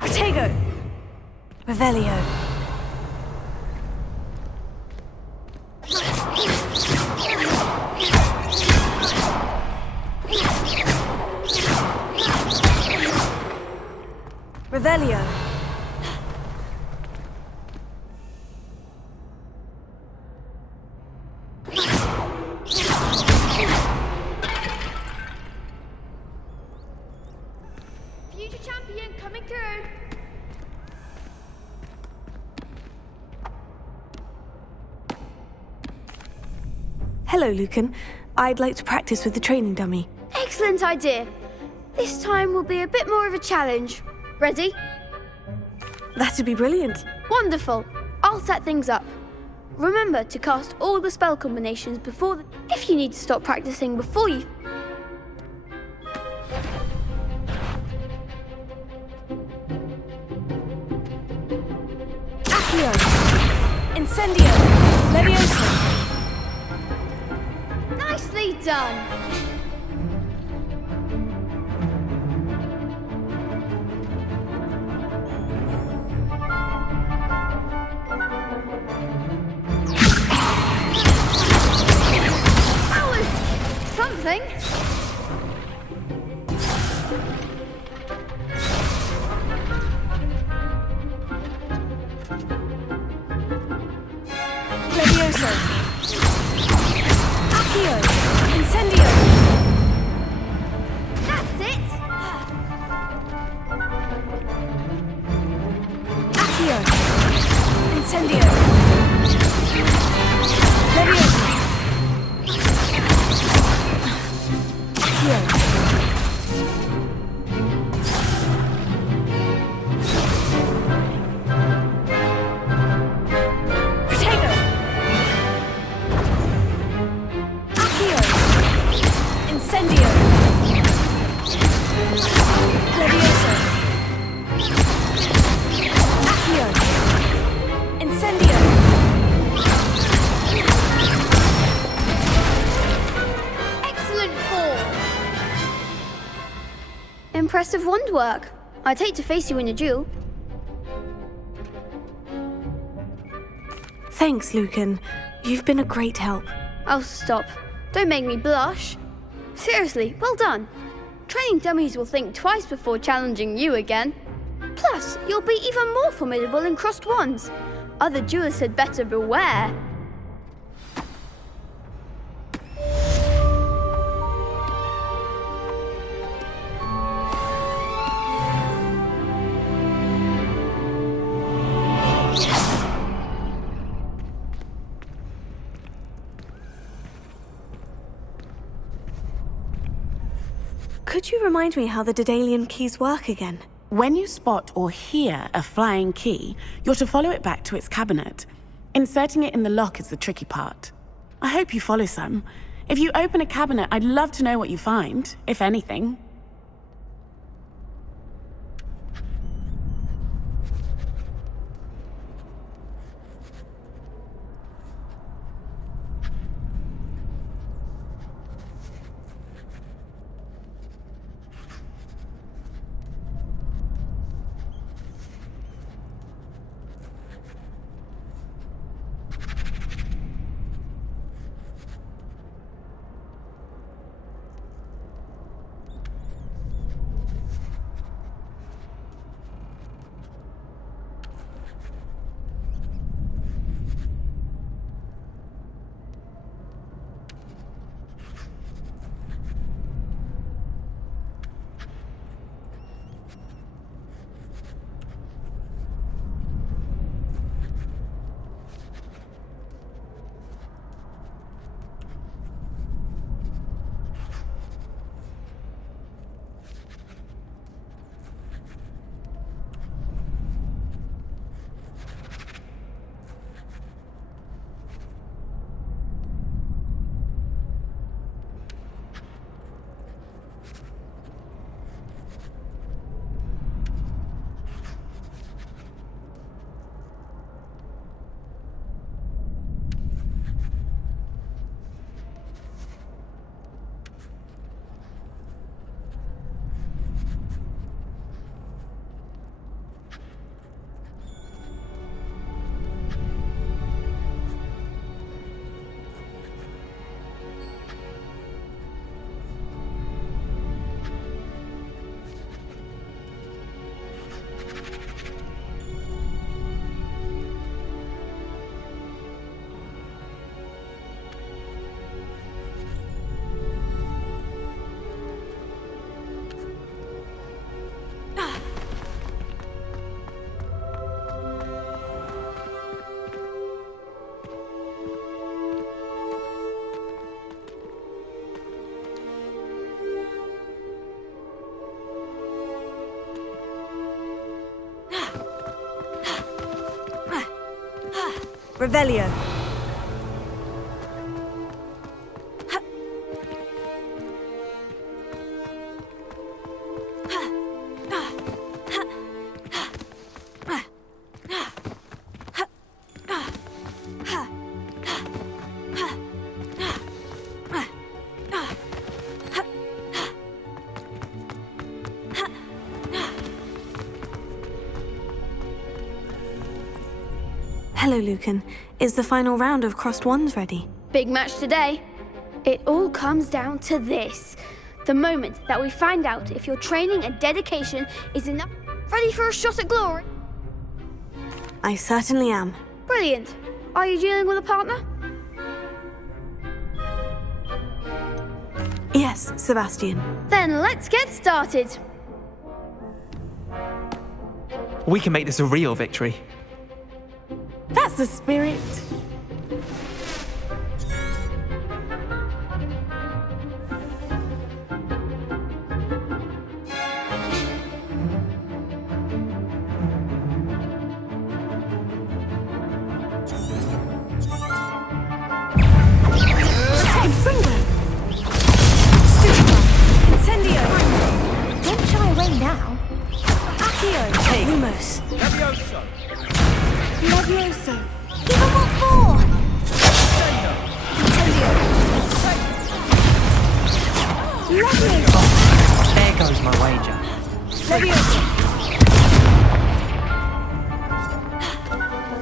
Protego! Revelio. Revelio. Future champion coming through. Hello, Lucan. I'd like to practice with the training dummy. Excellent idea. This time will be a bit more of a challenge. Ready? That'd be brilliant. Wonderful. I'll set things up. Remember to cast all the spell combinations before if you need to stop practicing before you... Accio. Incendio. Leviosa. Nicely done. That was something. Leviosa. Accio. Incendio. That's it. Accio. Incendio. Leviosa. Accio. Protego. Accio. Incendio. Leviosa. Accio. Incendio. Excellent form. Impressive wand work. I'd hate to face you in a duel. Thanks, Lucan. You've been a great help. Oh, stop. Don't make me blush. Seriously, well done. Training dummies will think twice before challenging you again. Plus, you'll be even more formidable in crossed wands. Other duelists had better beware. Could you remind me how the Daedalian keys work again? When you spot or hear a flying key, you're to follow it back to its cabinet. Inserting it in the lock is the tricky part. I hope you follow some. If you open a cabinet, I'd love to know what you find, if anything. Revelio. Hello, Lucan. Is the final round of crossed wands ready? Big match today. It all comes down to this. The moment that we find out if your training and dedication is enough, ready for a shot at glory. I certainly am. Brilliant. Are you dealing with a partner? Yes, Sebastian. Then let's get started. We can make this a real victory. That's the spirit. Incendio! Don't shy away now. Accio! Lumos! Levioso! Levioso. Give him what for? Incendio! There goes my wager. Levioso!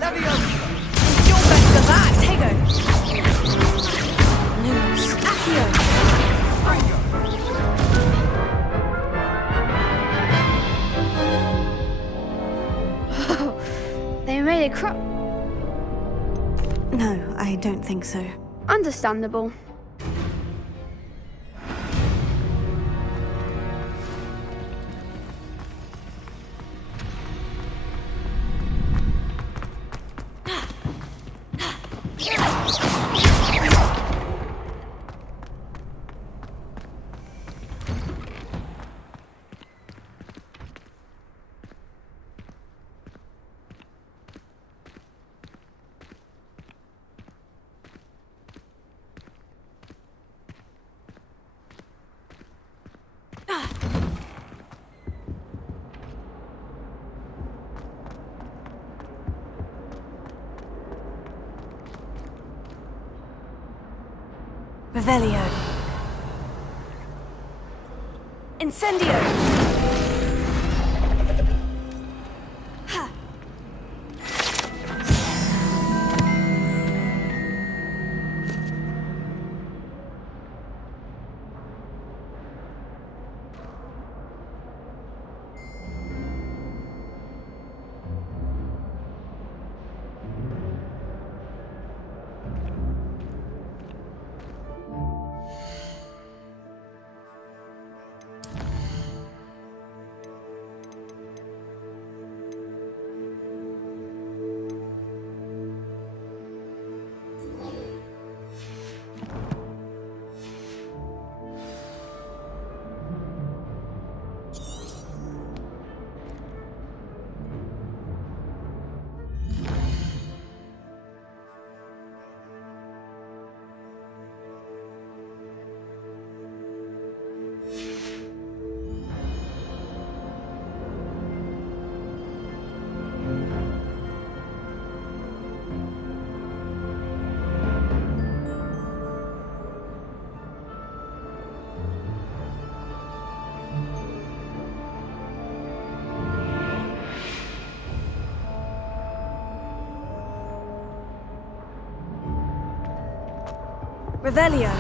Levioso! Your best of that! Tego! Lumos! Accio! They made a crop. No, I don't think so. Understandable. Revelio! Incendio! Revelio!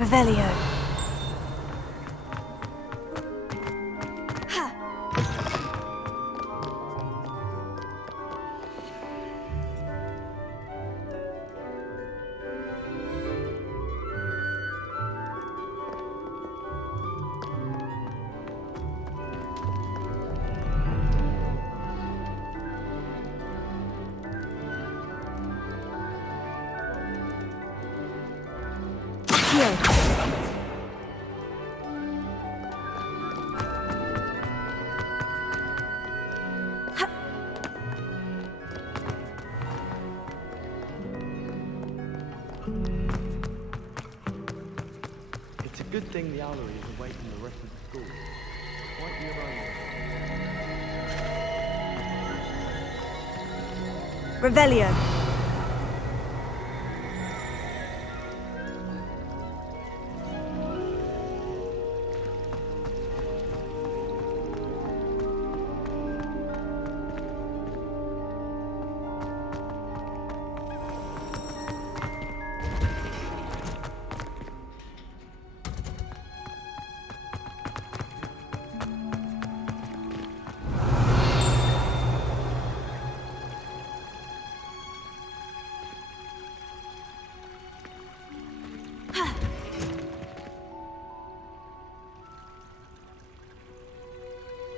Revelio. It's a good thing the owlery is away from the rest of the school. Quite nearby. Revelio.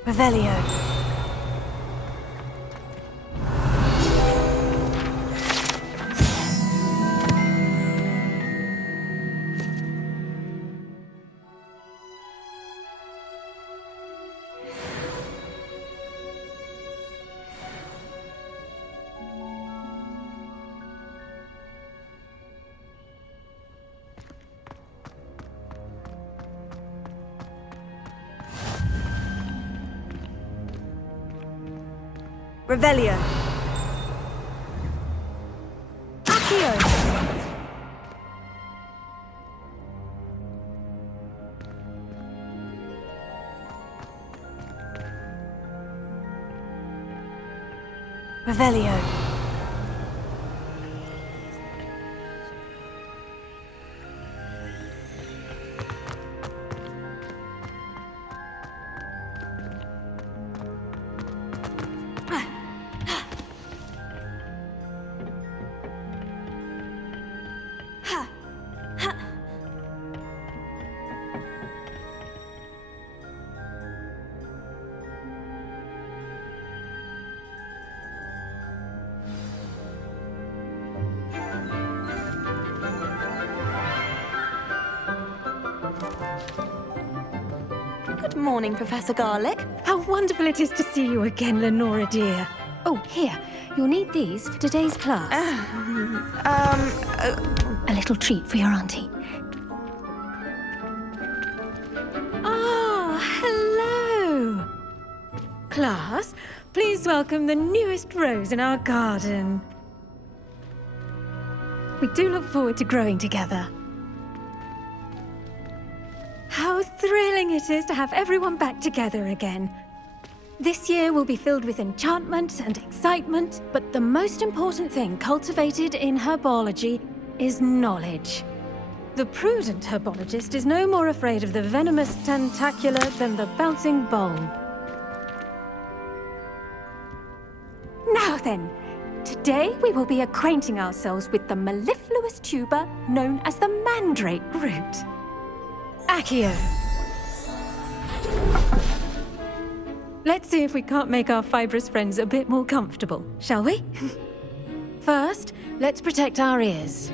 Revelio. Revelio. Accio. Revelio. Good morning, Professor Garlic. How wonderful it is to see you again, Lenora dear. Oh, here. You'll need these for today's class. A little treat for your auntie. Ah, hello. Class, please welcome the newest rose in our garden. We do look forward to growing together. How thrilling it is to have everyone back together again. This year will be filled with enchantment and excitement, but the most important thing cultivated in herbology is knowledge. The prudent herbologist is no more afraid of the venomous tentacula than the bouncing bulb. Now then, today we will be acquainting ourselves with the mellifluous tuber known as the mandrake root. Accio. Let's see if we can't make our fibrous friends a bit more comfortable, shall we? First, let's protect our ears.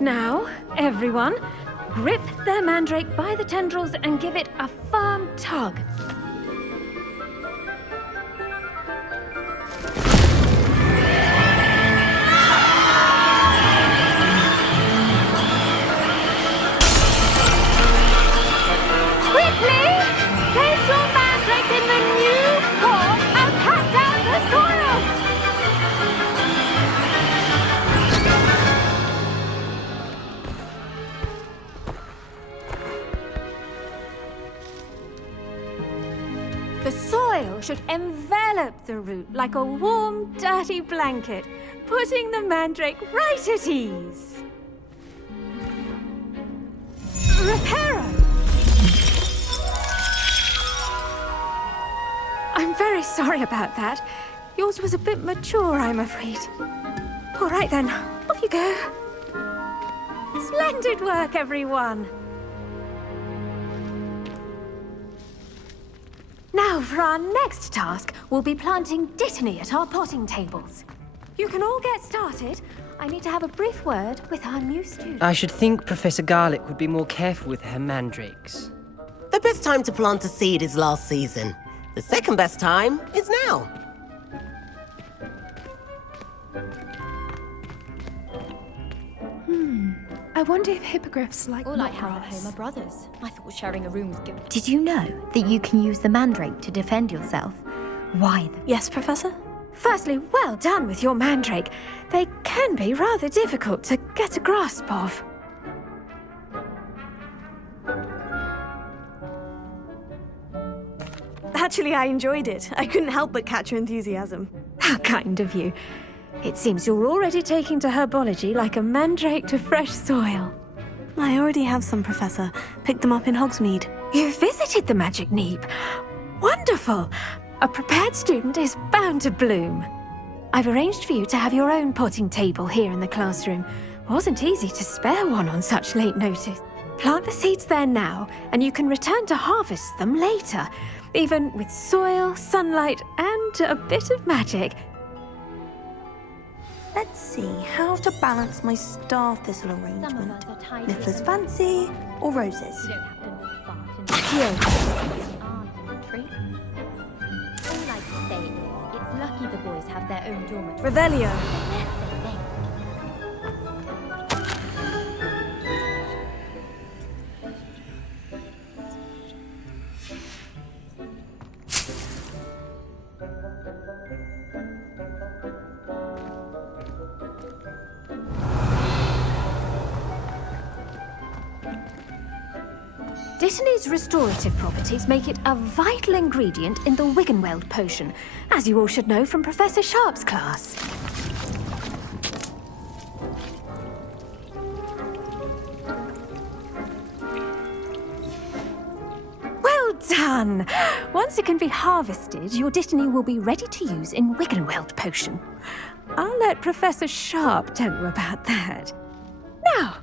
Now, everyone, grip their mandrake by the tendrils and give it a firm tug. Quickly! Place your mandrake in the new form and cut down the soil! The soil should envelop the root like a warm, dirty blanket, putting the mandrake right at ease. Reparo! I'm very sorry about that. Yours was a bit mature, I'm afraid. All right then, off you go. Splendid work, everyone. Now, for our next task, we'll be planting dittany at our potting tables. You can all get started. I need to have a brief word with our new student. I should think Professor Garlic would be more careful with her mandrakes. The best time to plant a seed is last season. The second best time is now. I wonder if hippogriffs like All I knot have at grass. home are brothers. I thought sharing a room was good. Did you know that you can use the mandrake to defend yourself? Why? Yes, Professor? Firstly, well done with your mandrake. They can be rather difficult to get a grasp of. Actually, I enjoyed it. I couldn't help but catch your enthusiasm. How kind of you. It seems you're already taking to herbology like a mandrake to fresh soil. I already have some, Professor. Picked them up in Hogsmeade. You visited the Magic Neep. Wonderful! A prepared student is bound to bloom. I've arranged for you to have your own potting table here in the classroom. Wasn't easy to spare one on such late notice. Plant the seeds there now, and you can return to harvest them later, even with soil, sunlight, and a bit of magic. Let's see how to balance my star thistle Some of arrangement. us are tidy. Niffler's fancy or roses? You don't have to look far to Accio. know. Tree. All I can say is, it's lucky the boys have their own dormitory. Revelio. Dittany's restorative properties make it a vital ingredient in the Wiggenweld potion, as you all should know from Professor Sharp's class. Well done! Once it can be harvested, your Dittany will be ready to use in Wiggenweld potion. I'll let Professor Sharp tell you about that. Now,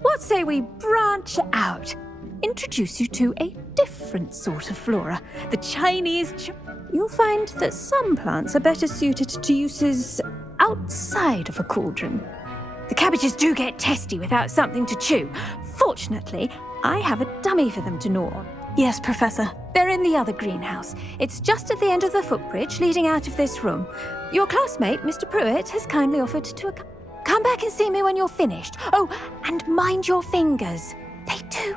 what say we branch out? Introduce you to a different sort of flora, the Chinese. You'll find that some plants are better suited to uses outside of a cauldron. The cabbages do get testy without something to chew. Fortunately, I have a dummy for them to gnaw on. Yes, Professor. They're in the other greenhouse. It's just at the end of the footbridge leading out of this room. Your classmate, Mr. Pruitt, has kindly offered to come back and see me when you're finished. Oh, and mind your fingers. They do.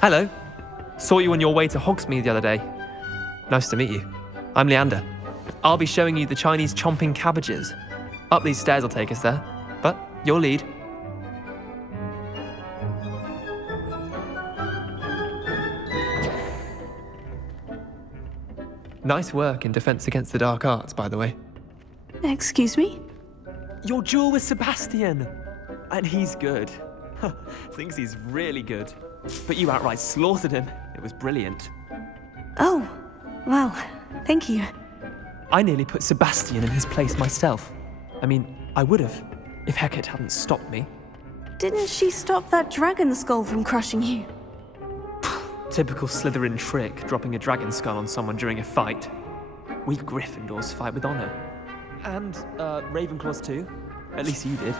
Hello. Saw you on your way to Hogsmeade the other day. Nice to meet you. I'm Leander. I'll be showing you the Chinese chomping cabbages. Up these stairs will take us there, but your lead. Nice work in Defense Against the Dark Arts, by the way. Excuse me? Your duel with Sebastian! And he's good. Thinks he's really good. But you outright slaughtered him. It was brilliant. Oh, well, thank you. I nearly put Sebastian in his place myself. I mean, I would have, if Hecate hadn't stopped me. Didn't she stop that dragon skull from crushing you? Typical Slytherin trick, dropping a dragon skull on someone during a fight. We Gryffindors fight with honor. And, Ravenclaws too. At least you did.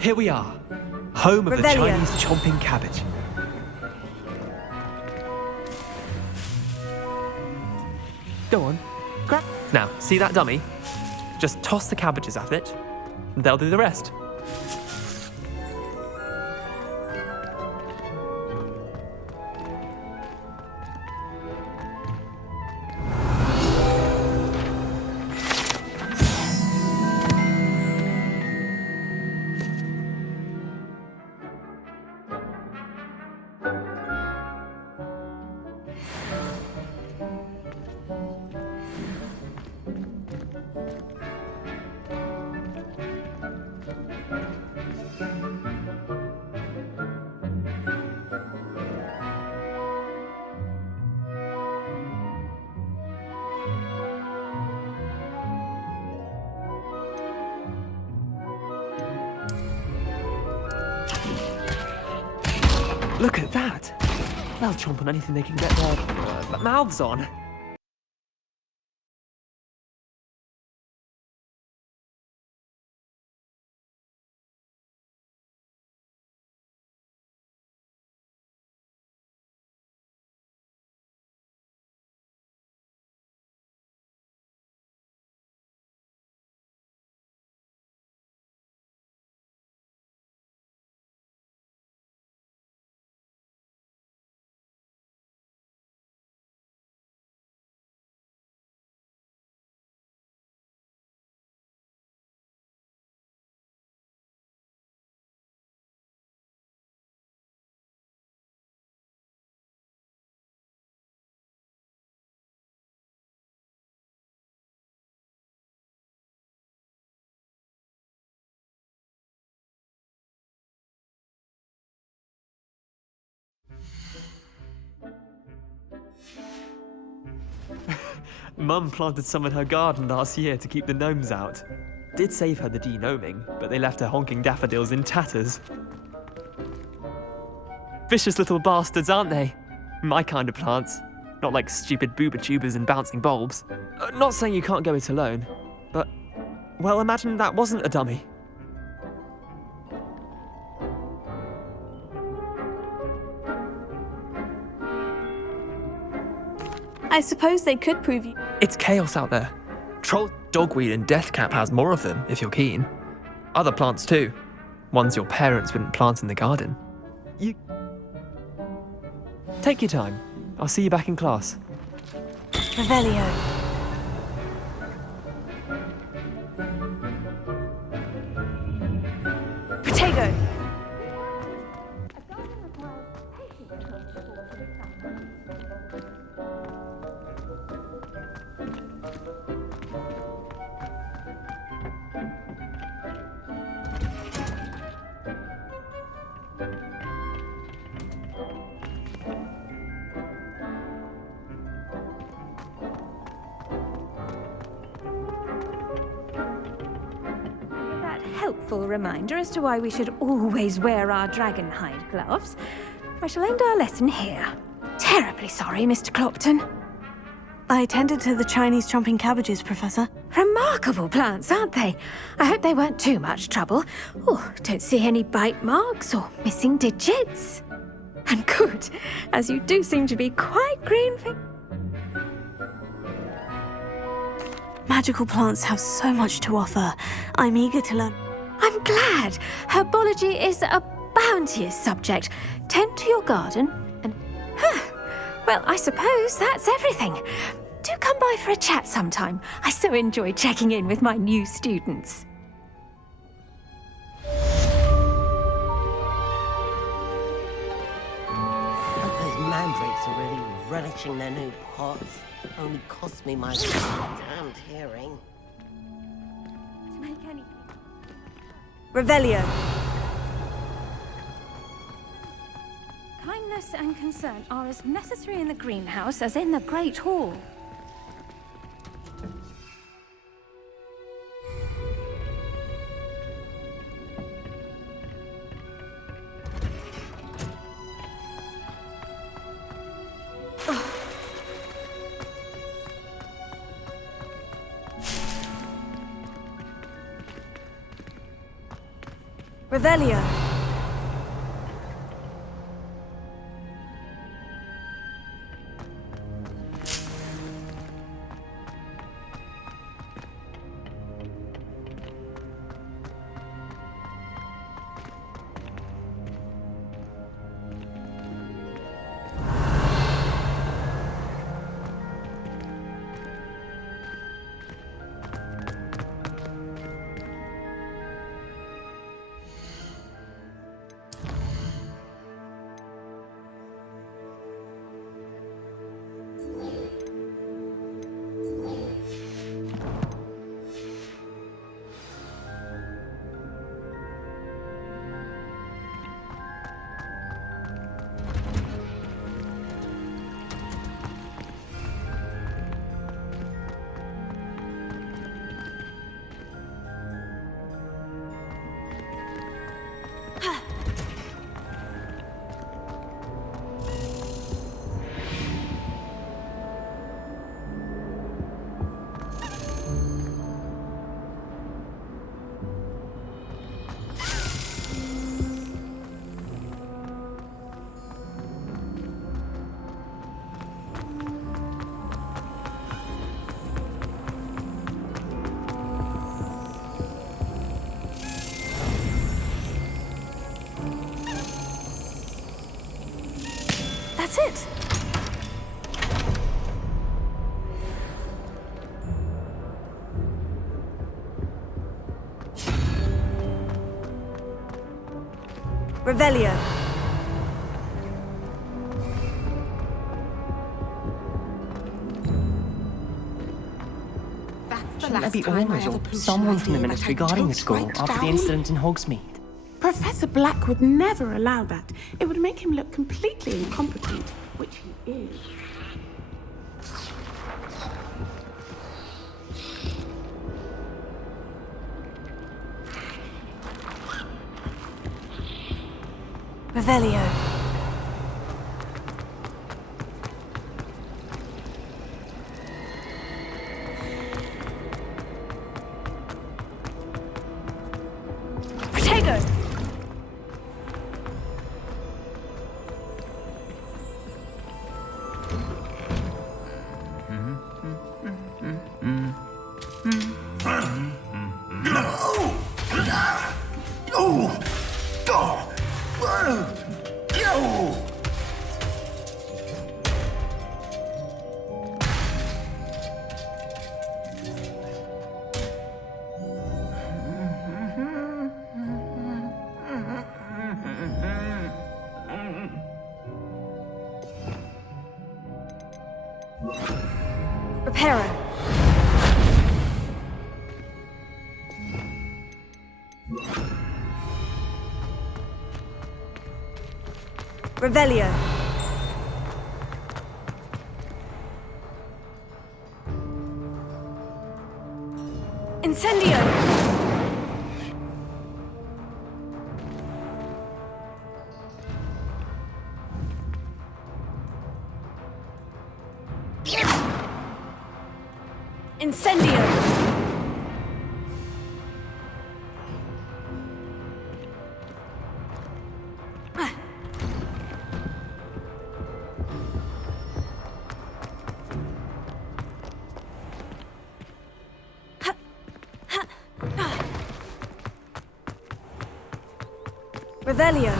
Here we are, home of the Revelio. Chinese chomping cabbage. Go on, grab. Now, see that dummy? Just toss the cabbages at it, and they'll do the rest. Look at that! They'll chomp on anything they can get their mouths on. Mum planted some in her garden last year to keep the gnomes out. Did save her the de-gnoming, but they left her honking daffodils in tatters. Vicious little bastards, aren't they? My kind of plants. Not like stupid booba tubers and bouncing bulbs. Not saying you can't go it alone, but, well, imagine that wasn't a dummy. I suppose they could prove you. It's chaos out there. Troll, dogweed, and deathcap has more of them, if you're keen. Other plants too. Ones your parents wouldn't plant in the garden. You... Take your time. I'll see you back in class. Revelio. Protego. useful reminder as to why we should always wear our dragon hide gloves, I shall end our lesson here. Terribly sorry, Mr. Clopton. I attended to the Chinese chomping cabbages, Professor. Remarkable plants, aren't they? I hope they weren't too much trouble. Oh, don't see any bite marks or missing digits. And good, as you do seem to be quite green. Magical plants have so much to offer. I'm eager to learn. I'm glad. Herbology is a bounteous subject. Tend to your garden and... Well, I suppose that's everything. Do come by for a chat sometime. I so enjoy checking in with my new students. Hope those mandrakes are really relishing their new pots. Only cost me my damned hearing. To make anything. Revelio. Kindness and concern are as necessary in the greenhouse as in the Great Hall. Revelio. That's it. Revelio. Shouldn't there be orders or someone from the ministry guarding the school after the incident in Hogsmeade? Professor Black would never allow that. It would make him look completely incompetent, which he is. Revelio. Protego. Reparo. Revelio. Incendio. Incendio! Revelio.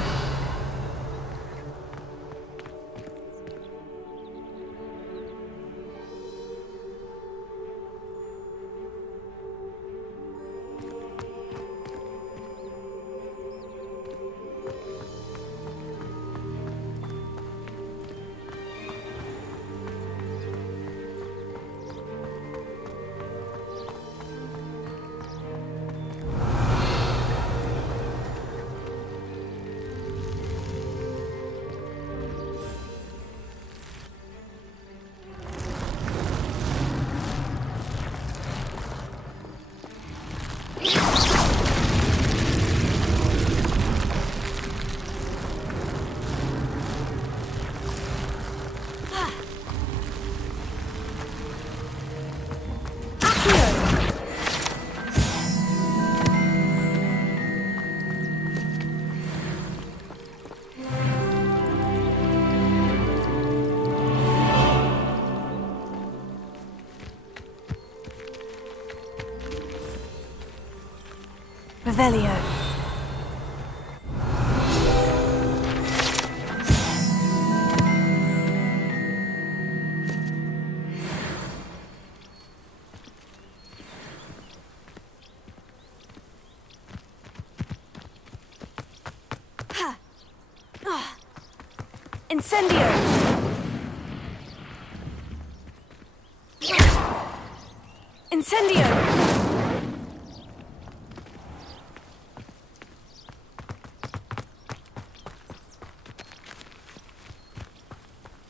Revelio. Incendio! Incendio!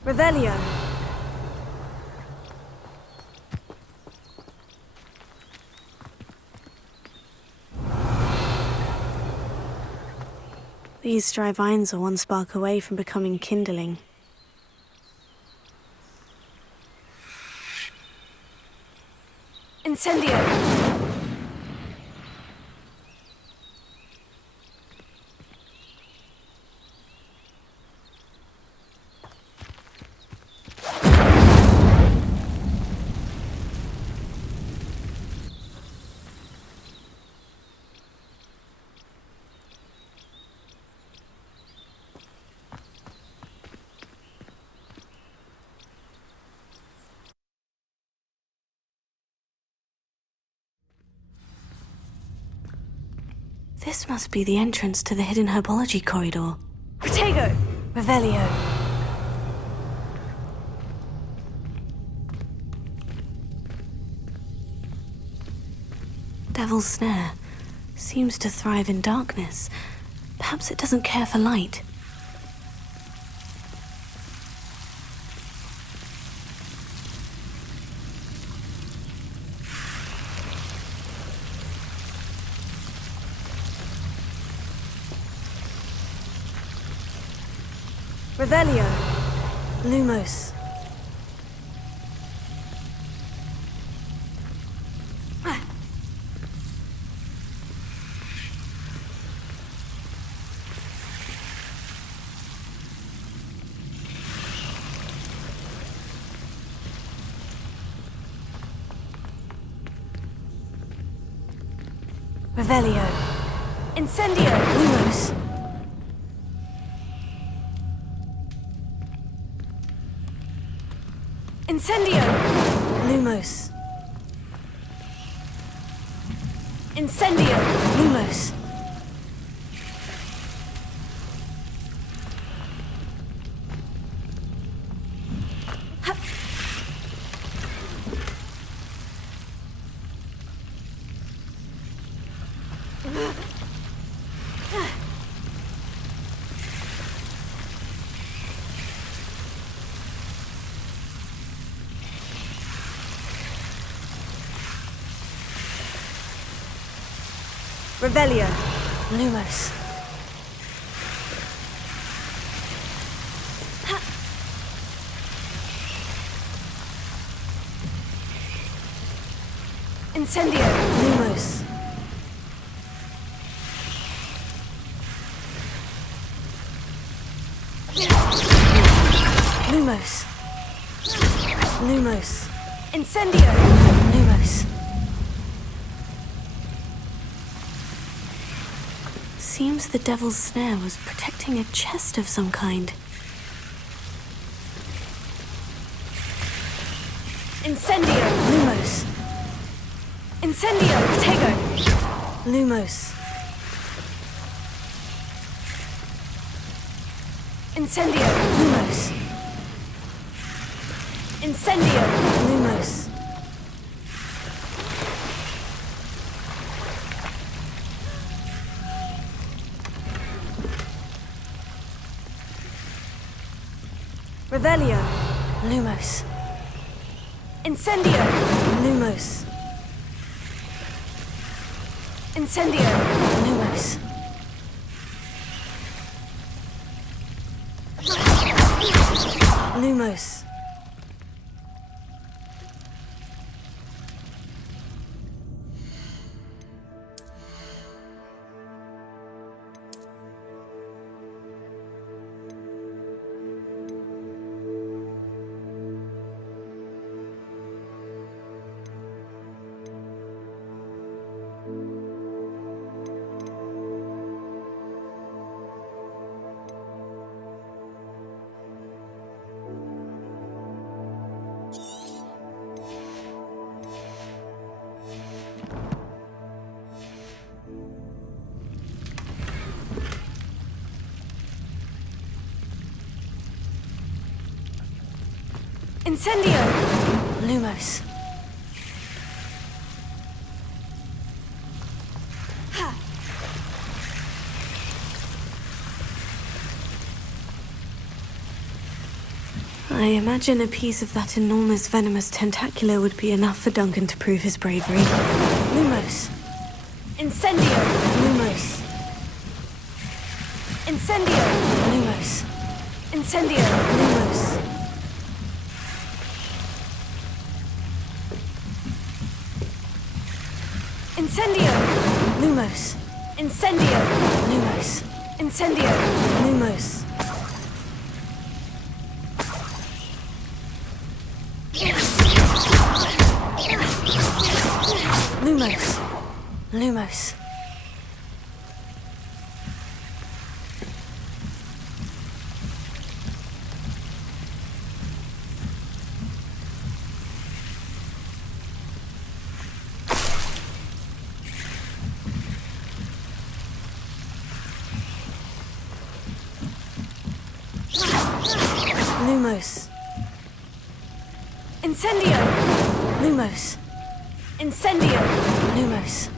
Revelio. These dry vines are one spark away from becoming kindling. Incendio! This must be the entrance to the hidden herbology corridor. Protego! Revelio. Devil's Snare seems to thrive in darkness. Perhaps it doesn't care for light. Revelio. Lumos. Revelio. Incendio. Lumos. Incendio! Lumos. Incendio! Lumos. Revelio. Lumos. Incendio! Lumos! Lumos! Lumos! Incendio! Lumos! Seems the devil's snare was protecting a chest of some kind. Incendio! Lumos! Incendio! Protego! Lumos! Incendio! Lumos! Incendio! Lumos! Revelio! Lumos! Incendio! Lumos! Incendio! Lumos! Lumos! Incendio! Lumos! I imagine a piece of that enormous venomous tentacular would be enough for Duncan to prove his bravery. Lumos! Incendio! Lumos! Incendio! Lumos! Incendio! Lumos! Incendio! Lumos! Incendio! Lumos! Incendio! Lumos! Lumos! Lumos! Lumos! Incendio! Lumos! Incendio! Lumos!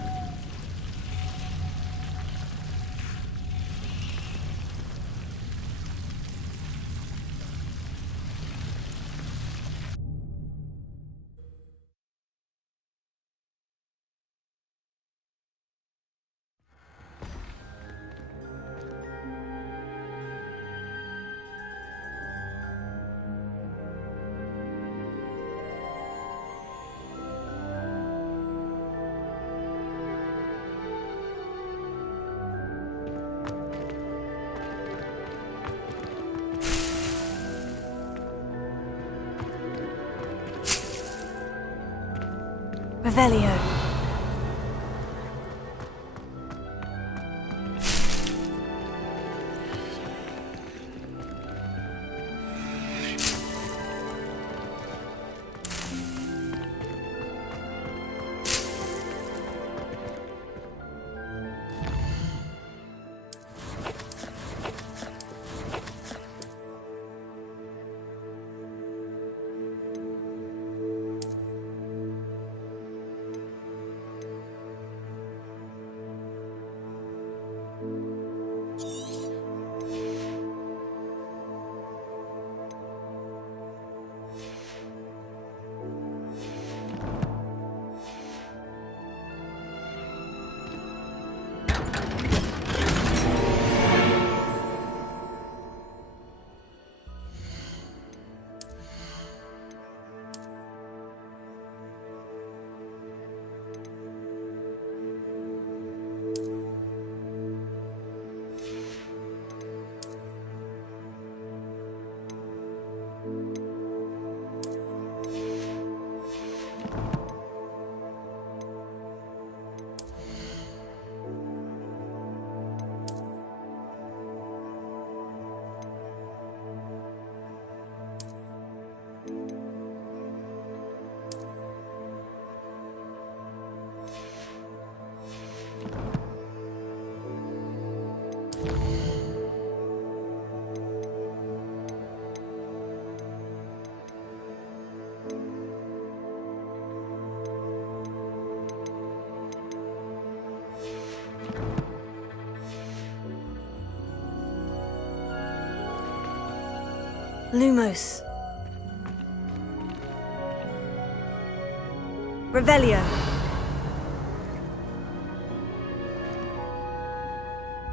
Revelio. Lumos. Revelio.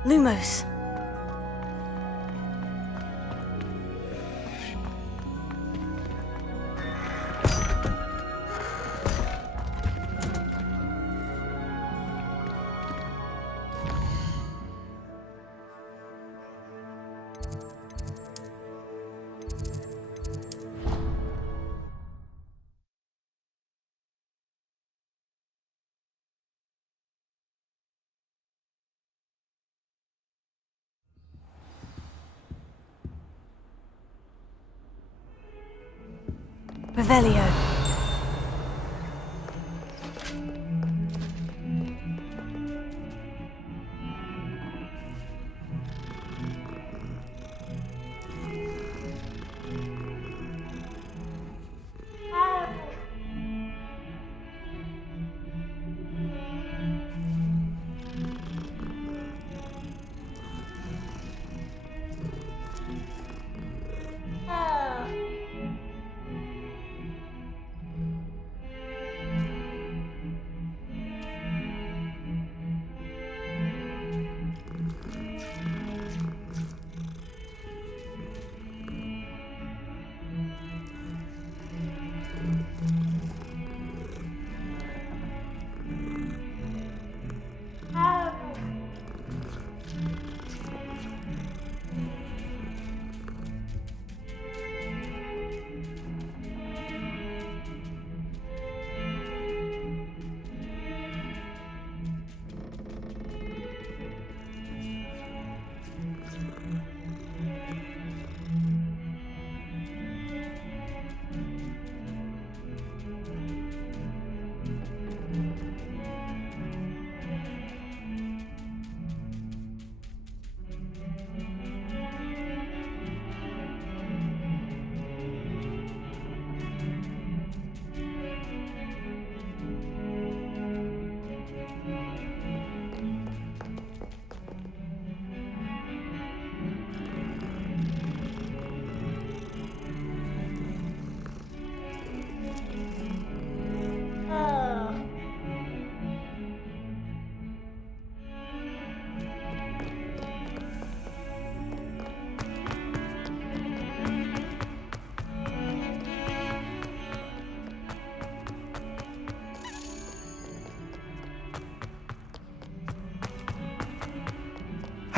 Lumos. Revelio.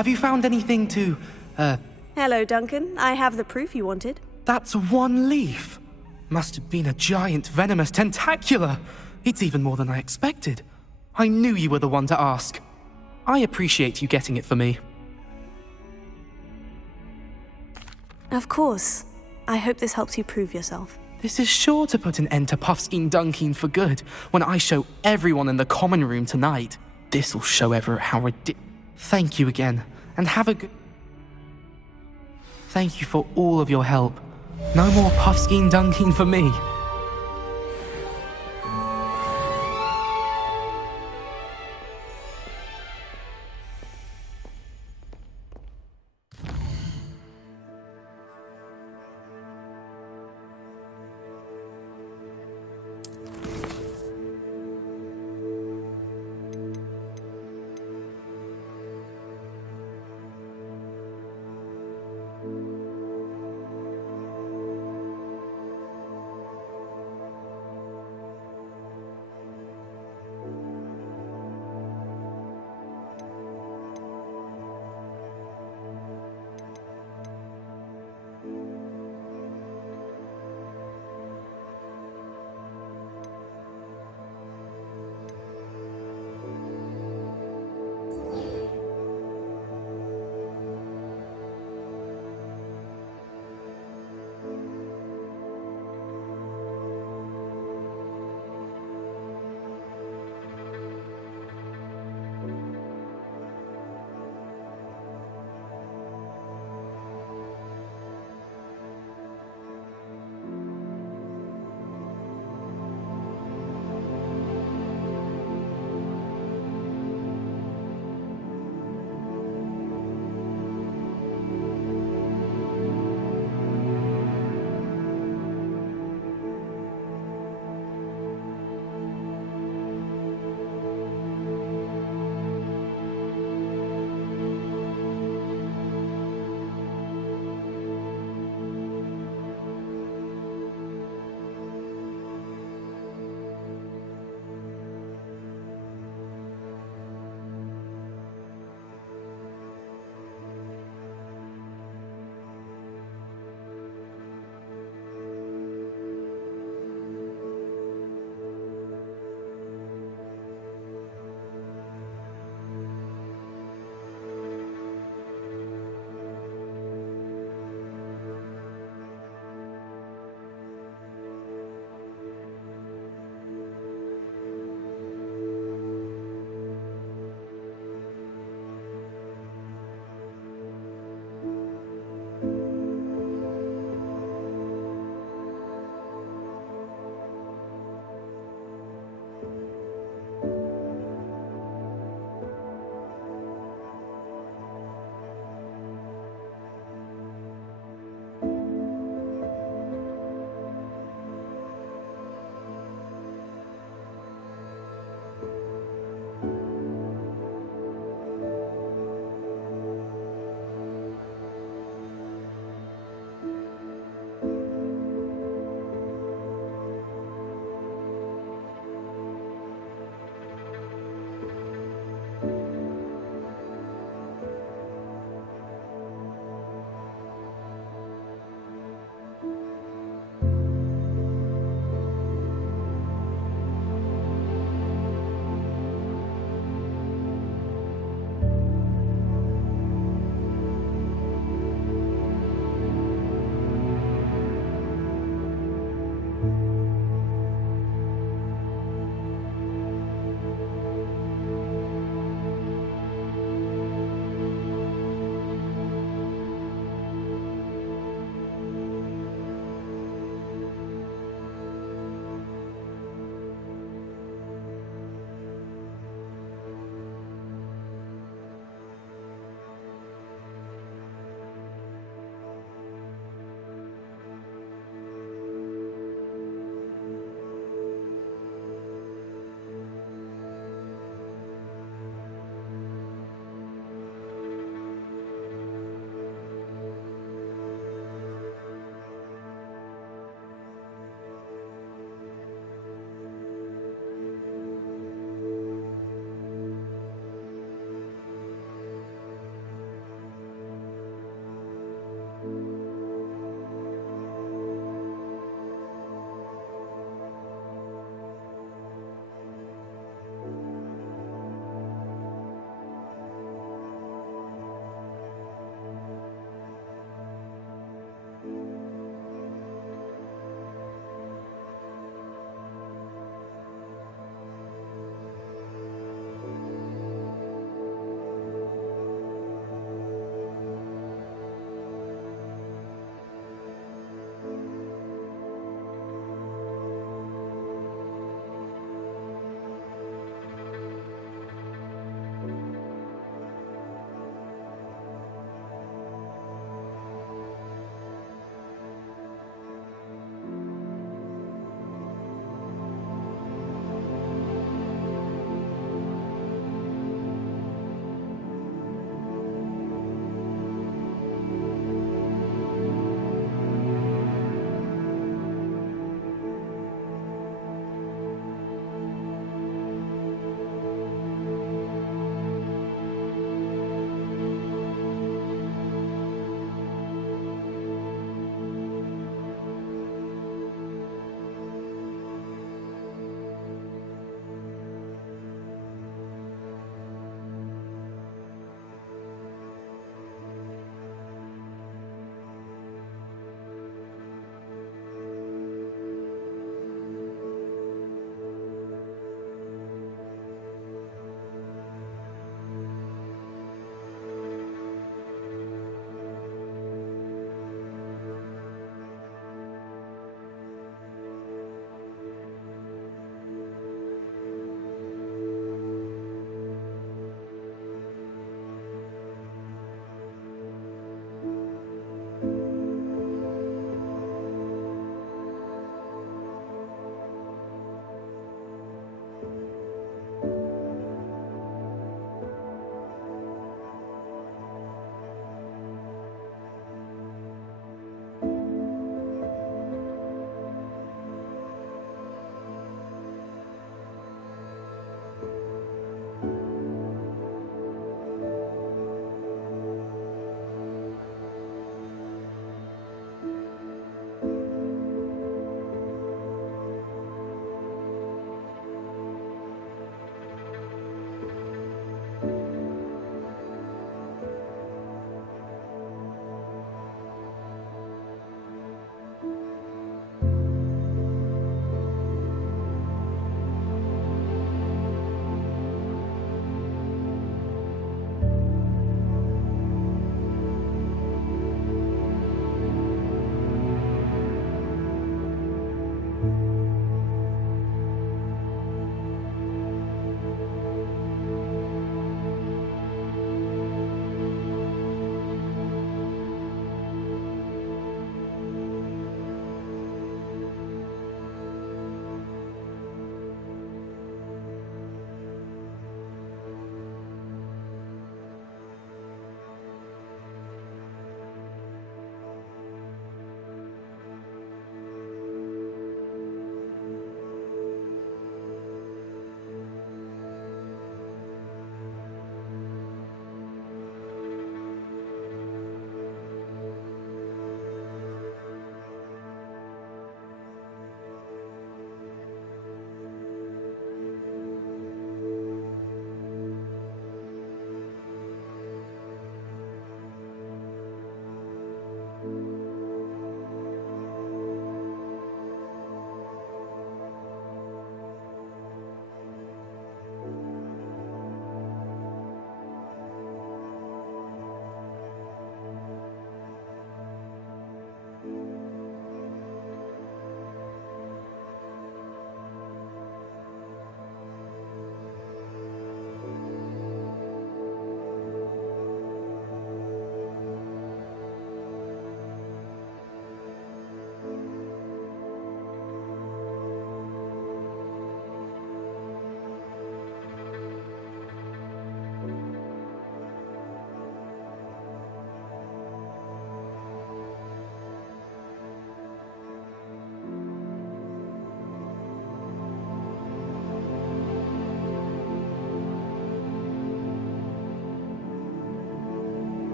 Have you found anything to, Hello, Duncan. I have the proof you wanted. That's one leaf. Must have been a giant venomous tentacula. It's even more than I expected. I knew you were the one to ask. I appreciate you getting it for me. Of course. I hope this helps you prove yourself. This is sure to put an end to Puffskein Dunkin for good when I show everyone in the common room tonight. This'll show Everett how ridiculous. Thank you again, and have a good... Thank you for all of your help. No more Puffskein Dunkin for me.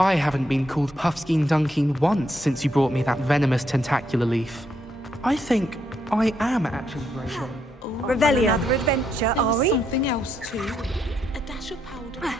I haven't been called Puffskein Dunkeen once since you brought me that venomous tentacular leaf. I think I am actually brave. Revelio. Another adventure, There are was we? something else too. A dash of powder.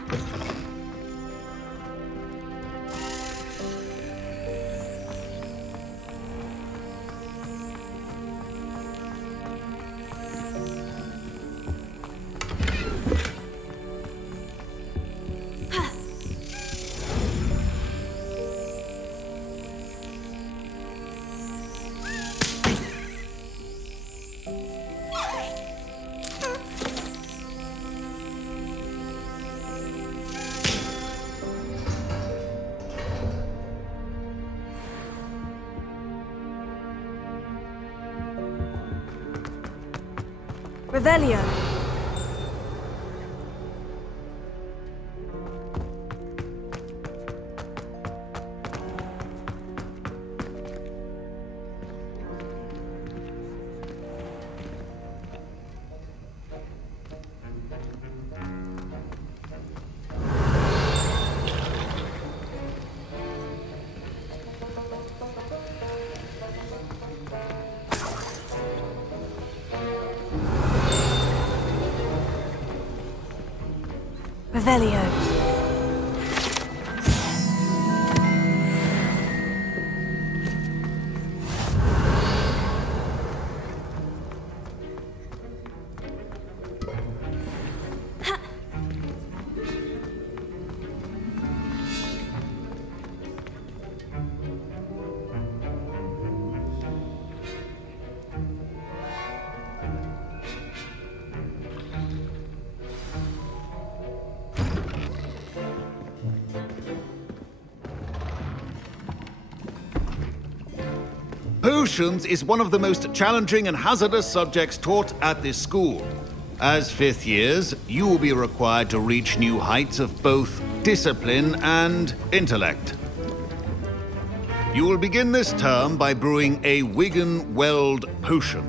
Revelio. Revelio. Potions is one of the most challenging and hazardous subjects taught at this school. As fifth years, you will be required to reach new heights of both discipline and intellect. You will begin this term by brewing a Wigan Weld potion.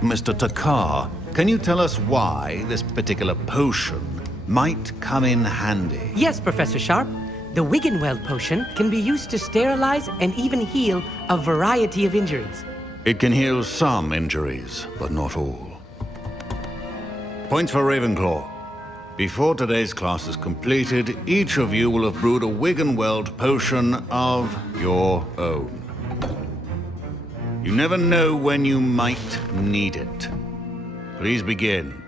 Mr. Takar, can you tell us why this particular potion might come in handy? Yes, Professor Sharp. The Wiggenweld potion can be used to sterilize and even heal a variety of injuries. It can heal some injuries, but not all. Points for Ravenclaw. Before today's class is completed, each of you will have brewed a Wiggenweld potion of your own. You never know when you might need it. Please begin.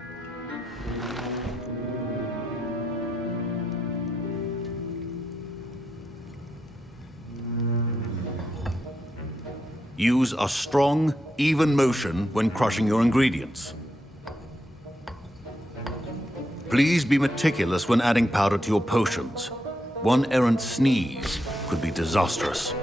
Use a strong, even motion when crushing your ingredients. Please be meticulous when adding powder to your potions. One errant sneeze could be disastrous.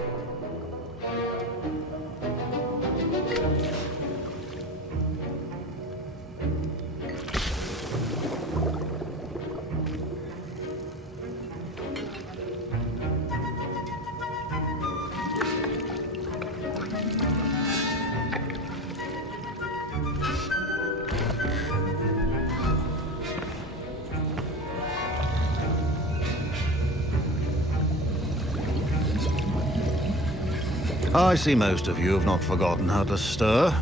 I see most of you have not forgotten how to stir.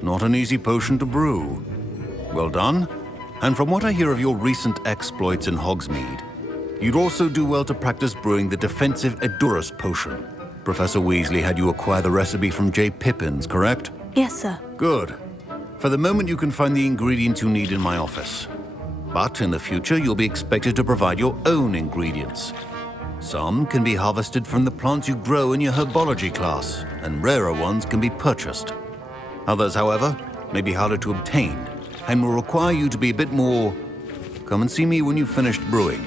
Not an easy potion to brew. Well done. And from what I hear of your recent exploits in Hogsmeade, you'd also do well to practice brewing the defensive Edurus potion. Professor Weasley had you acquire the recipe from J. Pippins, correct? Yes, sir. Good. For the moment, you can find the ingredients you need in my office. But in the future, you'll be expected to provide your own ingredients. Some can be harvested from the plants you grow in your herbology class, and rarer ones can be purchased. Others, however, may be harder to obtain, and will require you to be a bit more... Come and see me when you've finished brewing.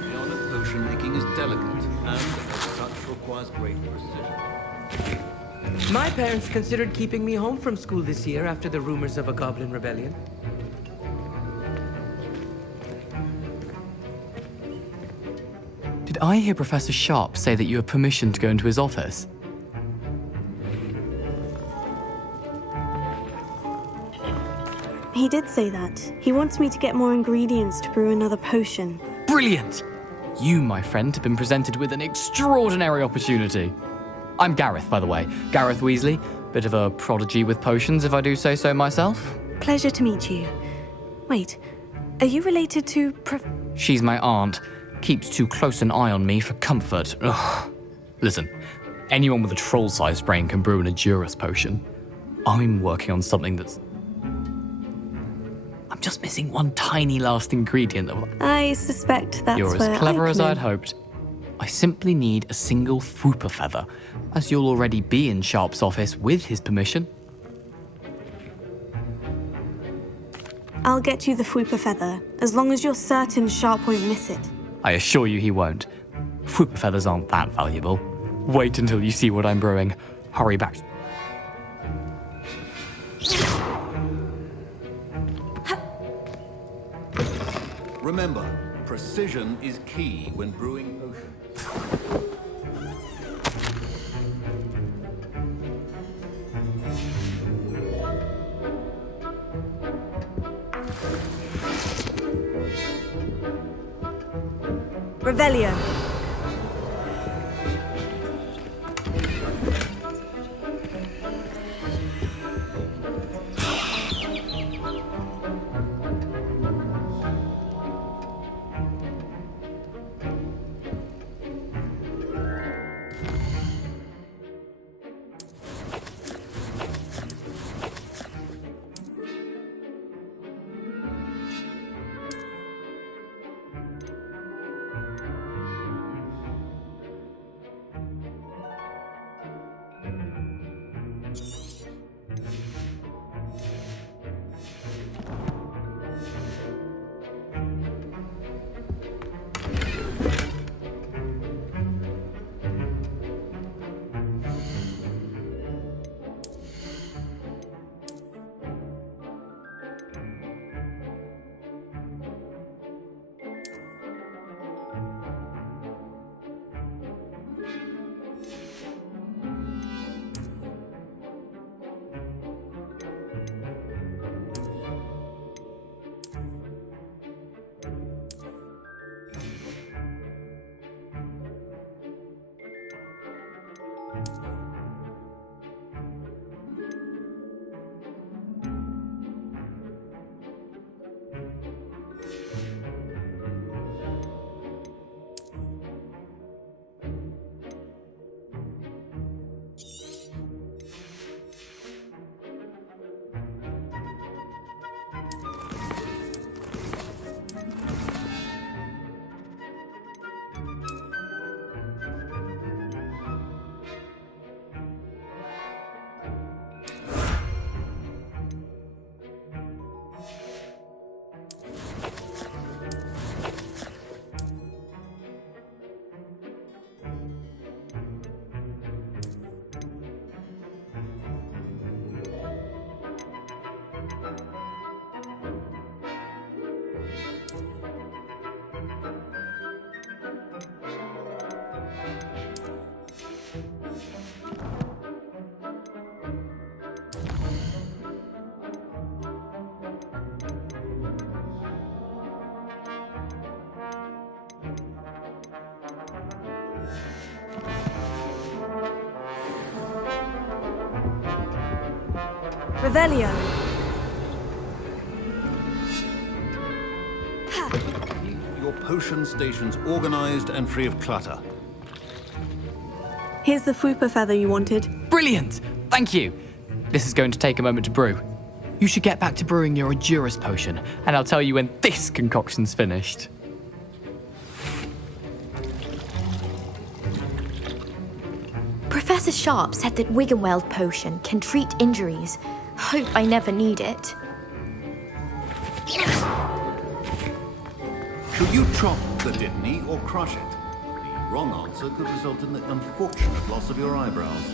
The art of potion making is delicate, and as such requires great precision. My parents considered keeping me home from school this year after the rumors of a goblin rebellion. Did I hear Professor Sharp say that you have permission to go into his office? He did say that. He wants me to get more ingredients to brew another potion. Brilliant! You, my friend, have been presented with an extraordinary opportunity. I'm Gareth, by the way. Gareth Weasley. Bit of a prodigy with potions, if I do say so myself. Pleasure to meet you. Wait, are you related to She's my aunt. Keeps too close an eye on me for comfort. Ugh. Listen, anyone with a troll-sized brain can brew an Edurus potion. I'm working on something that's... I'm just missing one tiny last ingredient that will... I suspect that's You're where as clever I as come I'd in. hoped. I simply need a single Fwooper feather, as you'll already be in Sharp's office with his permission. I'll get you the Fwooper feather, as long as you're certain Sharp won't miss it. I assure you he won't. Fwooper feathers aren't that valuable. Wait until you see what I'm brewing. Hurry back. Remember, precision is key when brewing potions. Revelio. Revelio. Your potion station's organized and free of clutter. Here's the Fwooper feather you wanted. Brilliant! Thank you! This is going to take a moment to brew. You should get back to brewing your Edurus potion, and I'll tell you when this concoction's finished. Professor Sharp said that Wiggenweld potion can treat injuries. Hope I never need it. Should you chop the Dittany or crush it? The wrong answer could result in the unfortunate loss of your eyebrows.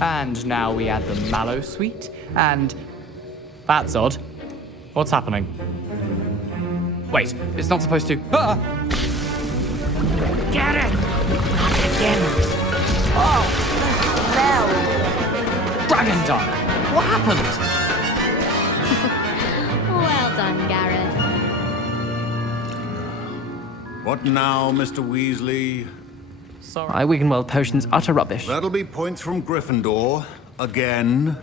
And now we add the mallow sweet, and... That's odd. What's happening? Wait, it's not supposed to... Ah! Get it! Not again. Oh! No! Dragon Dung! What happened? Well done, Gareth. What now, Mr. Weasley? My Wiggenweld potion's utter rubbish. That'll be points from Gryffindor. Again.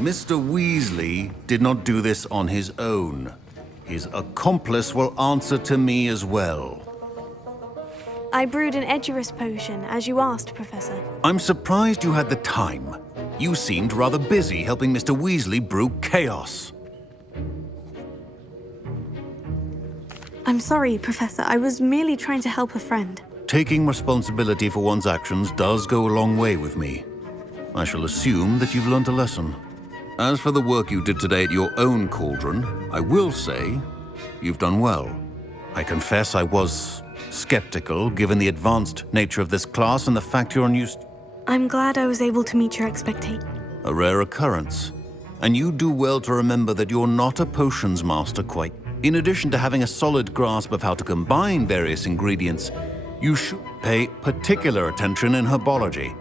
Mr. Weasley did not do this on his own. His accomplice will answer to me as well. I brewed an Edurus potion, as you asked, Professor. I'm surprised you had the time. You seemed rather busy helping Mr. Weasley brew chaos. I'm sorry, Professor. I was merely trying to help a friend. Taking responsibility for one's actions does go a long way with me. I shall assume that you've learnt a lesson. As for the work you did today at your own cauldron, I will say you've done well. I confess I was skeptical, given the advanced nature of this class and the fact you're unused. I'm glad I was able to meet your expectation. A rare occurrence. And you do well to remember that you're not a potions master quite. In addition to having a solid grasp of how to combine various ingredients, you should pay particular attention in herbology.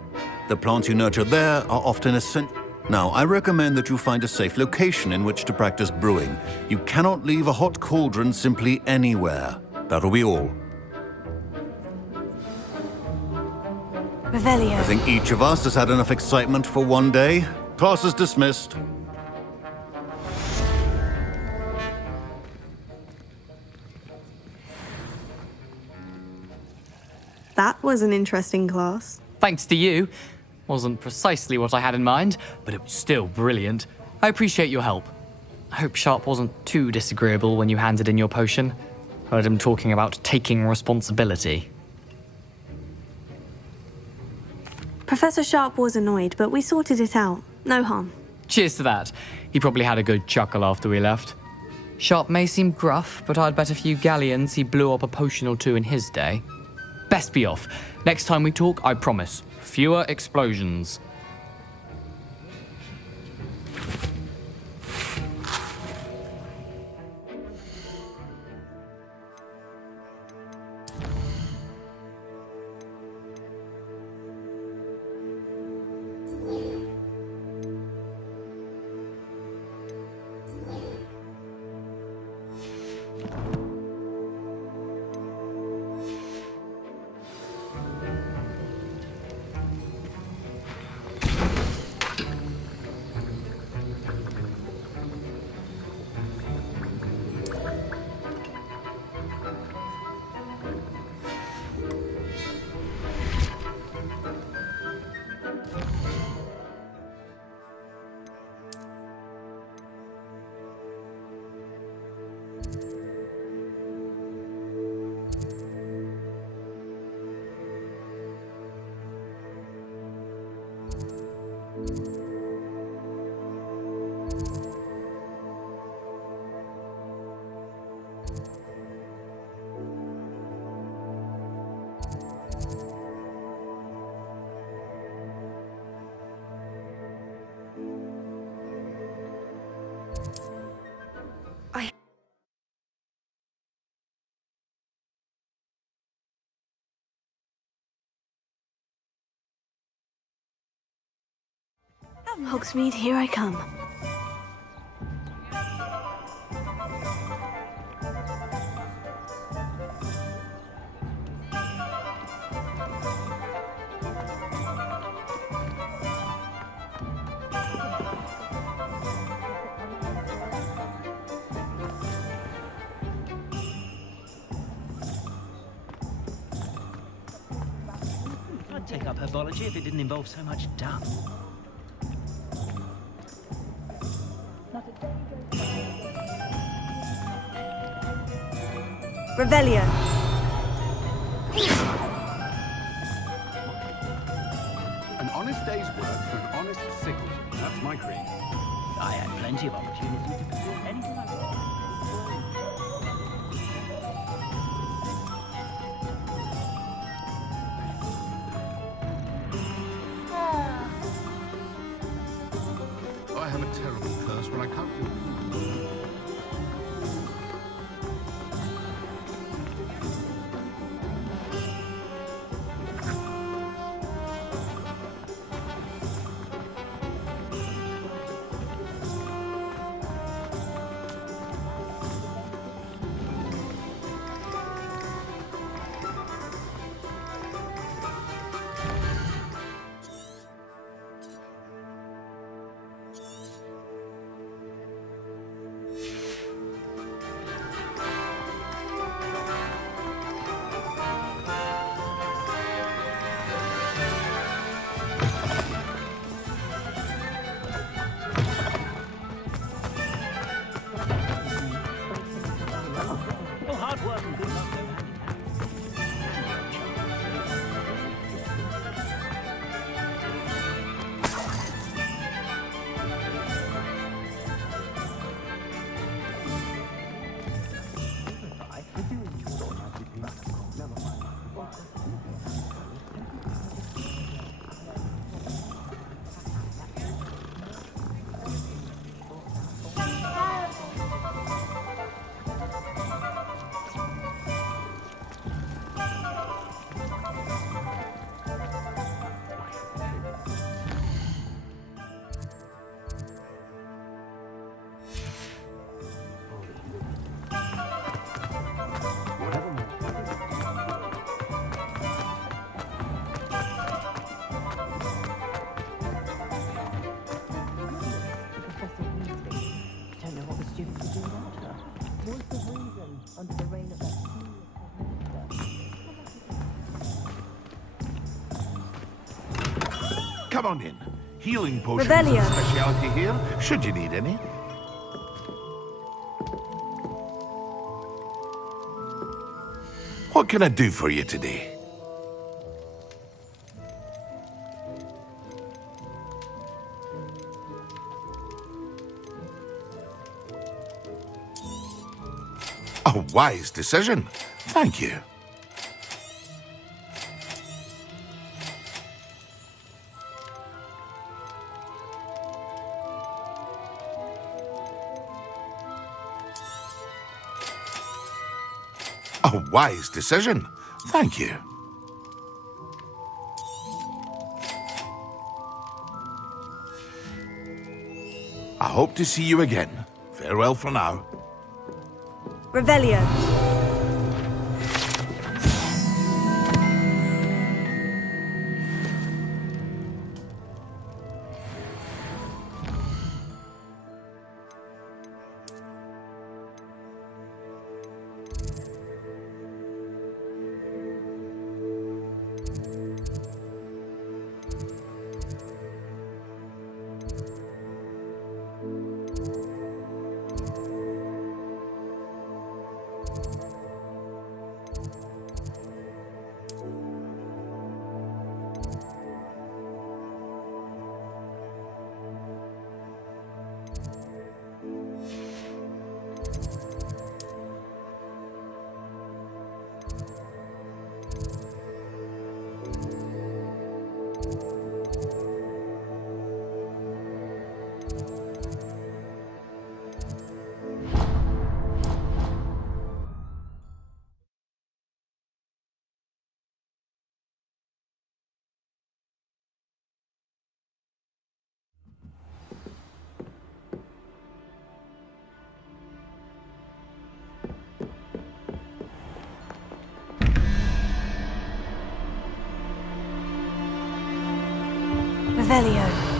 The plants you nurture there are often essential. Now, I recommend that you find a safe location in which to practice brewing. You cannot leave a hot cauldron simply anywhere. That'll be all. Revelio. I think each of us has had enough excitement for one day. Class is dismissed. That was an interesting class. Thanks to you. Wasn't precisely what I had in mind, but it was still brilliant. I appreciate your help. I hope Sharp wasn't too disagreeable when you handed in your potion. Heard him talking about taking responsibility. Professor Sharp was annoyed, but we sorted it out. No harm. Cheers to that. He probably had a good chuckle after we left. Sharp may seem gruff, but I'd bet a few galleons he blew up a potion or two in his day. Best be off. Next time we talk, I promise. Fewer explosions. Hogsmeade, here I come. I'd take up herbology if it didn't involve so much dung. Revelio. An honest day's work for an honest sickle. That's my creed. I had plenty of opportunity to pursue anything I wanted. have a terrible curse when I can't do it. Oh, hard work and good luck go hand in hand. Come on in. Healing potions Revelio. is a specialty here, should you need any. What can I do for you today? A wise decision. Thank you. A wise decision. Thank you. I hope to see you again. Farewell for now. Revelio. Revelio.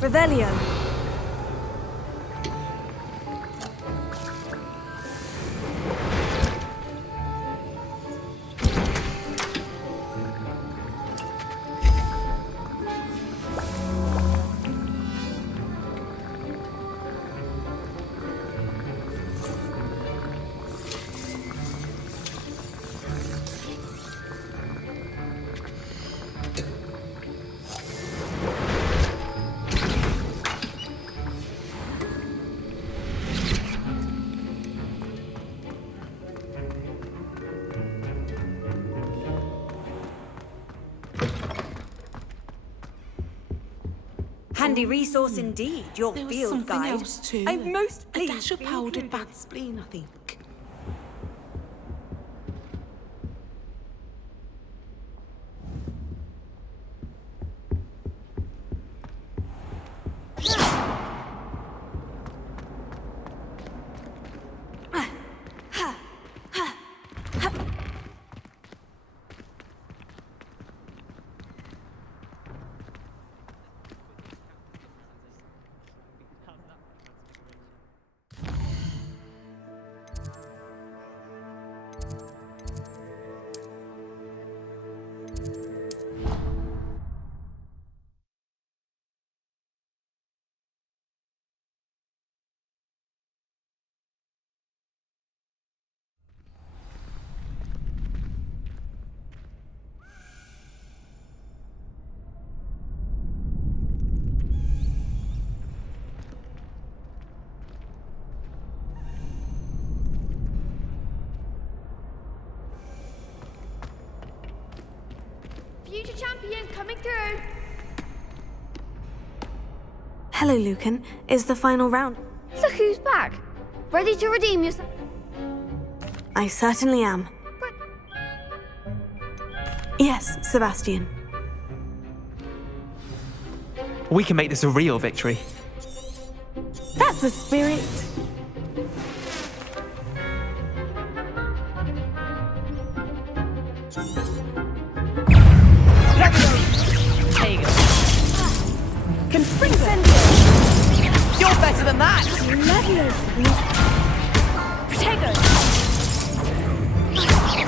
Revelio. Handy resource indeed, your There was field something guide. else too. I'm most A pleased. dash of for you powdered included. bat spleen, I think. Future champion coming through. Hello, Lucan. Is the final round? Look who's back. Ready to redeem yourself? I certainly am. Yes, Sebastian. We can make this a real victory. That's the spirit. There you go. Confringo. You're better than that! Protego.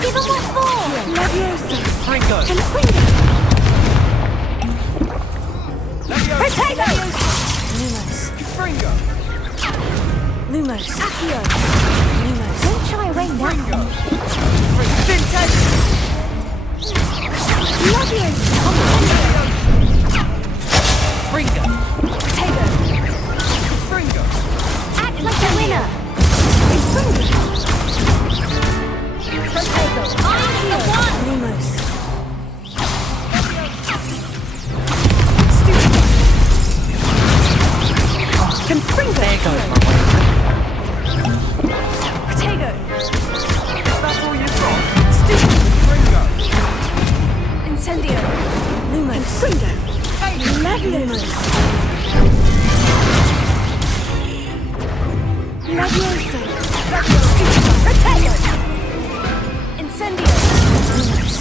Give him more force. Leviosa. Fringo. Confringo. Leviosa. Protego. Lumos. Fringo. Lumos. Accio. Lumos. Don't shy away now. Fringo. Vintage. Leviosa. Fringo. Protego. Fringo. Act like a winner. Protego. Accio. Lumos. Confringo. There goes my way. Protego. That's all you've got. Stupid. Fringo. Incendio. Lumos. Confringo. Leviosa. Leviosa. Protego. Incendio. Lumos.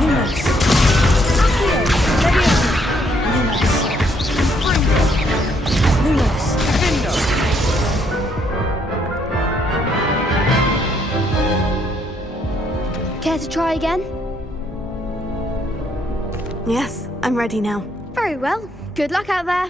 Lumos. Accio. Leviosa. Lumos. Fringo. Lumos. Vindo. Care to try again? Yes, I'm ready now. Very well. Good luck out there.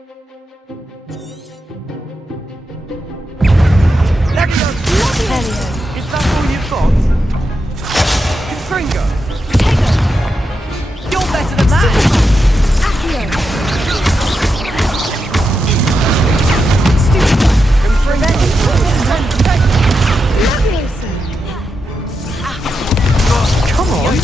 Is that all you've got? Confringo! You're better than that! Come on!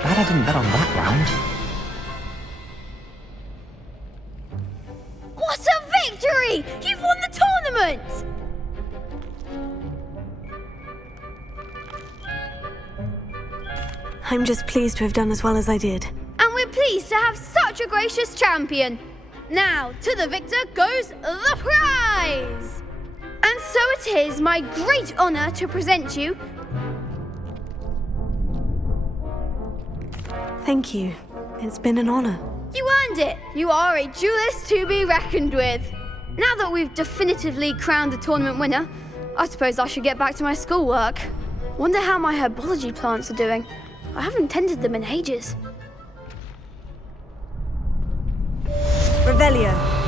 Glad I didn't bet on that round. What a victory! You've won the tournament! I'm just pleased to have done as well as I did. And we're pleased to have such a gracious champion. Now, to the victor goes the prize! And so it is my great honour to present you... Thank you. It's been an honour. You earned it! You are a duelist to be reckoned with. Now that we've definitively crowned the tournament winner, I suppose I should get back to my schoolwork. Wonder how my herbology plants are doing. I haven't tended them in ages. Revelio.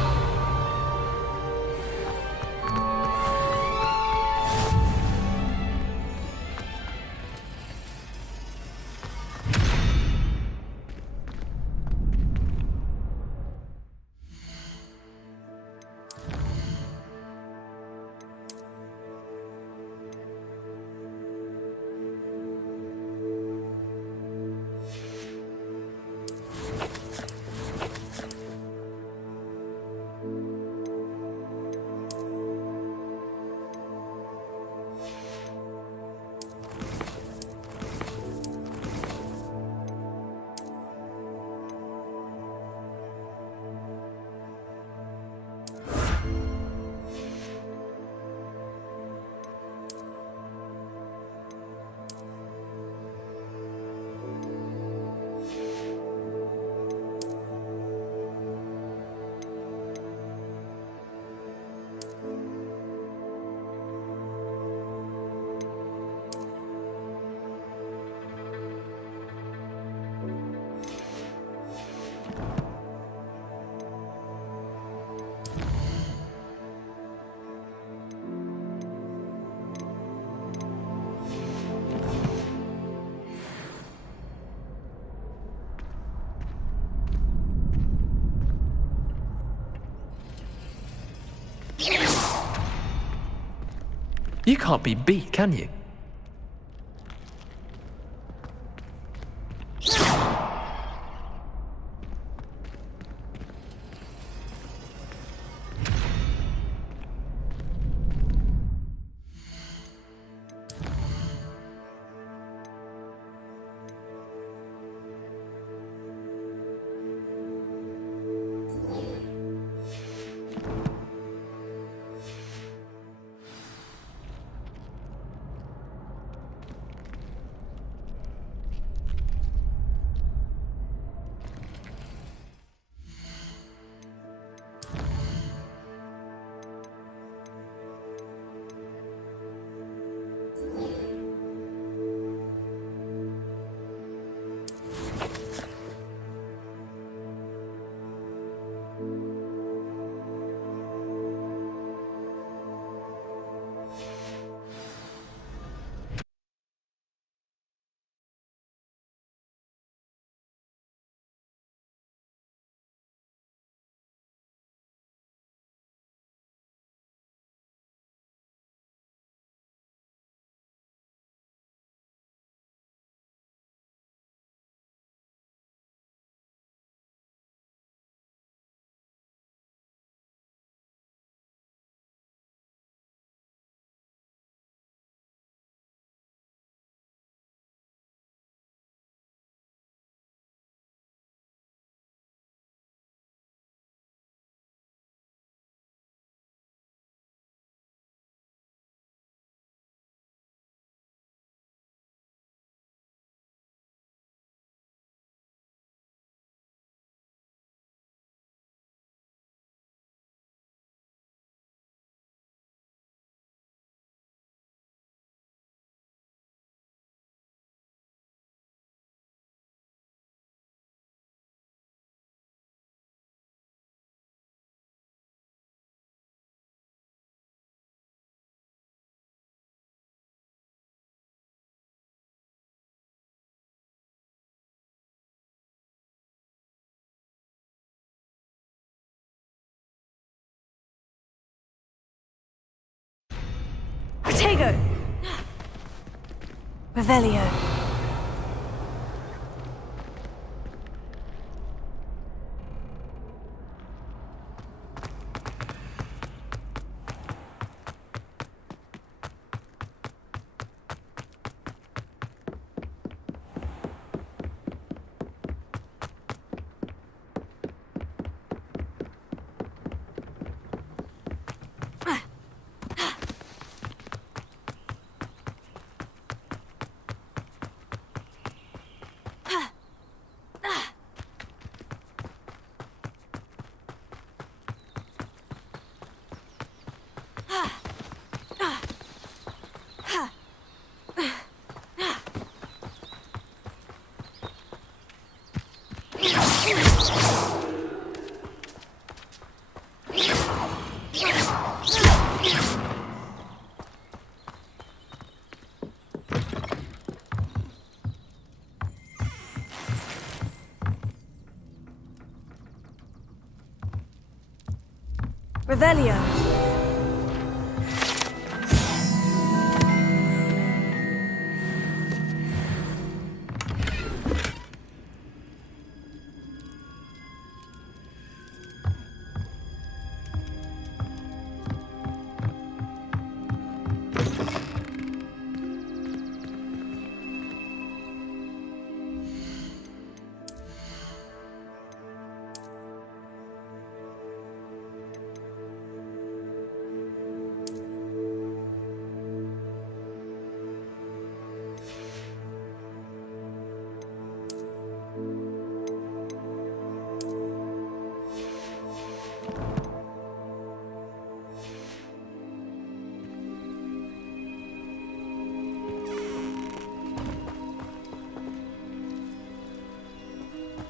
You can't be beat, can you? Protego! Revelio. Revelio.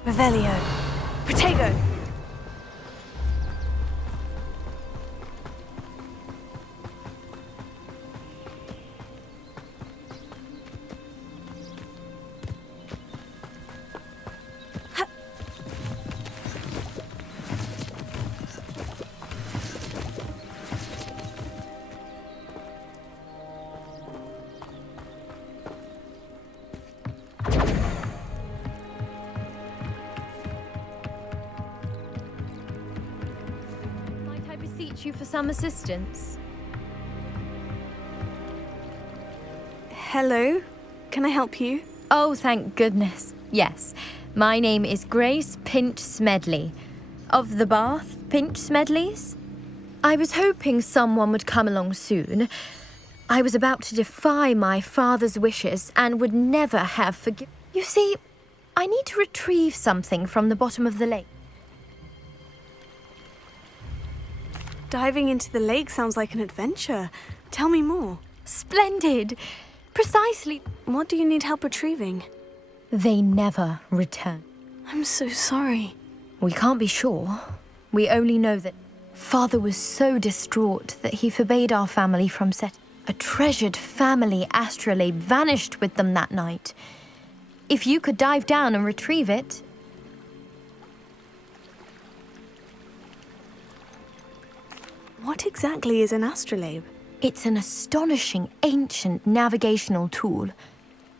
Revelio. Protego! You for some assistance? Hello? Can I help you? Oh, thank goodness. Yes. My name is Grace Pinch Smedley. Of the Bath Pinch Smedleys? I was hoping someone would come along soon. I was about to defy my father's wishes and would never have forgiven. You see, I need to retrieve something from the bottom of the lake. Diving into the lake sounds like an adventure. Tell me more. Splendid! Precisely. What do you need help retrieving? They never return. I'm so sorry. We can't be sure. We only know that Father was so distraught that he forbade our family from set. A treasured family astrolabe vanished with them that night. If you could dive down and retrieve it... What exactly is an astrolabe? It's an astonishing ancient navigational tool.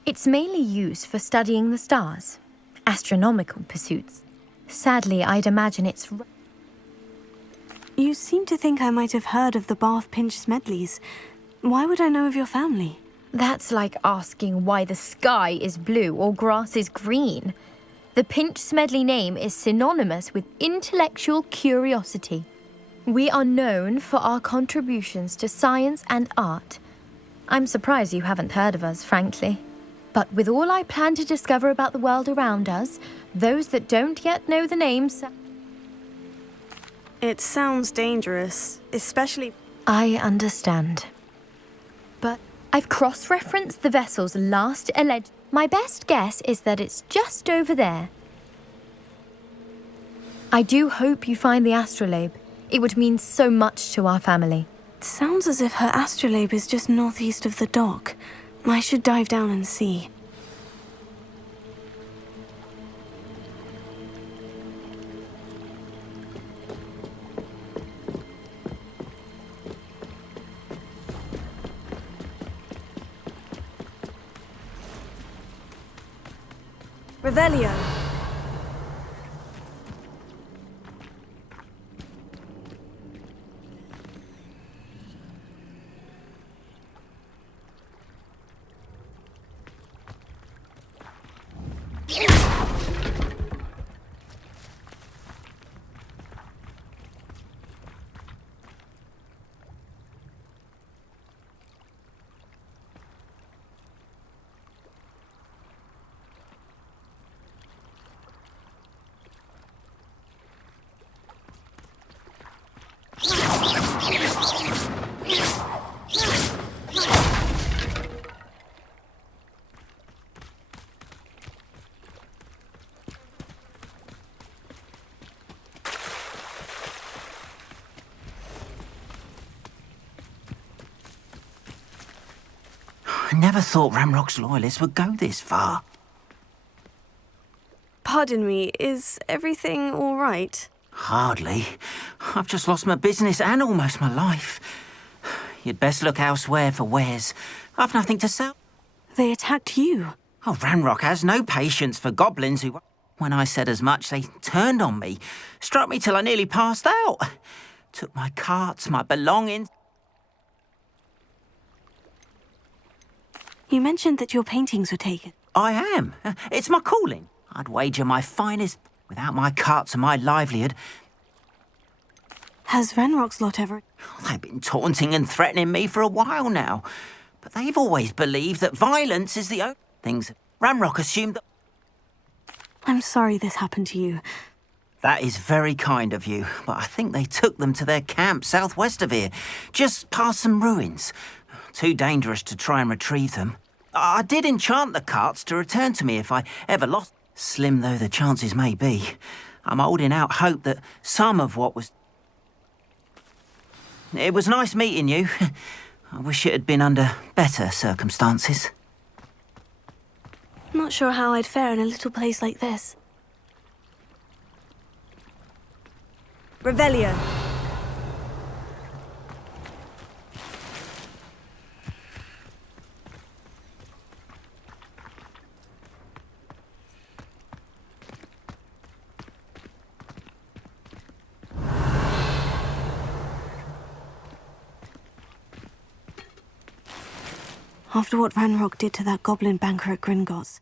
It's mainly used for studying the stars, astronomical pursuits. Sadly, I'd imagine it's... You seem to think I might have heard of the Bath Pinch Smedleys. Why would I know of your family? That's like asking why the sky is blue or grass is green. The Pinch Smedley name is synonymous with intellectual curiosity. We are known for our contributions to science and art. I'm surprised you haven't heard of us, frankly. But with all I plan to discover about the world around us, those that don't yet know the names... It sounds dangerous, especially... I understand. But I've cross-referenced the vessel's last alleged... My best guess is that it's just over there. I do hope you find the astrolabe. It would mean so much to our family. It sounds as if her astrolabe is just northeast of the dock. I should dive down and see. Revelio. I never thought Ramrock's loyalists would go this far. Pardon me, is everything all right? Hardly. I've just lost my business and almost my life. You'd best look elsewhere for wares. I've nothing to sell. They attacked you. Oh, Ranrock has no patience for goblins who... When I said as much, they turned on me. Struck me till I nearly passed out. Took my carts, my belongings... You mentioned that your paintings were taken. I am. It's my calling. I'd wager my finest... Without my carts and my livelihood... Has Ranrock's lot ever... They've been taunting and threatening me for a while now. But they've always believed that violence is the only things... Ranrock assumed that... I'm sorry this happened to you. That is very kind of you, but I think they took them to their camp southwest of here, just past some ruins. Too dangerous to try and retrieve them. I did enchant the carts to return to me if I ever lost. Slim though the chances may be, I'm holding out hope that some of what was... It was nice meeting you. I wish it had been under better circumstances. Not sure how I'd fare in a little place like this. Revelio. After what Ranrock did to that goblin banker at Gringotts.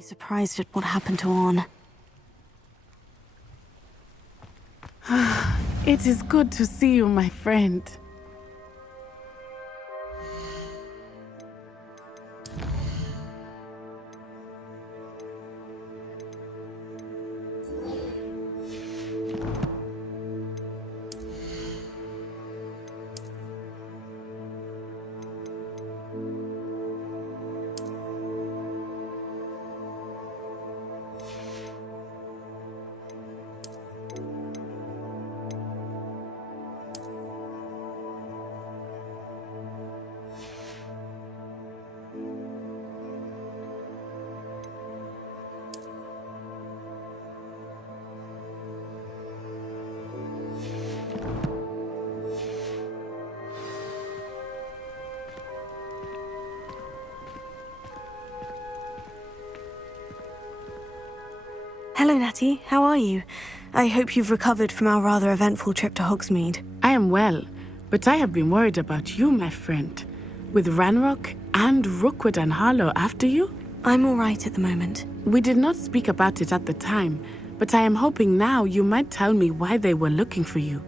Surprised at what happened to Orn. It is good to see you, my friend. Hello, Natty. How are you? I hope you've recovered from our rather eventful trip to Hogsmeade. I am well, but I have been worried about you, my friend. With Ranrock and Rookwood and Harlow after you? I'm all right at the moment. We did not speak about it at the time, but I am hoping now you might tell me why they were looking for you.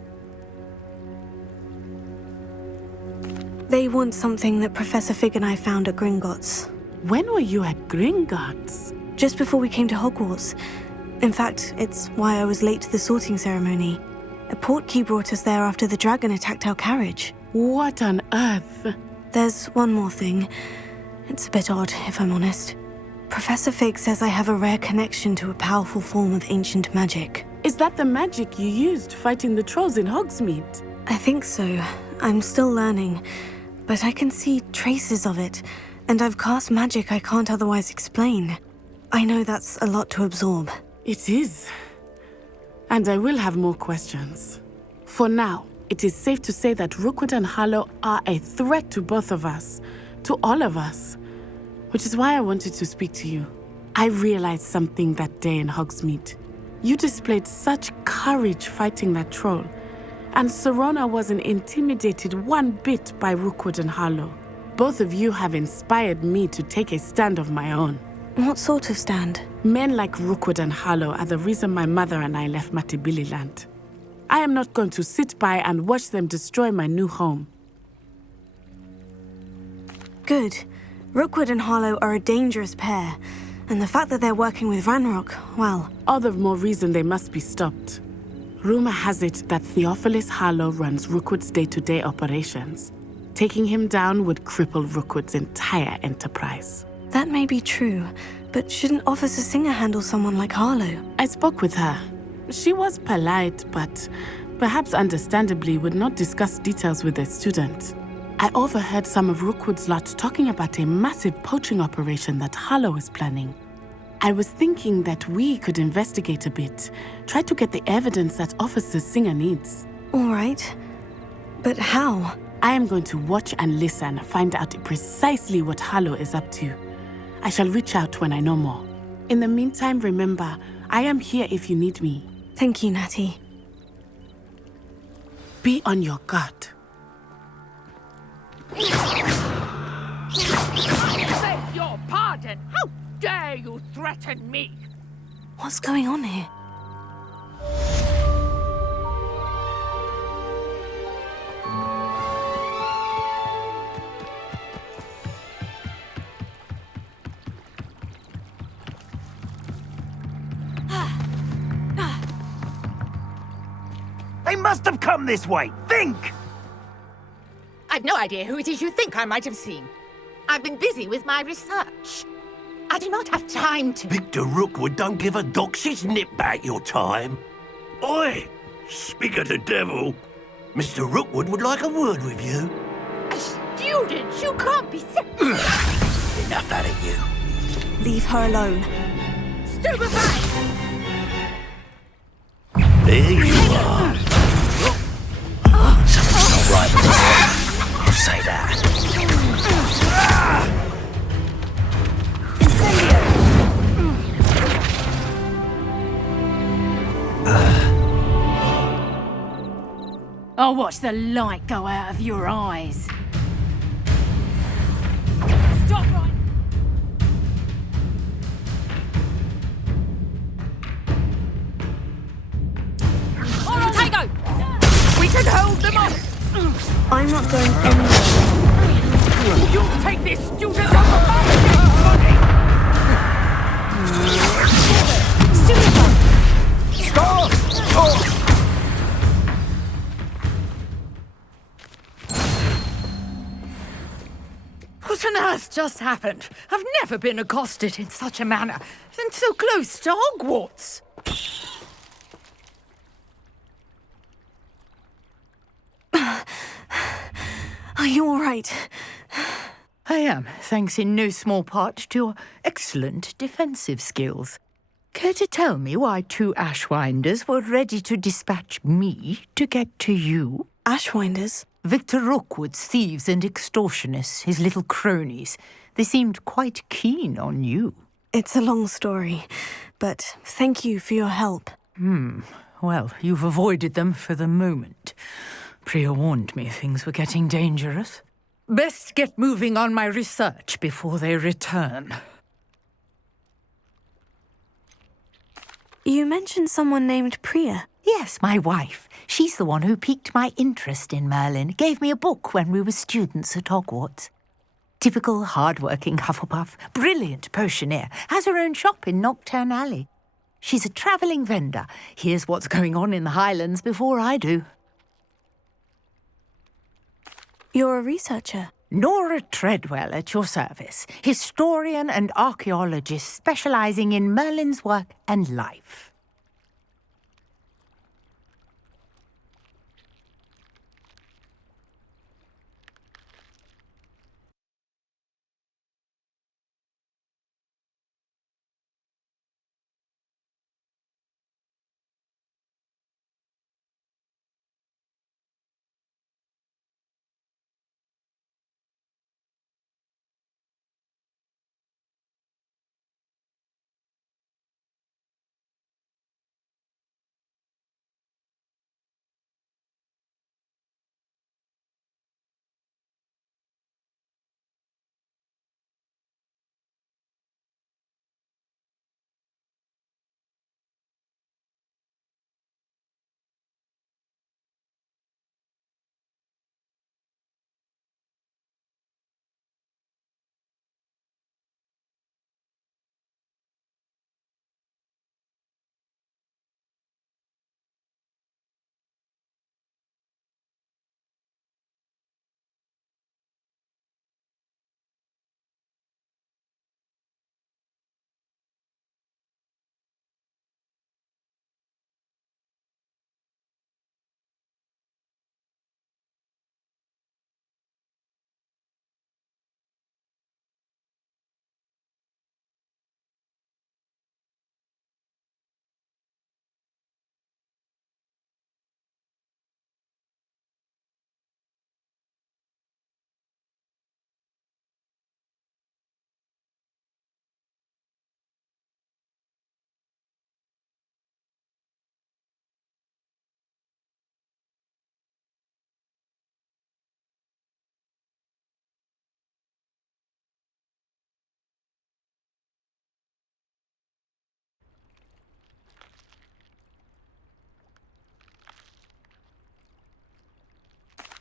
They want something that Professor Fig and I found at Gringotts. When were you at Gringotts? Just before we came to Hogwarts. In fact, it's why I was late to the sorting ceremony. A portkey brought us there after the dragon attacked our carriage. What on earth? There's one more thing. It's a bit odd, if I'm honest. Professor Fig says I have a rare connection to a powerful form of ancient magic. Is that the magic you used fighting the trolls in Hogsmeade? I think so. I'm still learning, but I can see traces of it, and I've cast magic I can't otherwise explain. I know that's a lot to absorb. It is. And I will have more questions. For now, it is safe to say that Rookwood and Harlow are a threat to both of us, to all of us. Which is why I wanted to speak to you. I realized something that day in Hogsmeade. You displayed such courage fighting that troll, and Serona wasn't intimidated one bit by Rookwood and Harlow. Both of you have inspired me to take a stand of my own. What sort of stand? Men like Rookwood and Harlow are the reason my mother and I left Matabeleland. I am not going to sit by and watch them destroy my new home. Good. Rookwood and Harlow are a dangerous pair, and the fact that they're working with Ranrock, well... All the more reason they must be stopped. Rumor has it that Theophilus Harlow runs Rookwood's day-to-day operations. Taking him down would cripple Rookwood's entire enterprise. That may be true, but shouldn't Officer Singer handle someone like Harlow? I spoke with her. She was polite, but perhaps understandably would not discuss details with a student. I overheard some of Rookwood's lot talking about a massive poaching operation that Harlow is planning. I was thinking that we could investigate a bit, try to get the evidence that Officer Singer needs. All right. But how? I am going to watch and listen, find out precisely what Harlow is up to. I shall reach out when I know more. In the meantime, remember, I am here if you need me. Thank you, Natty. Be on your guard. I beg your pardon! How dare you threaten me? What's going on here? They must have come this way. Think! I've no idea who it is you think I might have seen. I've been busy with my research. I do not have time to... Victor Rookwood don't give a doxy's nip back your time. Oi! Speak of the devil. Mr. Rookwood would like a word with you. A student? You can't be sick. Enough out of you. Leave her alone. Stupefy! There you are. Something's not right with this. I'll say that. I'll watch the light go out of your eyes. Stop right... All right, Tago! We can hold them off! I'm not going anywhere. You'll take this student off the body! Stop! Oh. What on earth just happened? I've never been accosted in such a manner, and so close to Hogwarts. Are you all right? I am, thanks in no small part to your excellent defensive skills. Care to tell me why two Ashwinders were ready to dispatch me to get to you? Ashwinders? Victor Rookwood's thieves and extortionists, his little cronies. They seemed quite keen on you. It's a long story, but thank you for your help. Well, you've avoided them for the moment. Priya warned me things were getting dangerous. Best get moving on my research before they return. You mentioned someone named Priya. Yes, my wife. She's the one who piqued my interest in Merlin. Gave me a book when we were students at Hogwarts. Typical hard-working Hufflepuff, brilliant potioneer, has her own shop in Knockturn Alley. She's a travelling vendor. Hears what's going on in the Highlands before I do. You're a researcher? Nora Treadwell at your service, historian and archaeologist specialising in Merlin's work and life.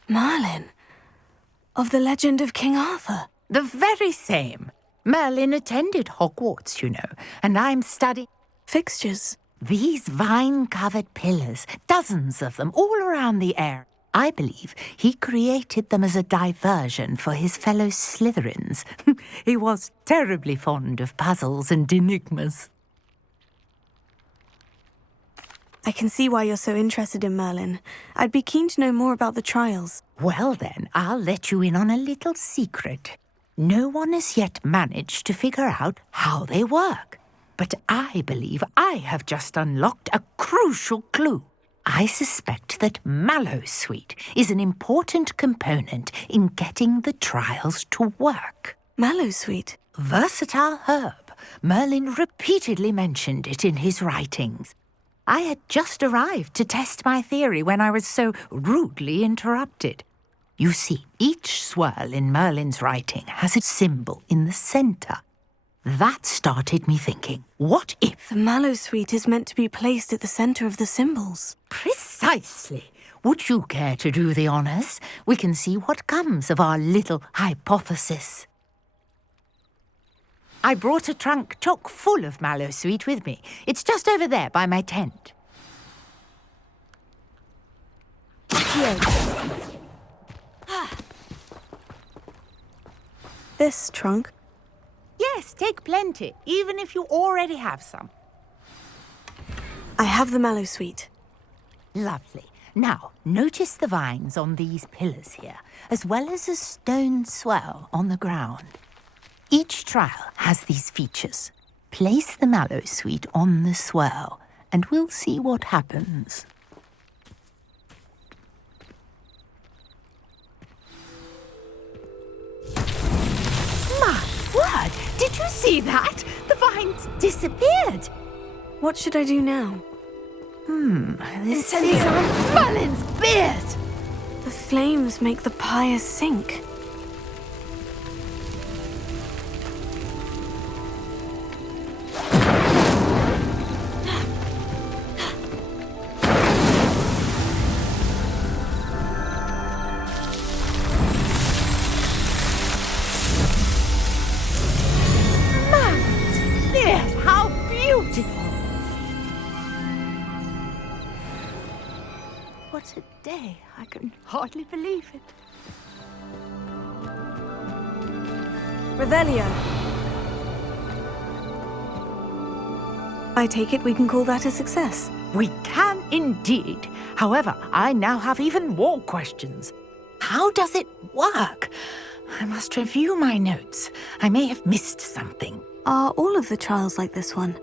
Merlin? Of the legend of King Arthur? The very same. Merlin attended Hogwarts, you know, and I'm studying... Fixtures? These vine-covered pillars, dozens of them, all around the area. I believe he created them as a diversion for his fellow Slytherins. He was terribly fond of puzzles and enigmas. I can see why you're so interested in Merlin. I'd be keen to know more about the trials. Well then, I'll let you in on a little secret. No one has yet managed to figure out how they work. But I believe I have just unlocked a crucial clue. I suspect that Mallowsweet is an important component in getting the trials to work. Mallowsweet? Versatile herb. Merlin repeatedly mentioned it in his writings. I had just arrived to test my theory when I was so rudely interrupted. You see, each swirl in Merlin's writing has a symbol in the centre. That started me thinking, what if... The Mallowsweet is meant to be placed at the centre of the symbols. Precisely. Would you care to do the honours? We can see what comes of our little hypothesis. I brought a trunk chock full of Mallowsweet with me. It's just over there by my tent. Here. This trunk? Yes, take plenty, even if you already have some. I have the Mallowsweet. Lovely. Now, notice the vines on these pillars here, as well as a stone swell on the ground. Each trial has these features. Place the Mallowsweet on the swirl, and we'll see what happens. My word! Did you see that? The vines disappeared. What should I do now? This is on Merlin's beard! The flames make the pyre sink. what a day. I can hardly believe it. Revelio. I take it we can call that a success. We can indeed. However, I now have even more questions. How does it work? I must review my notes. I may have missed something. Are all of the trials like this one?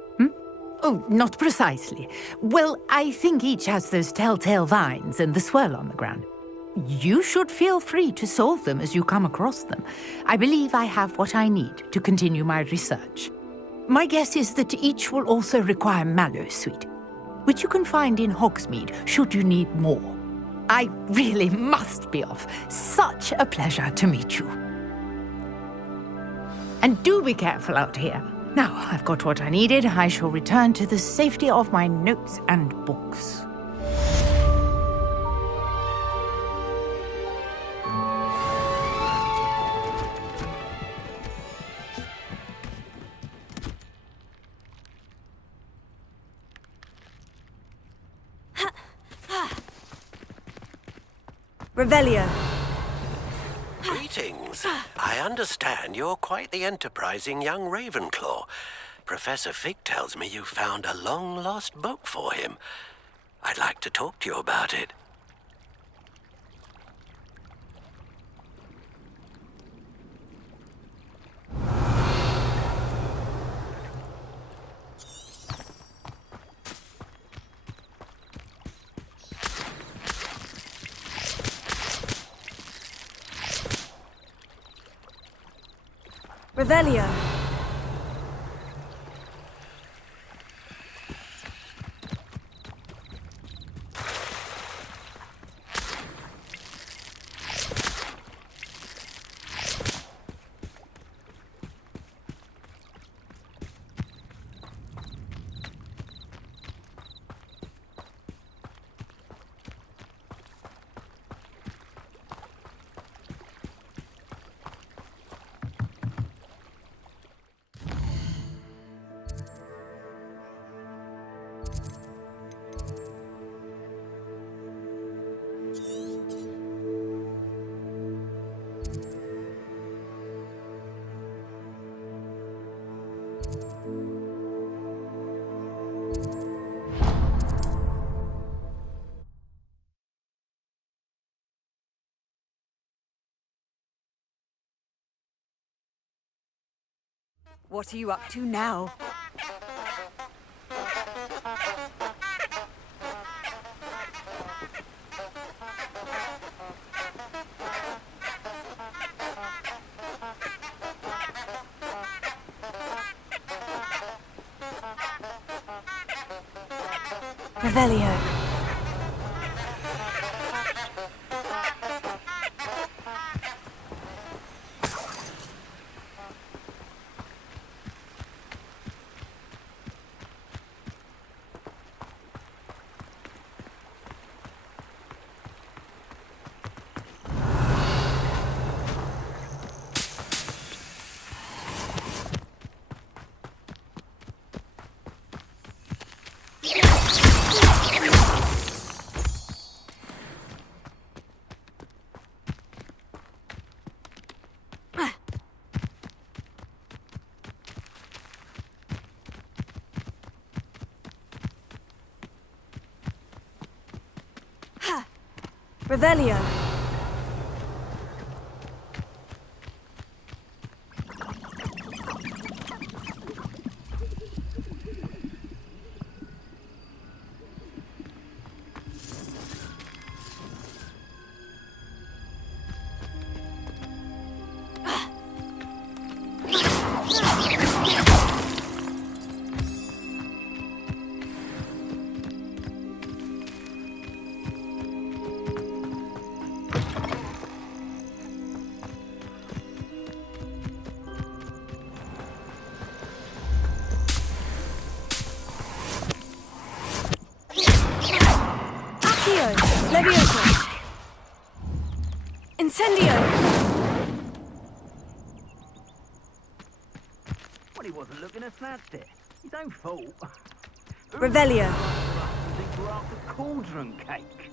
Oh, not precisely. Well, I think each has those telltale vines and the swirl on the ground. You should feel free to solve them as you come across them. I believe I have what I need to continue my research. My guess is that each will also require mallow sweet, which you can find in Hogsmeade should you need more. I really must be off. Such a pleasure to meet you. And do be careful out here. Now I've got what I needed, I shall return to the safety of my notes and books. Revelio. Greetings. I understand you're quite the enterprising young Ravenclaw. Professor Fig tells me you found a long-lost book for him. I'd like to talk to you about it. Revelio. What are you up to now? Revelio. Revelio. Leviosa! Incendio! Well, he wasn't looking at snatched it. His own fault. Revelio. Think we're after cauldron cake.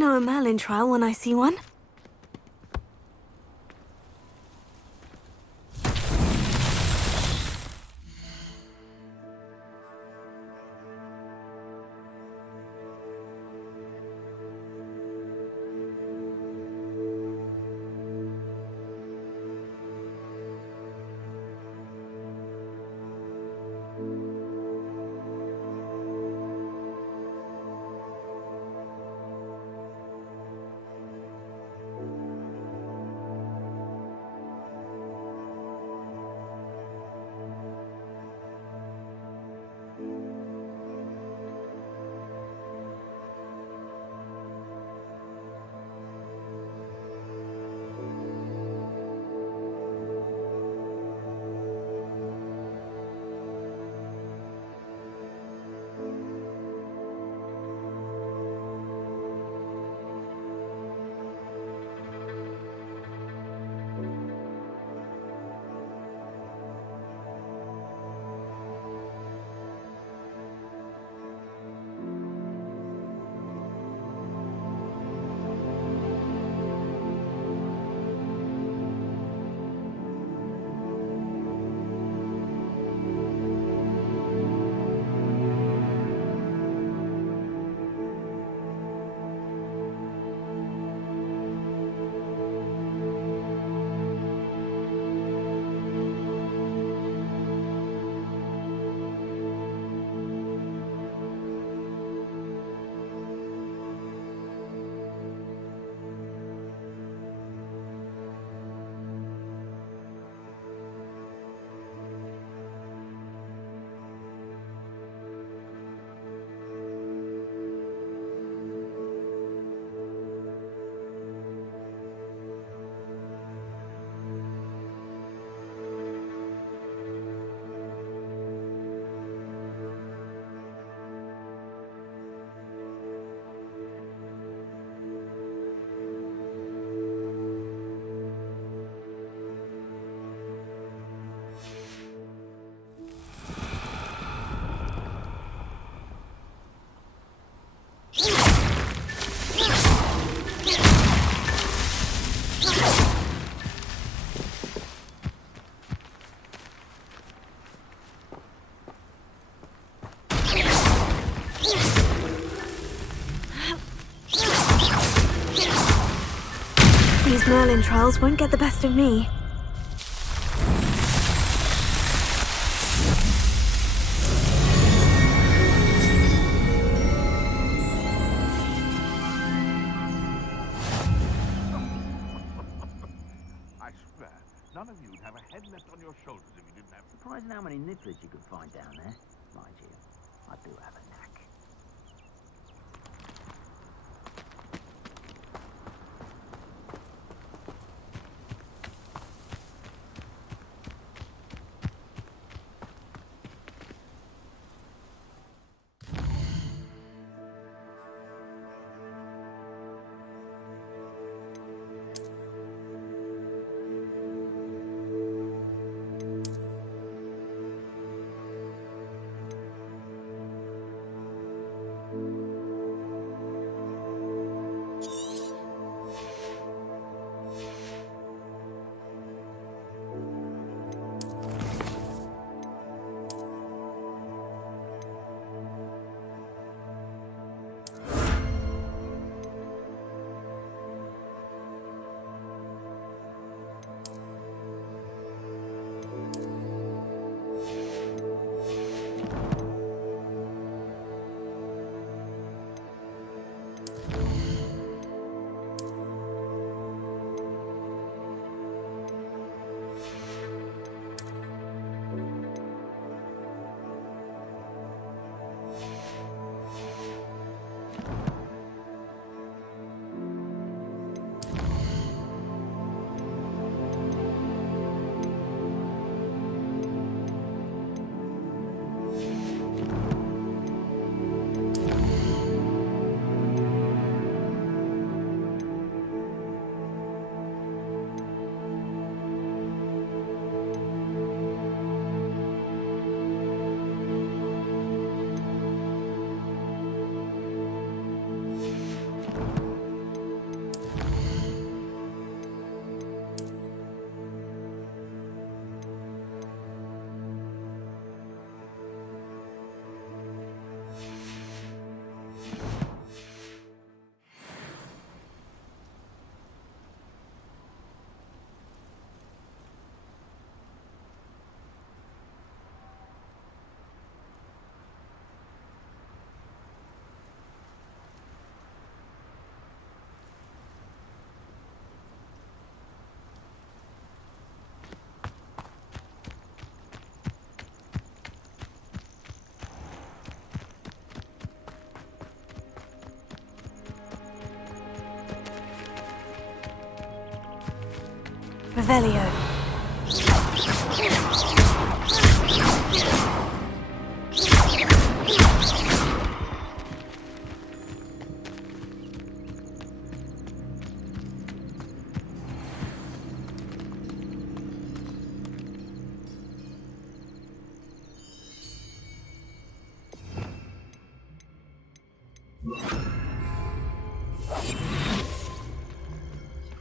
know a Merlin trial when I see one. These Merlin trials won't get the best of me. I swear, none of you'd have a head left on your shoulders if you didn't have... Surprising how many nibblers you could find down there. Mind you, I do have a knack. Revelio.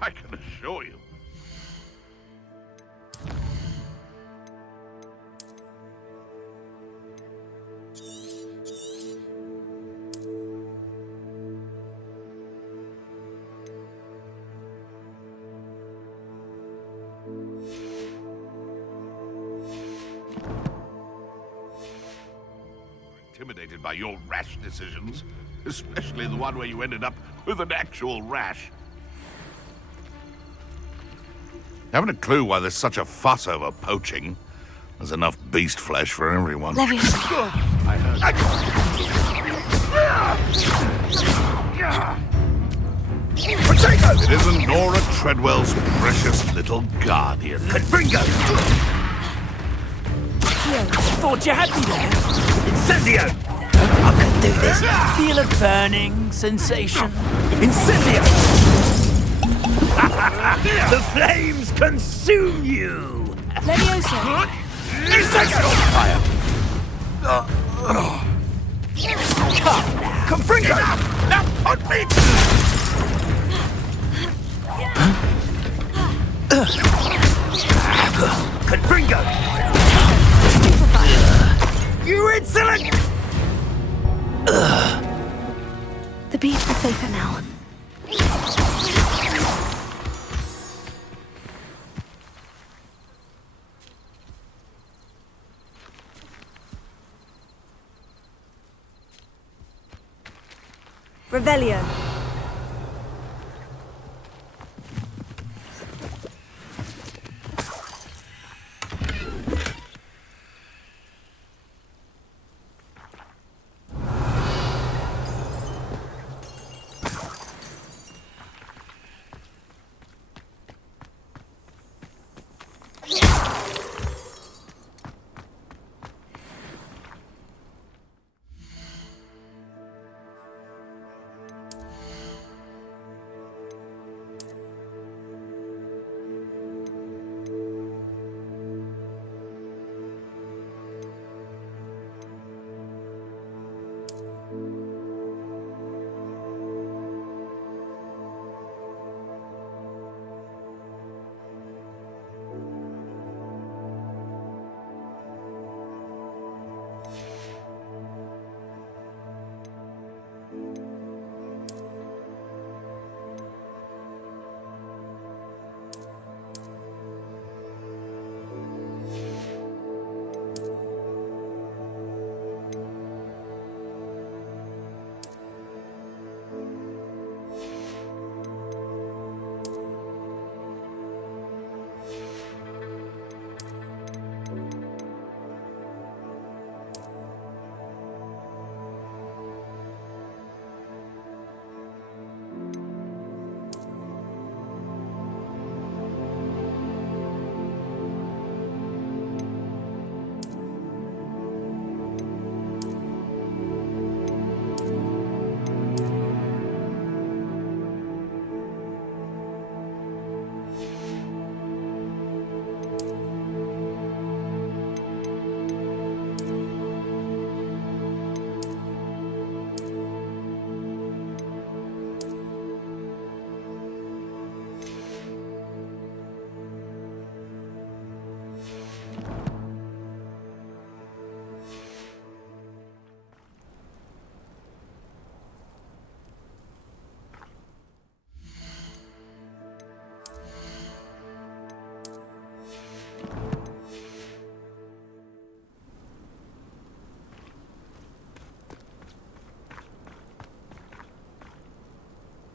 I can assure you. Intimidated by your rash decisions, especially the one where you ended up with an actual rash. Haven't a clue why there's such a fuss over poaching. There's enough beast flesh for everyone. Leviosa. I heard. Potato! It isn't Nora Treadwell's precious little guardian. Confringo! Thought you had me there. Incendio! I can do this. Feel a burning sensation. Incendio! The flames consume you! Leviosa. Incendio! Fire! Confringo! Now put me! Confringo! You insolent! The beasts are safer now. Revelio.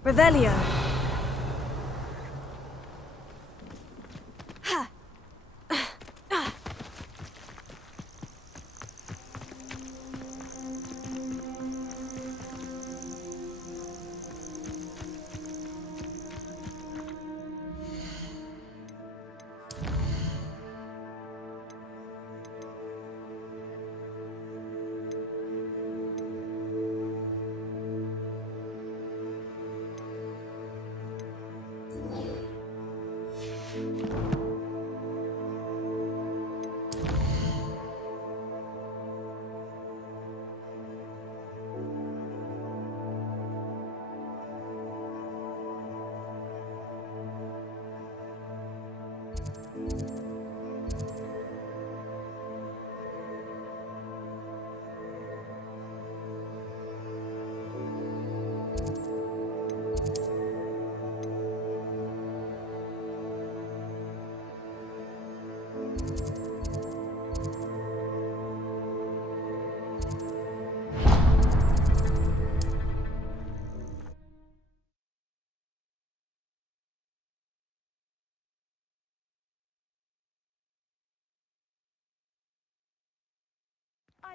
Revelio.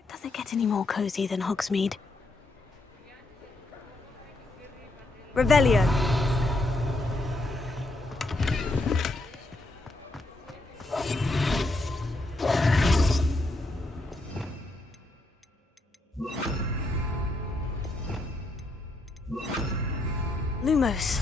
Does it get any more cozy than Hogsmeade? Revelio. Lumos.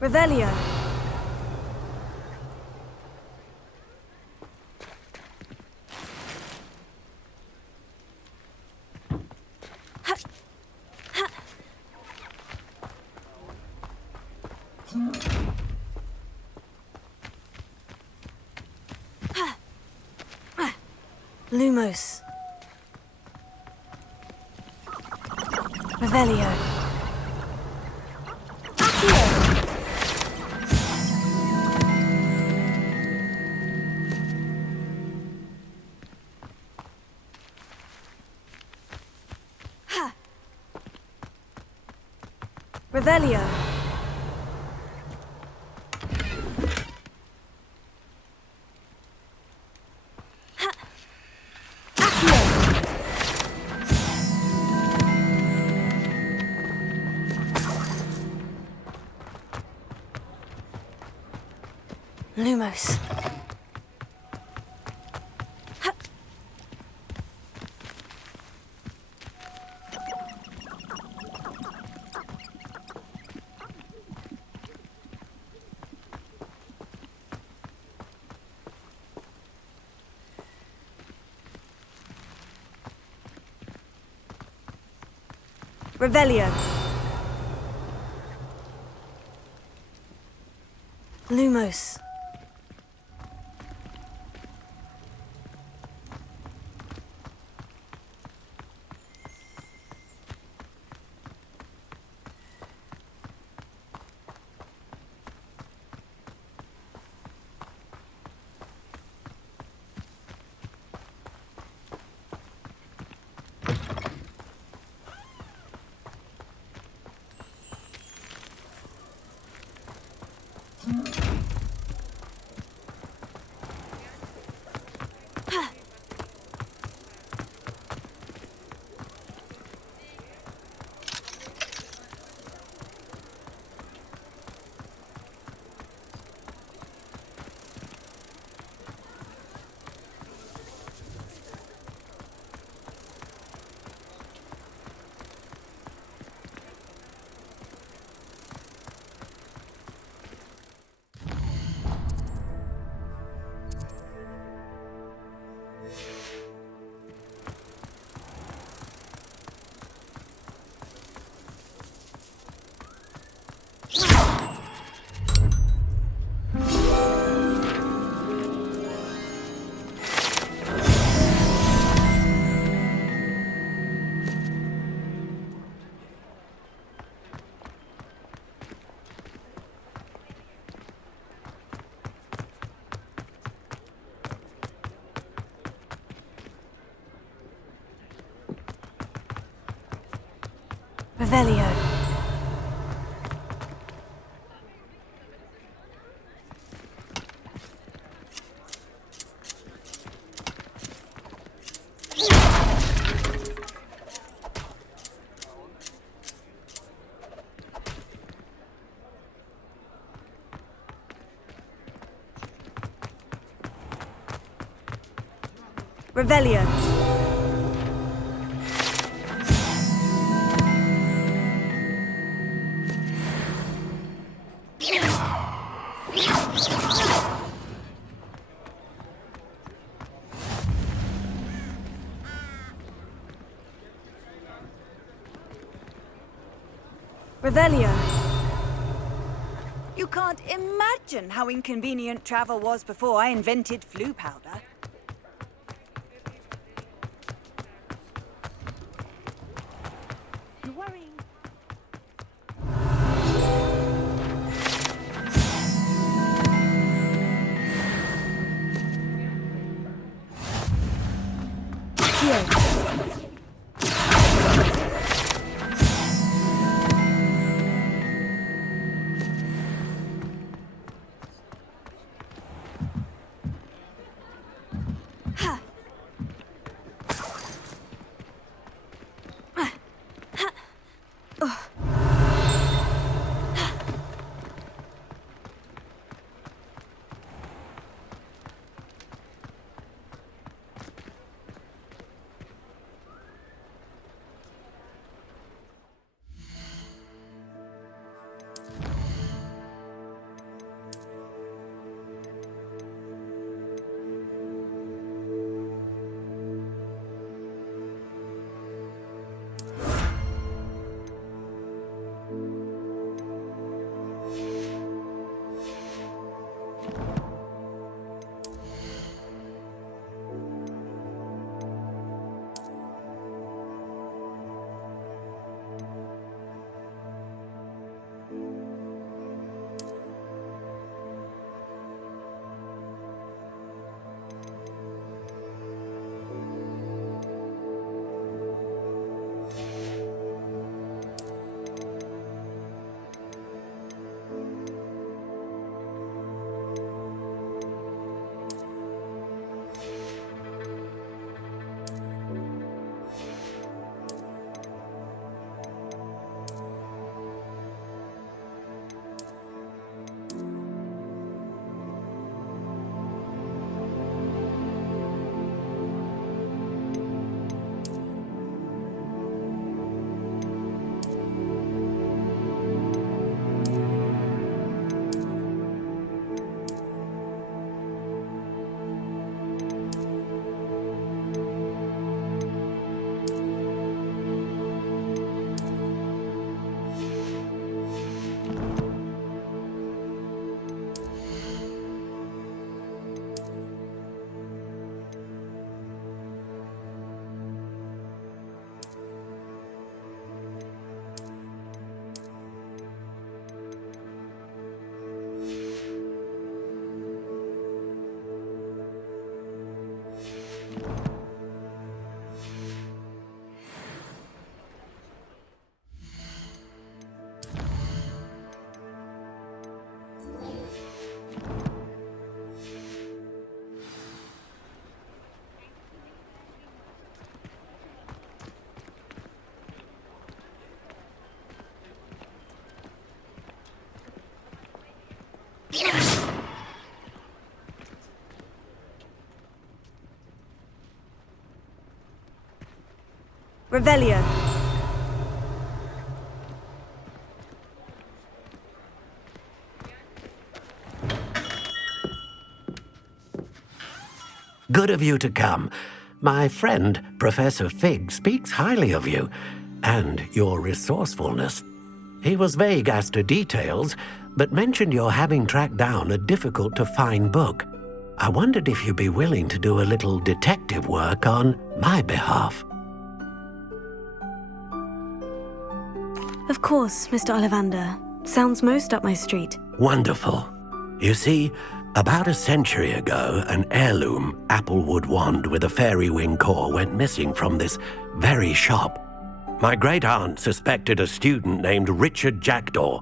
Revelio. Lumos. Revelio. Revelio. Lumos. Revelio. Lumos. Revelio. Revelio. Revelio. You can't imagine how inconvenient travel was before I invented flu powder. You're worrying. Revelio. Good of you to come. My friend, Professor Fig, speaks highly of you and your resourcefulness. He was vague as to details, but mentioned your having tracked down a difficult-to-find book. I wondered if you'd be willing to do a little detective work on my behalf. Of course, Mr. Ollivander. Sounds most up my street. Wonderful. You see, about a century ago, an heirloom applewood wand with a fairy wing core went missing from this very shop. My great-aunt suspected a student named Richard Jackdaw.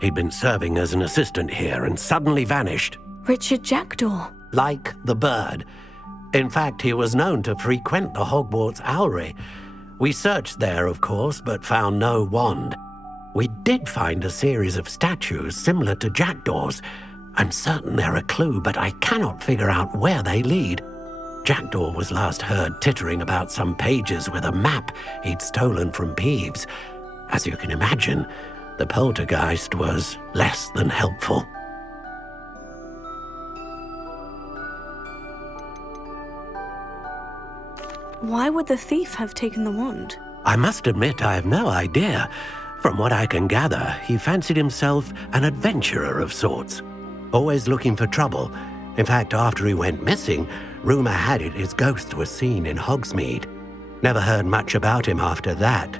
He'd been serving as an assistant here and suddenly vanished. Richard Jackdaw? Like the bird. In fact, he was known to frequent the Hogwarts Owlery. We searched there, of course, but found no wand. We did find a series of statues similar to Jackdaw's. I'm certain they're a clue, but I cannot figure out where they lead. Jackdaw was last heard tittering about some pages with a map he'd stolen from Peeves. As you can imagine, the poltergeist was less than helpful. Why would the thief have taken the wand? I must admit I have no idea. From what I can gather, he fancied himself an adventurer of sorts. Always looking for trouble. In fact, after he went missing, rumour had it his ghost was seen in Hogsmeade. Never heard much about him after that,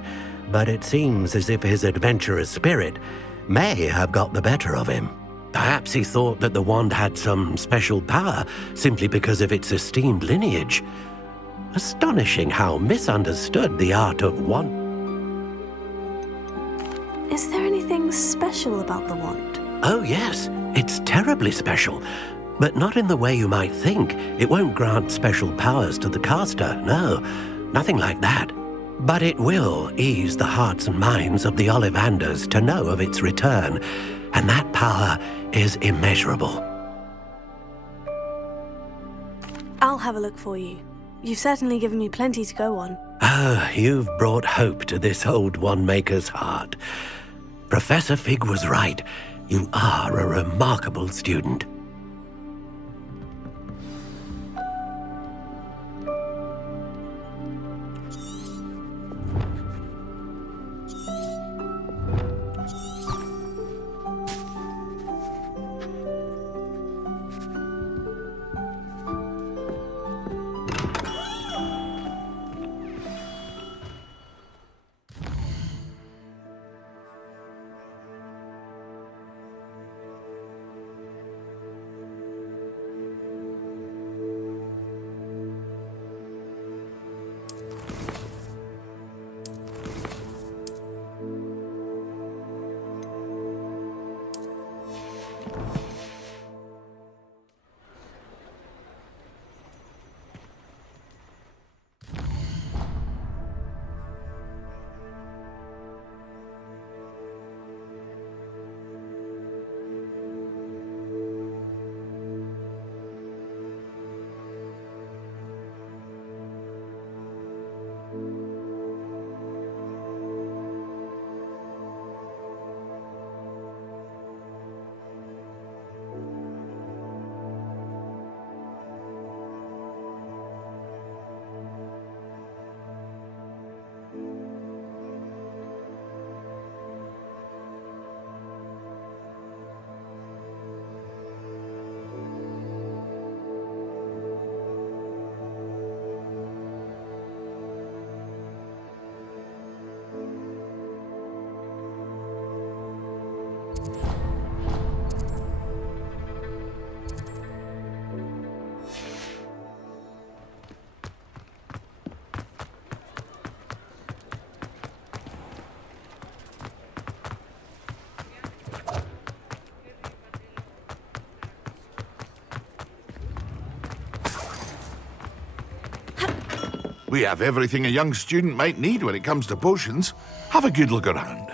but it seems as if his adventurous spirit may have got the better of him. Perhaps he thought that the wand had some special power simply because of its esteemed lineage. Astonishing how misunderstood the art of wand. Is there anything special about the wand? Oh yes, it's terribly special. But not in the way you might think. It won't grant special powers to the caster, no. Nothing like that. But it will ease the hearts and minds of the Ollivanders to know of its return. And that power is immeasurable. I'll have a look for you. You've certainly given me plenty to go on. Ah, you've brought hope to this old wand-maker's heart. Professor Fig was right. You are a remarkable student. We have everything a young student might need when it comes to potions. Have a good look around.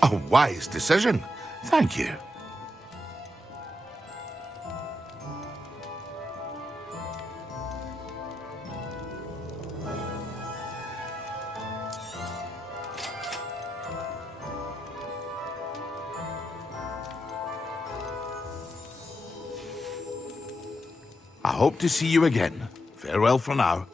A wise decision. Thank you. I hope to see you again. Farewell for now.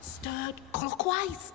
Stirred clockwise.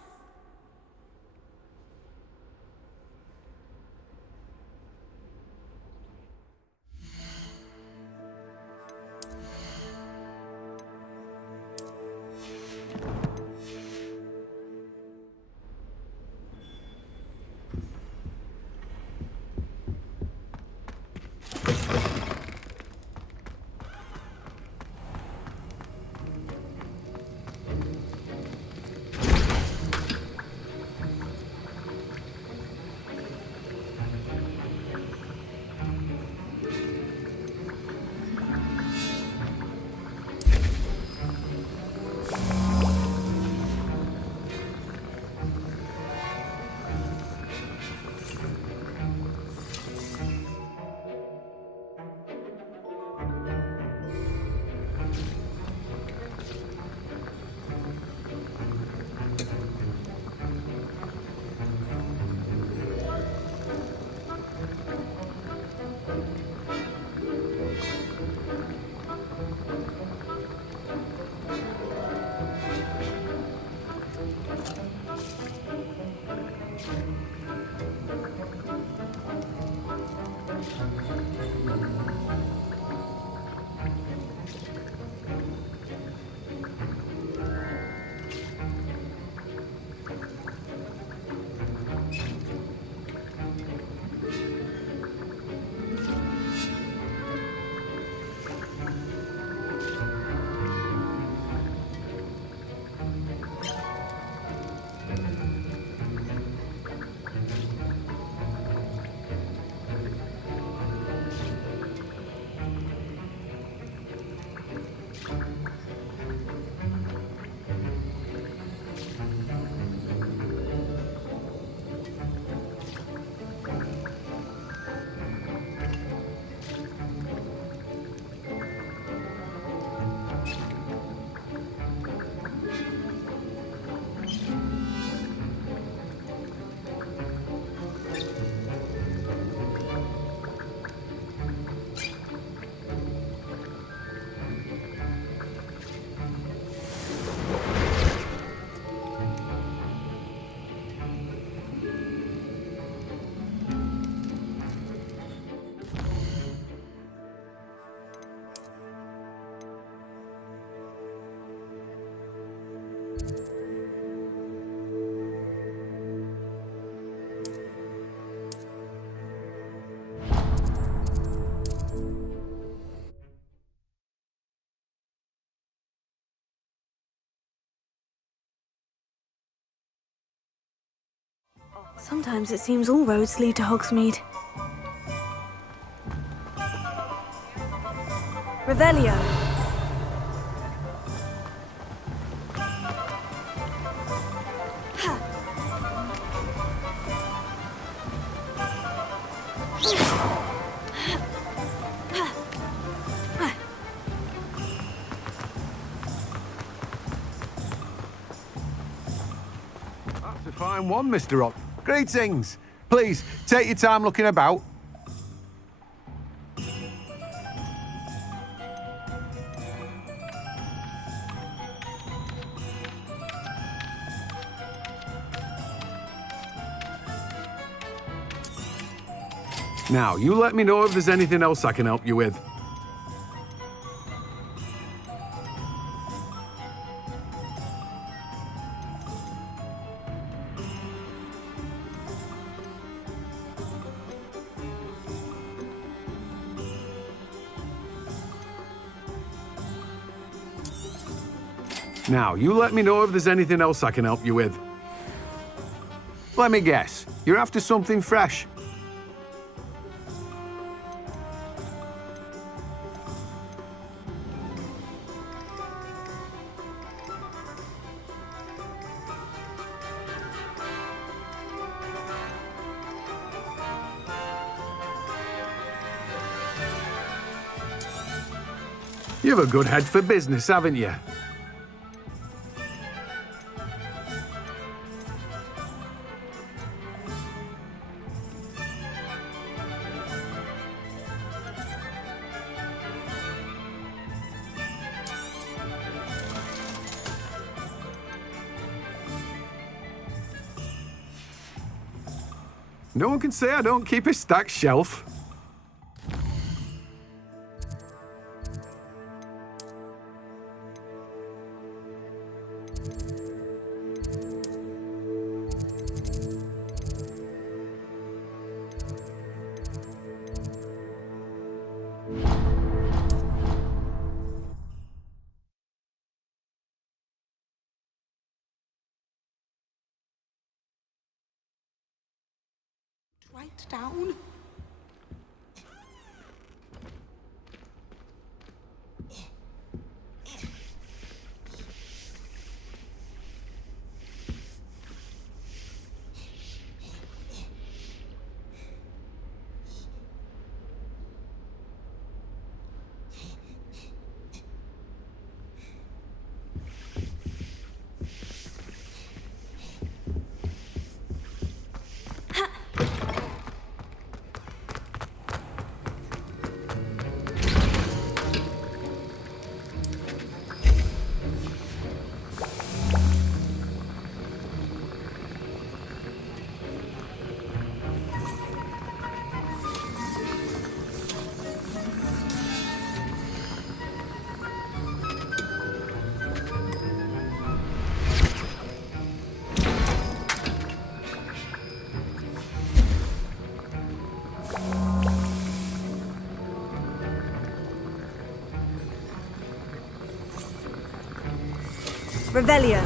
Sometimes it seems all roads lead to Hogsmeade. Revelio. That's a fine one, Mr. Rock. Greetings. Please, take your time looking about. Now, you let me know if there's anything else I can help you with. Now, you let me know if there's anything else I can help you with. Let me guess, you're after something fresh. You've a good head for business, haven't you? No one can say I don't keep a stacked shelf. Right down. Revelio.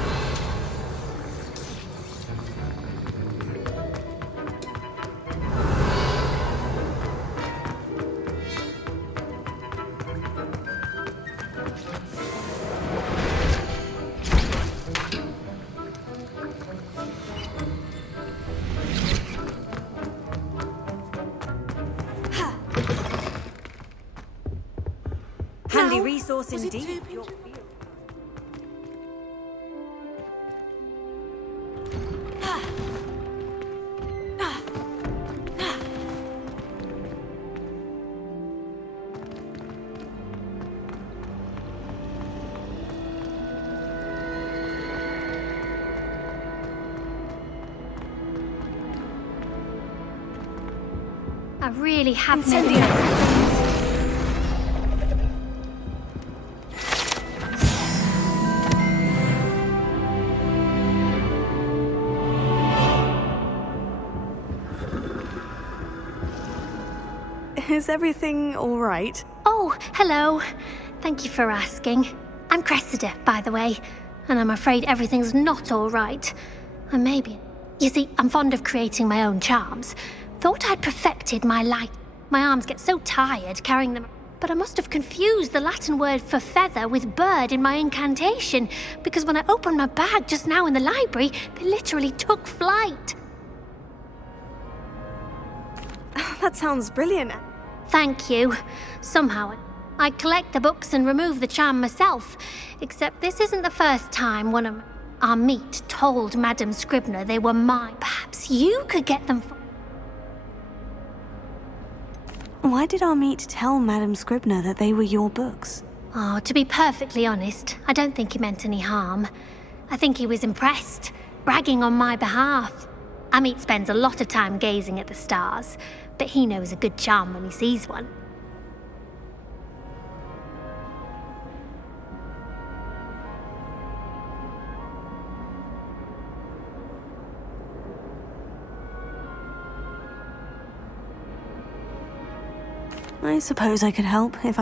Handy resource indeed. I really have Is everything all right? Oh, hello. Thank you for asking. I'm Cressida, by the way, and I'm afraid everything's not all right. And maybe... You see, I'm fond of creating my own charms. Thought I'd perfected my light. My arms get so tired carrying them, but I must have confused the Latin word for feather with bird in my incantation, because when I opened my bag just now in the library, they literally took flight. That sounds brilliant. Thank you. Somehow, I collect the books and remove the charm myself, except this isn't the first time one of our meat told Madame Scribner they were mine. Perhaps you could get them for... Why did our meat tell Madame Scribner that they were your books? Oh, to be perfectly honest, I don't think he meant any harm. I think he was impressed, bragging on my behalf. Amit spends a lot of time gazing at the stars, but he knows a good charm when he sees one. I suppose I could help if I...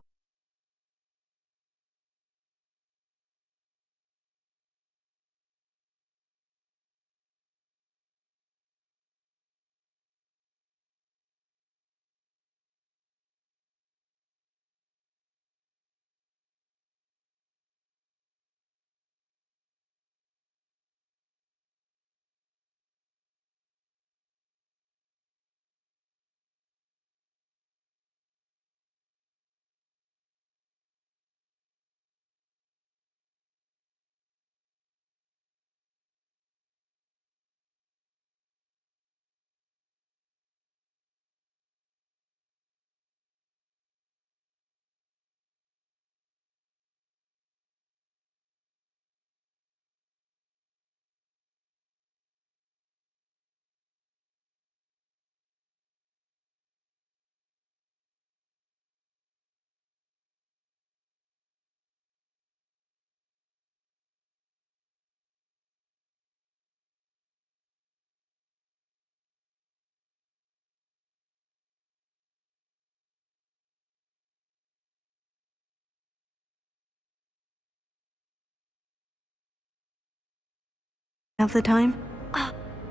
have the time?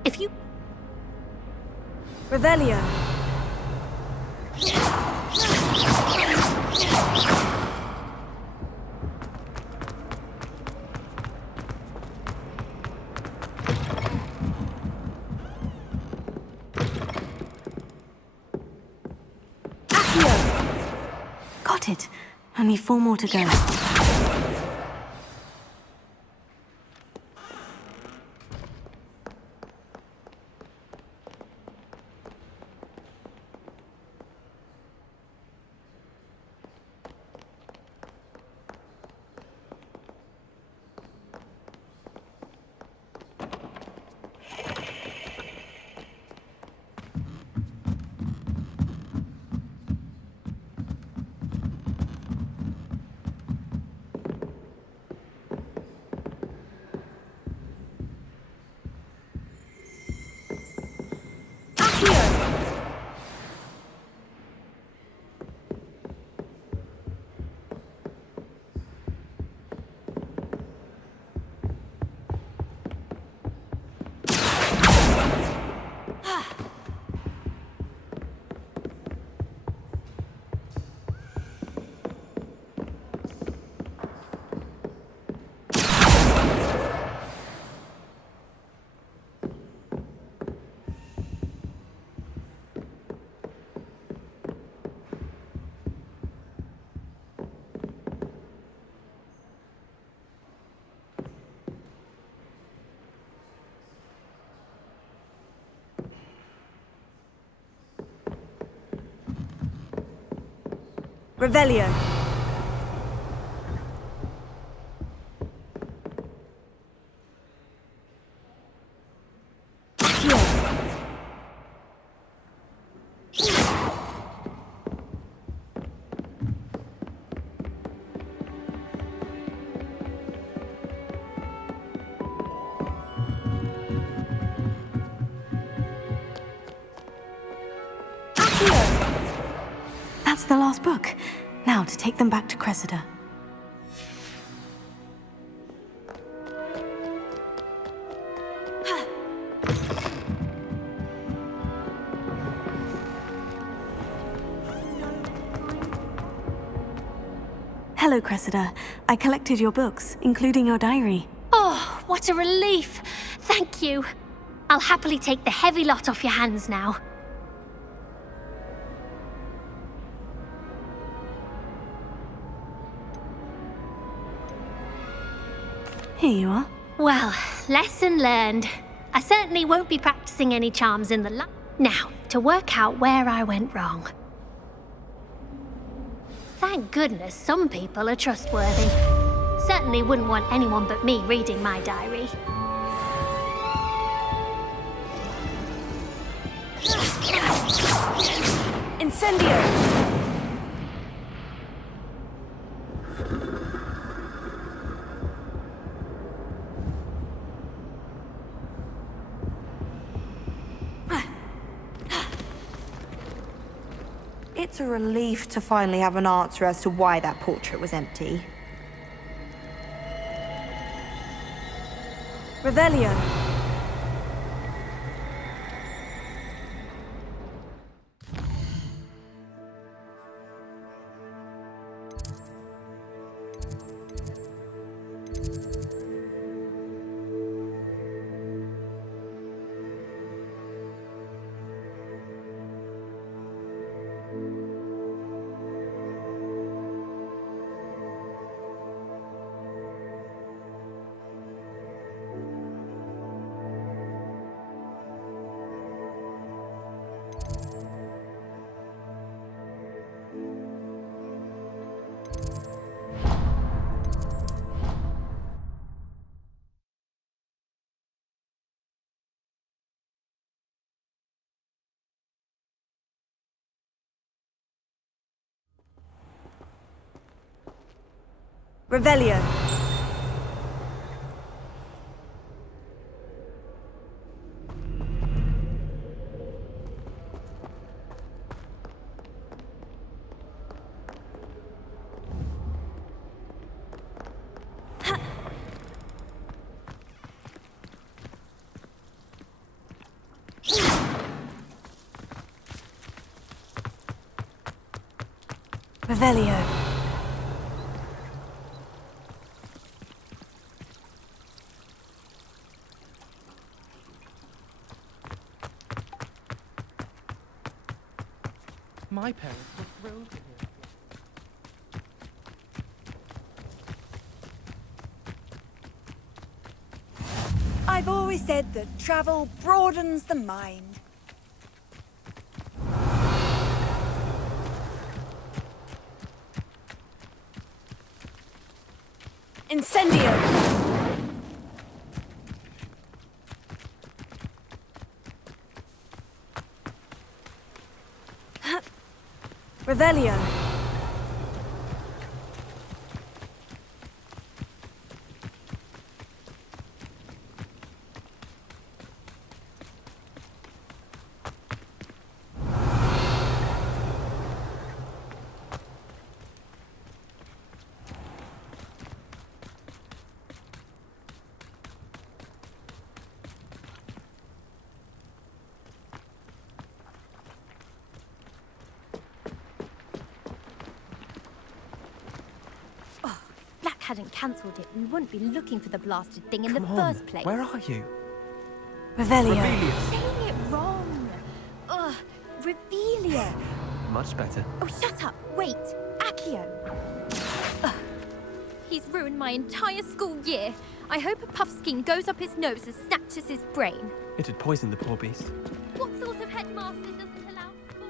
If you... Revelio. Got it. Only 4 more to go. Revelio. That's the last book. Now to take them back to Cressida. Hello, Cressida. I collected your books, including your diary. Oh, what a relief. Thank you. I'll happily take the heavy lot off your hands now. Here you are. Well, lesson learned. I certainly won't be practicing any charms in the lab. Now, to work out where I went wrong. Thank goodness some people are trustworthy. Certainly wouldn't want anyone but me reading my diary. Incendio! It's a relief to finally have an answer as to why that portrait was empty. Revelio. Revelio. Revelio. My parents were thrilled to hear it. I've always said that travel broadens the mind. Incendio! Revelio. Hadn't cancelled it, we wouldn't be looking for the blasted thing in the Come on, first place. where are you? Revelio. Saying it wrong. Ugh, Revelia. Much better. Oh, shut up. Wait, Accio. Ugh. He's ruined my entire school year. I hope a puffskein goes up his nose and snatches his brain. It'd poison the poor beast. What sort of headmaster doesn't allow school?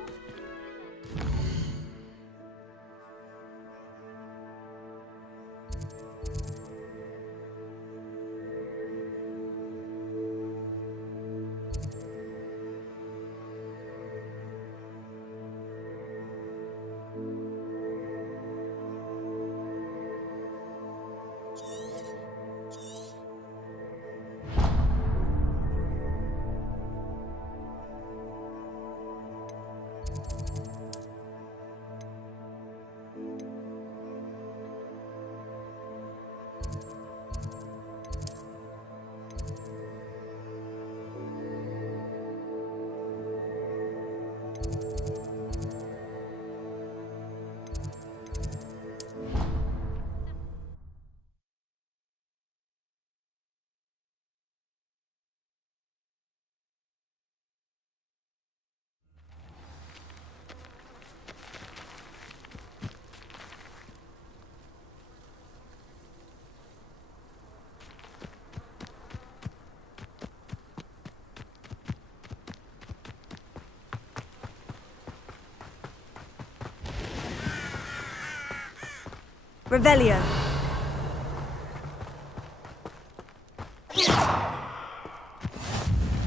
Revelio.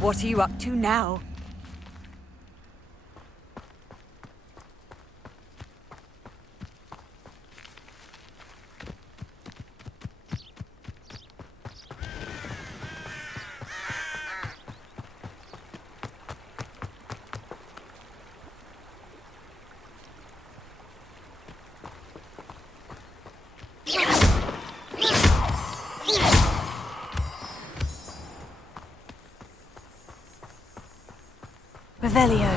What are you up to now? Revelio.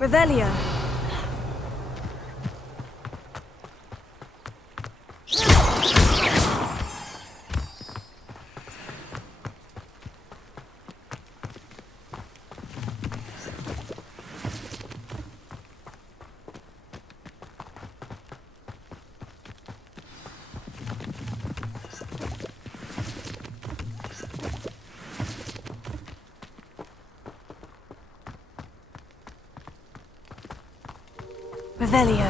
Revelio. Revelio.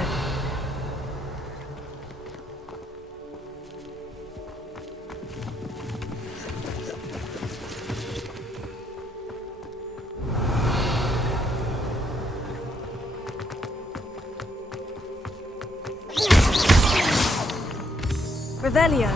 Revelio.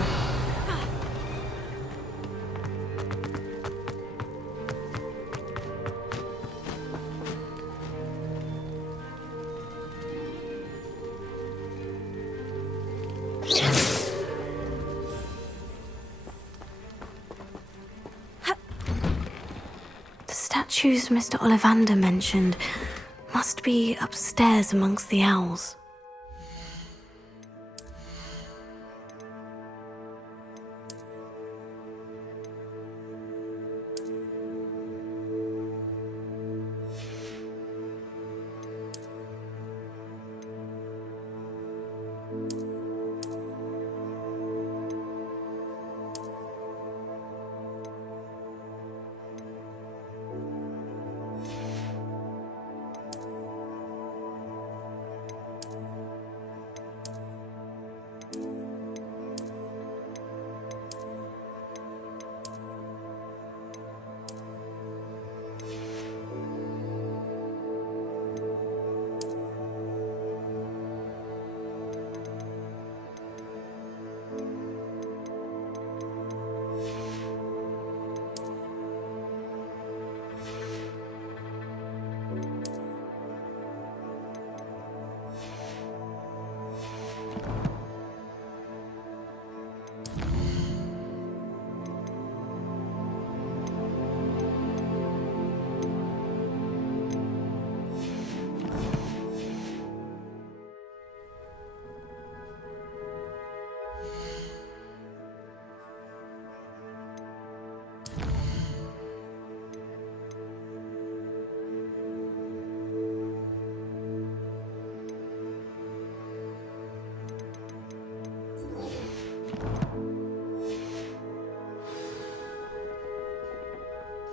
The statues Mr. Ollivander mentioned must be upstairs amongst the owls.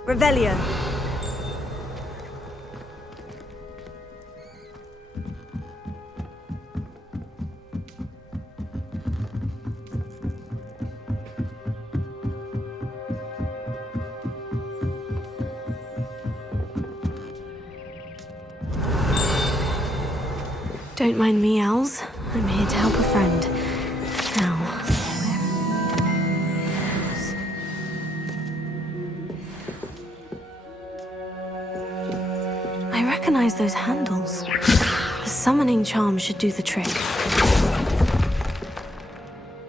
Revelio. Don't mind me, owls. I'm here to help a friend. Now, I recognize those handles. The summoning charm should do the trick.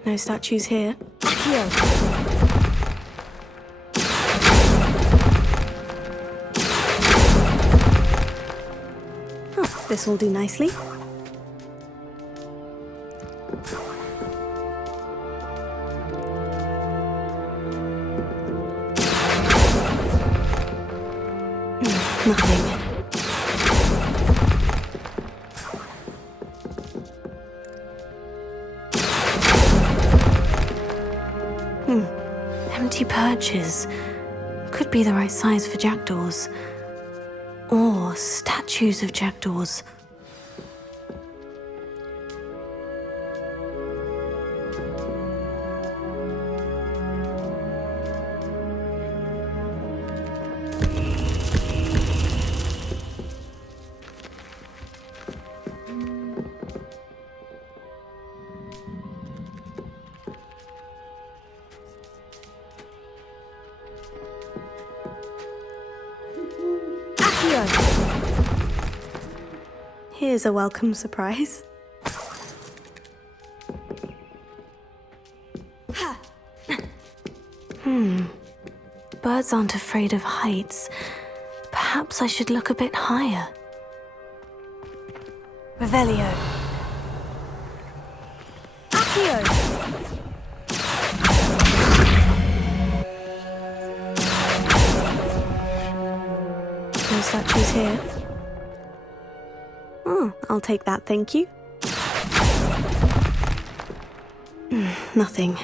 No statues here. Here. Oh, this will do nicely. Nothing. Empty perches. Could be the right size for jackdaws. Or statues of jackdaws. Here's a welcome surprise. Birds aren't afraid of heights. Perhaps I should look a bit higher. Revelio. Accio! No statues here. Oh, I'll take that, thank you. Nothing.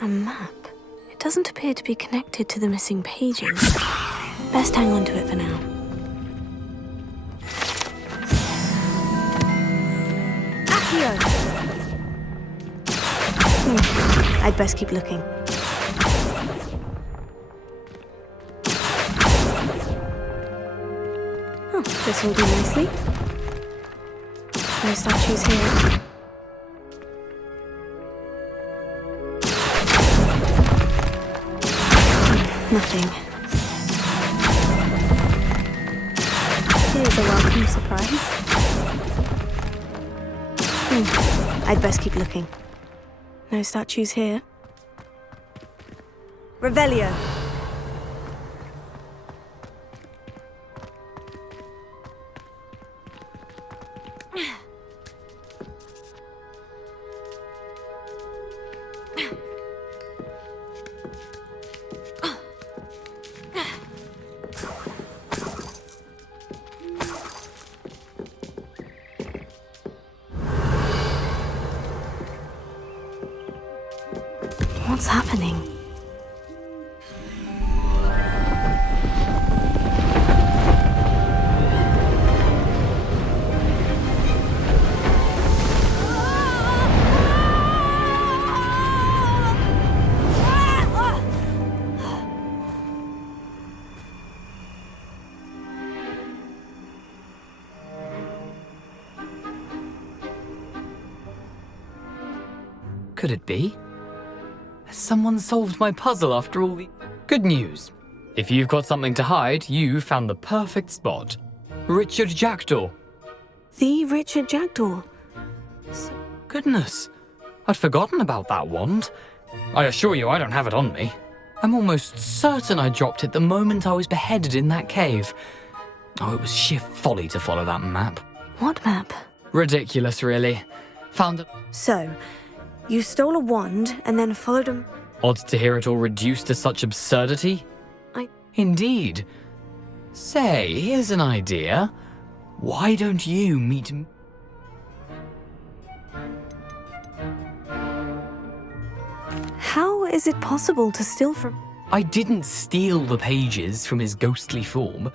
A map. It doesn't appear to be connected to the missing pages. Best hang on to it for now. Accio! I'd best keep looking. Oh, this will do nicely. No statues here. Nothing. Here's a welcome surprise. I'd best keep looking. No statues here. Revelio. What's happening? Could it be? Has someone solved my puzzle after all the... Good news. If you've got something to hide, you found the perfect spot. Richard Jackdaw. The Richard Jackdaw? Goodness. I'd forgotten about that wand. I assure you I don't have it on me. I'm almost certain I dropped it the moment I was beheaded in that cave. Oh, it was sheer folly to follow that map. What map? Ridiculous, really. Found it. So, you stole a wand and then followed him. Odd to hear it all reduced to such absurdity. Indeed. Say, here's an idea. Why don't you meet me? How is it possible to steal from... I didn't steal the pages from his ghostly form.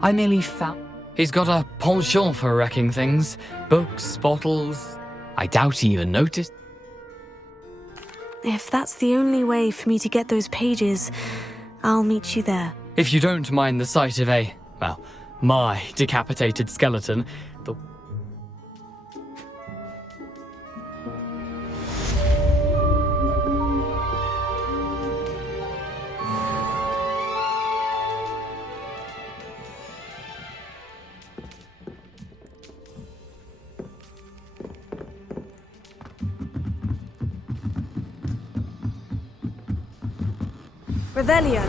I merely found... He's got a penchant for wrecking things. Books, bottles... I doubt he even noticed. If that's the only way for me to get those pages, I'll meet you there. If you don't mind the sight of a, well, my decapitated skeleton, the... Revelio.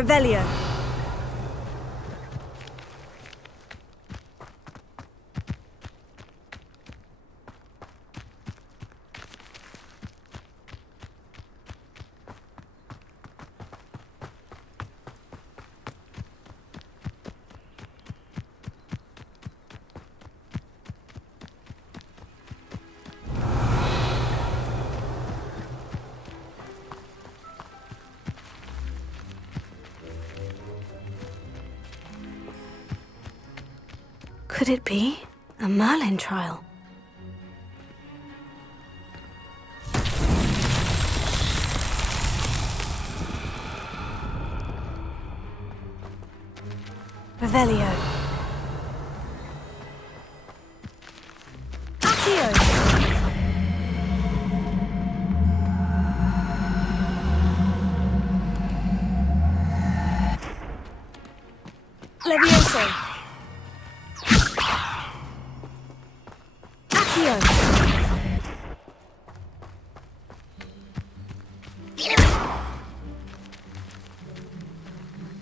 Revelio. Could it be a Merlin trial? Revelio. Accio. Levioso. Accio.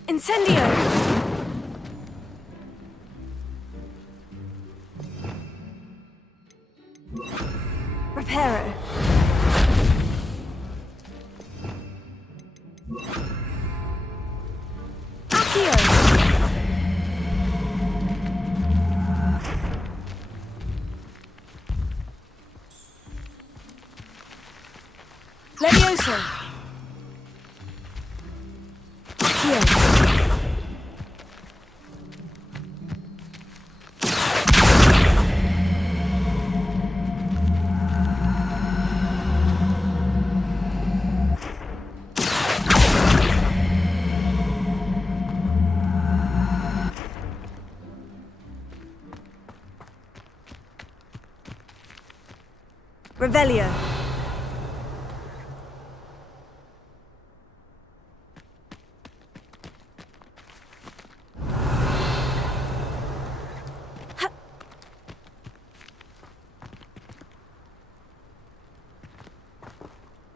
Incendio. Reparo. Accio. Levioso. Accio. Revelio.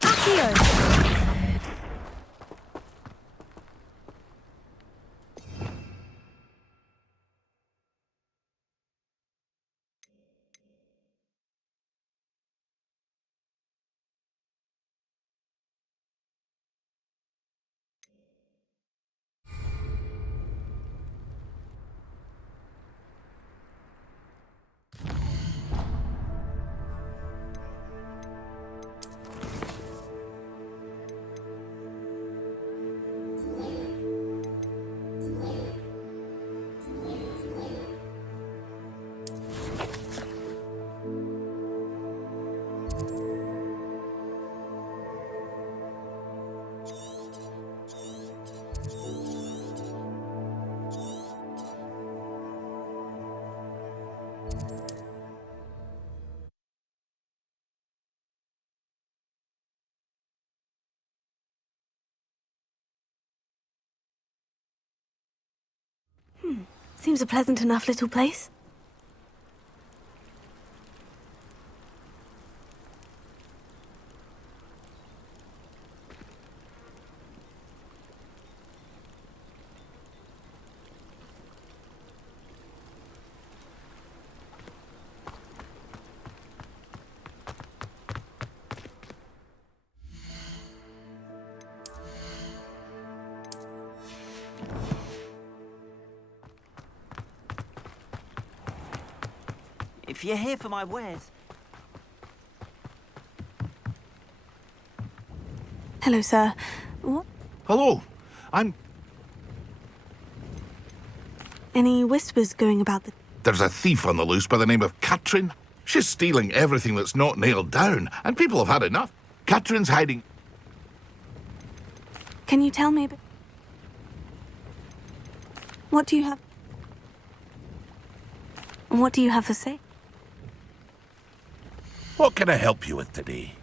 Accio. Seems a pleasant enough little place. If you're here for my wares... Hello, sir. What? Hello. I'm... Any whispers going about the... There's a thief on the loose by the name of Katrin. She's stealing everything that's not nailed down, and people have had enough. Katrin's hiding... Can you tell me a bit? What do you have? And what do you have to say? What can I help you with today?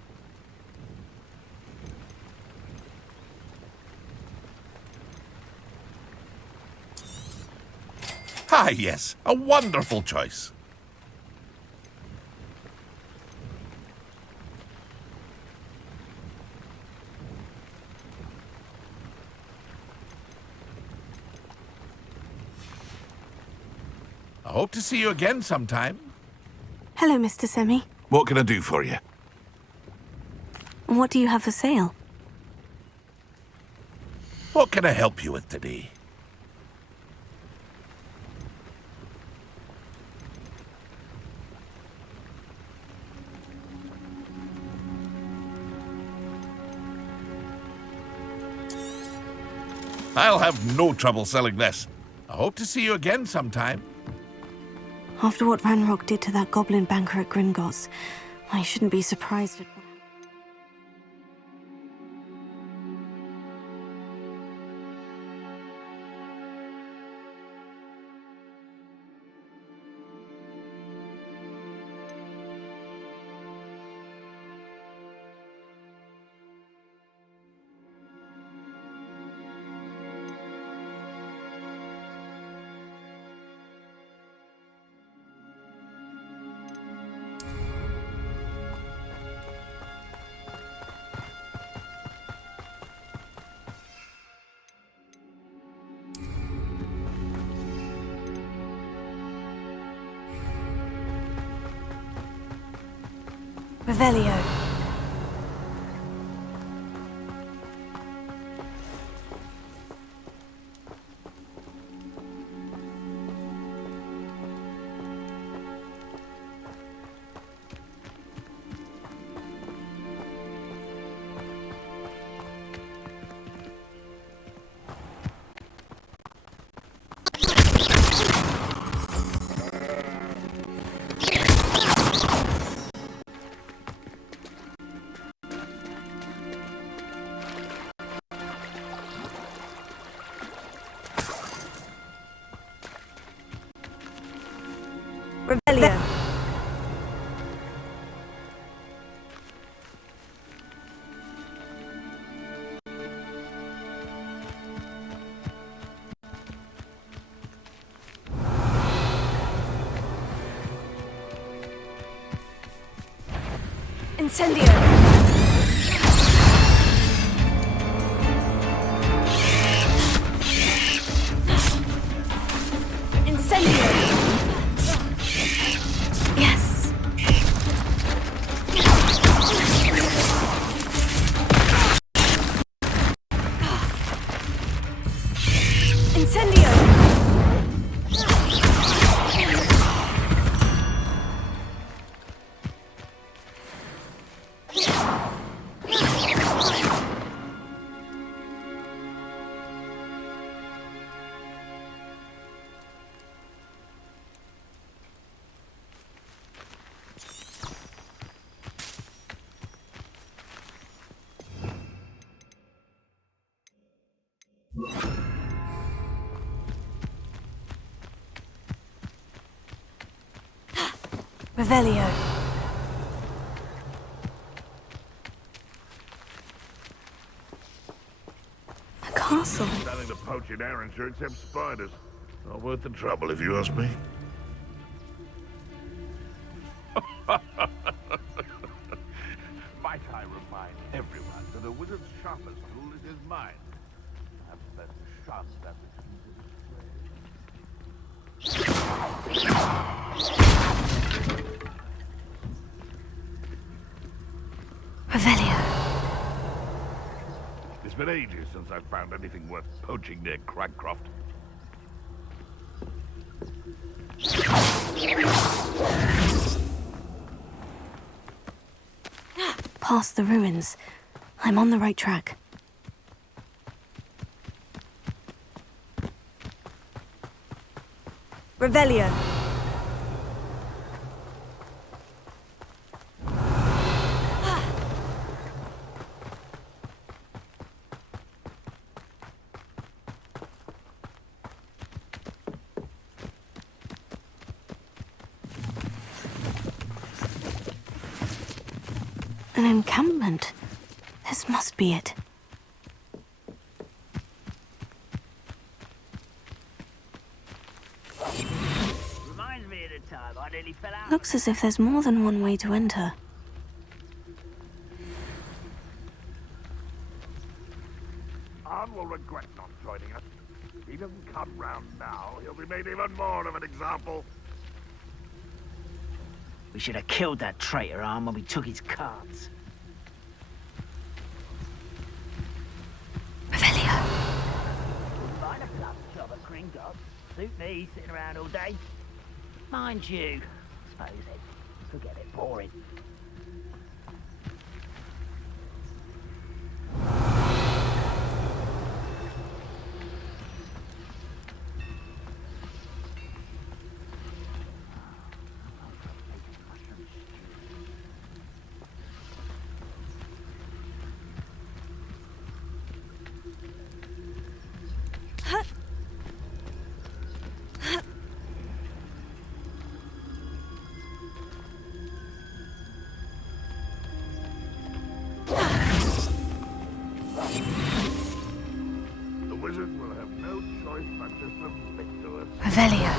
Ah, yes, a wonderful choice. I hope to see you again sometime. Hello, Mr. Semi. What can I do for you? What do you have for sale? What can I help you with today? I'll have no trouble selling this. I hope to see you again sometime. After what Ranrock did to that goblin banker at Gringotts, I shouldn't be surprised at what... Revelio. Revelio. Incendio. Yes. Incendio. Revelio. A castle. Nothing to poach in Arrowshire except spiders. Not worth the trouble, if you ask me. Might I remind everyone that a wizard's sharpest tool is his mind. Perhaps that's a shot that Revelio. It's been ages since I've found anything worth poaching near Cragcroft. Past the ruins. I'm on the right track. Revelio. An encampment. This must be it. Reminds me of the time I nearly fell out. Looks as if there's more than one way to enter. Arn will regret not joining us. If he doesn't come round now, he'll be made even more of an example. We should have killed that traitor arm when we took his cards. Revelio. Find a plus job at Gringotts. Suit me, sitting around all day. Mind you, I suppose it could get a bit boring. The wizard will have no choice but to submit to us. Revelio.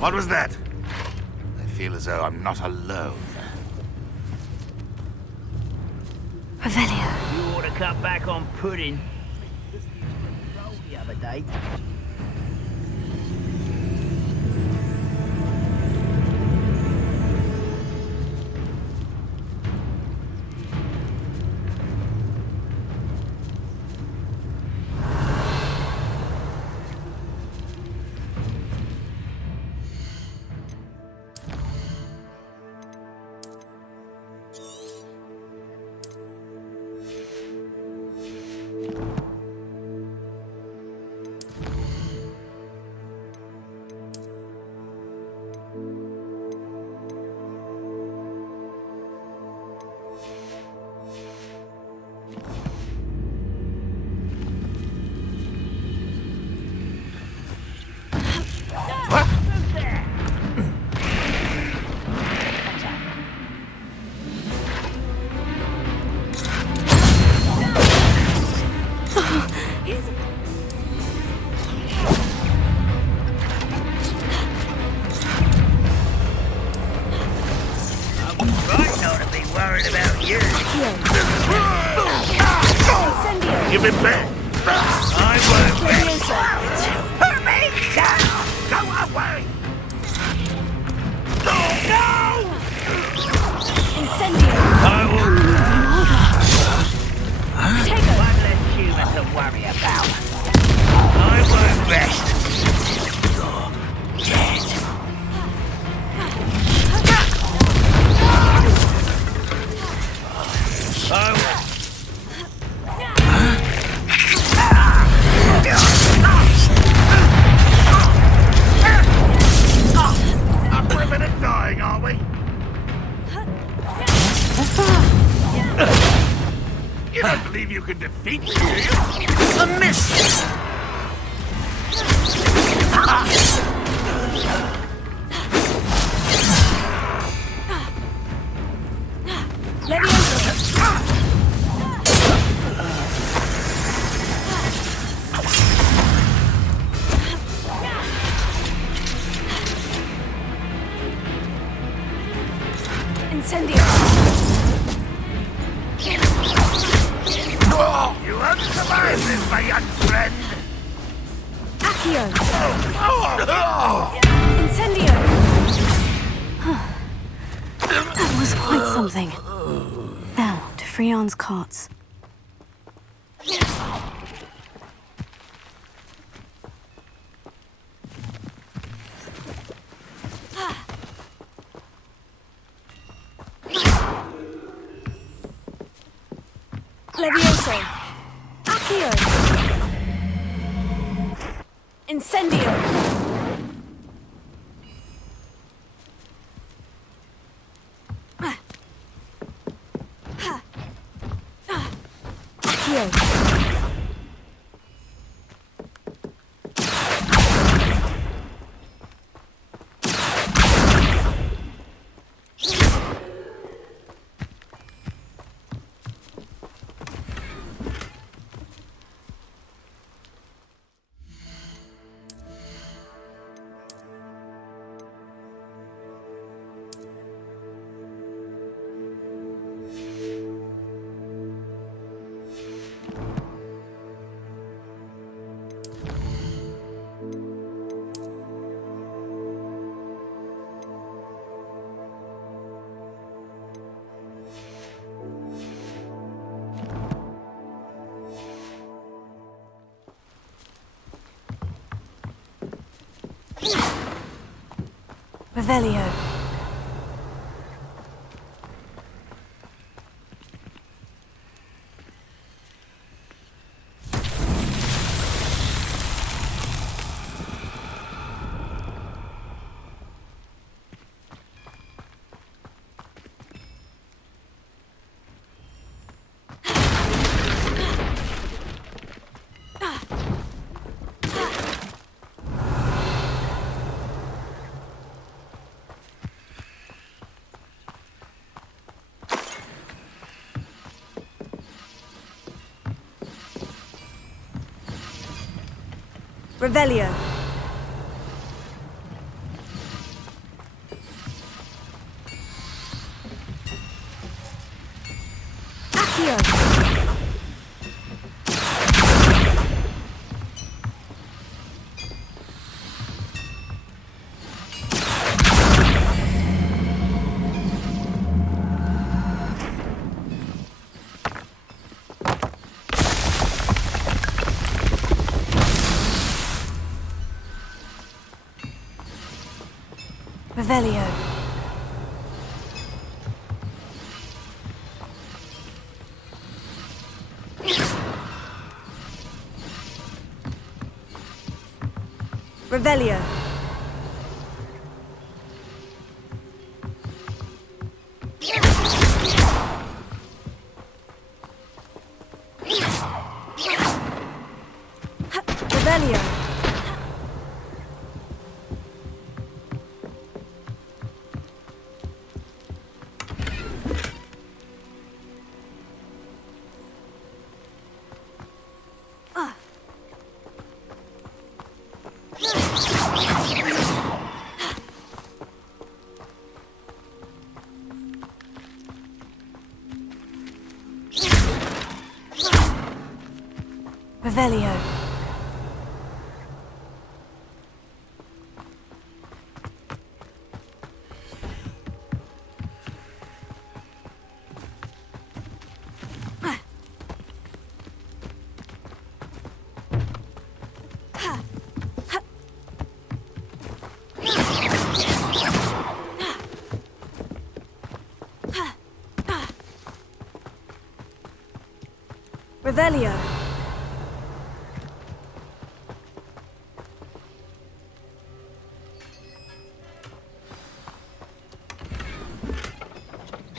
What was that? I feel as though I'm not alone. Revelio. You ought to cut back on pudding. The other day. Give it back! I won't Put me down! Go away! No! Incendio! I will... Take it! One less human to worry about. I won't rest. You're dead. I will... We're a minute dying, are we? You don't believe you can defeat me, do you? A miss! Incendio! You won't survive this, my young friend! Accio! Oh. Incendio! That was quite something. Now, to Freon's carts. Levioso! Accio! Incendio! Accio! Revelio. Revelio. Accio. Revelio. Revelio. Revelio. Revelio. Revelio.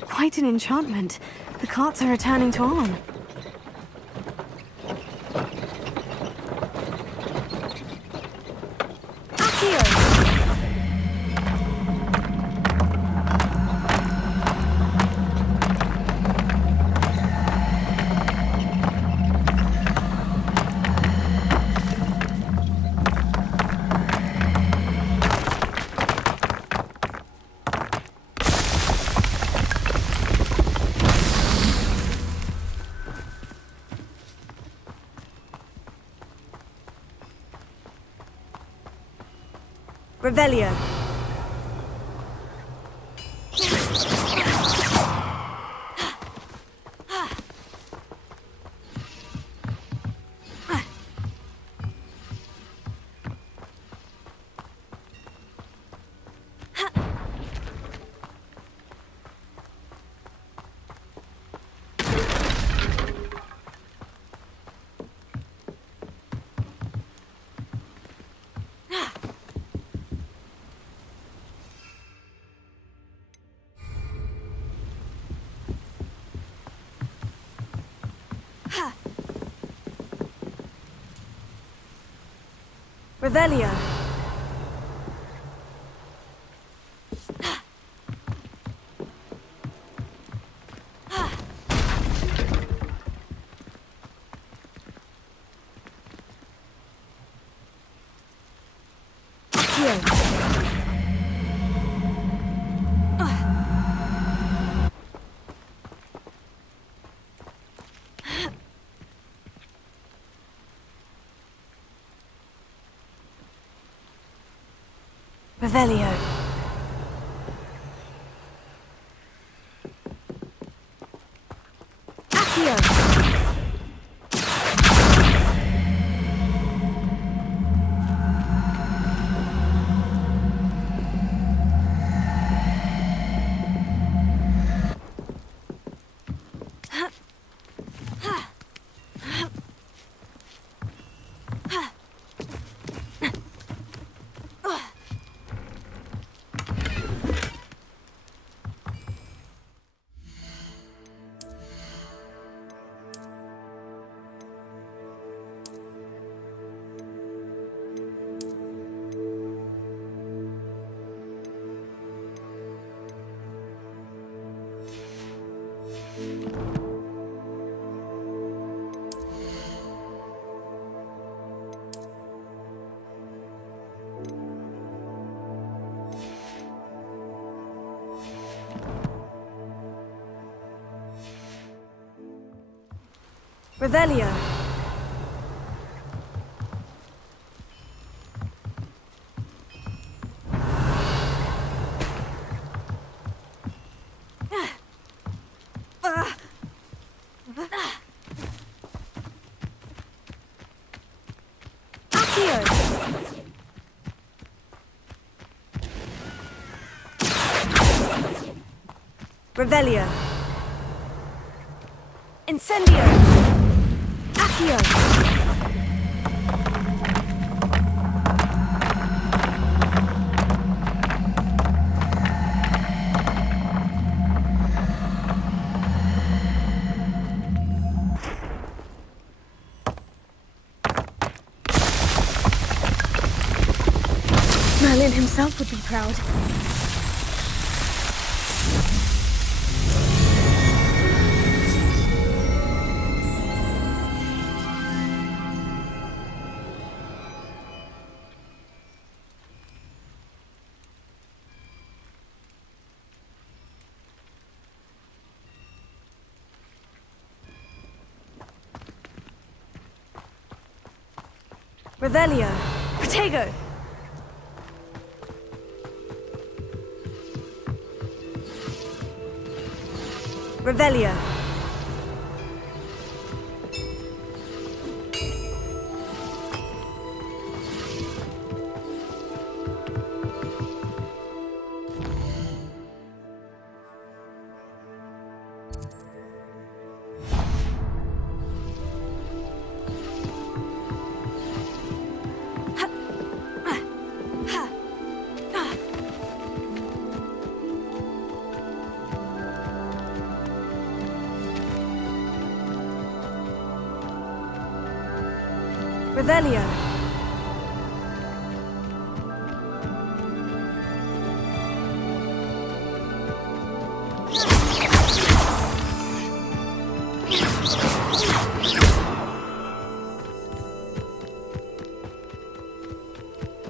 Quite an enchantment. The carts are returning to Arn. Revelio. Revelio. Revelio. Accio. Revelio. Accio. Revelio. Incendio. Accio. Merlin himself would be proud. Revelio. Protego. Revelio. Revelio.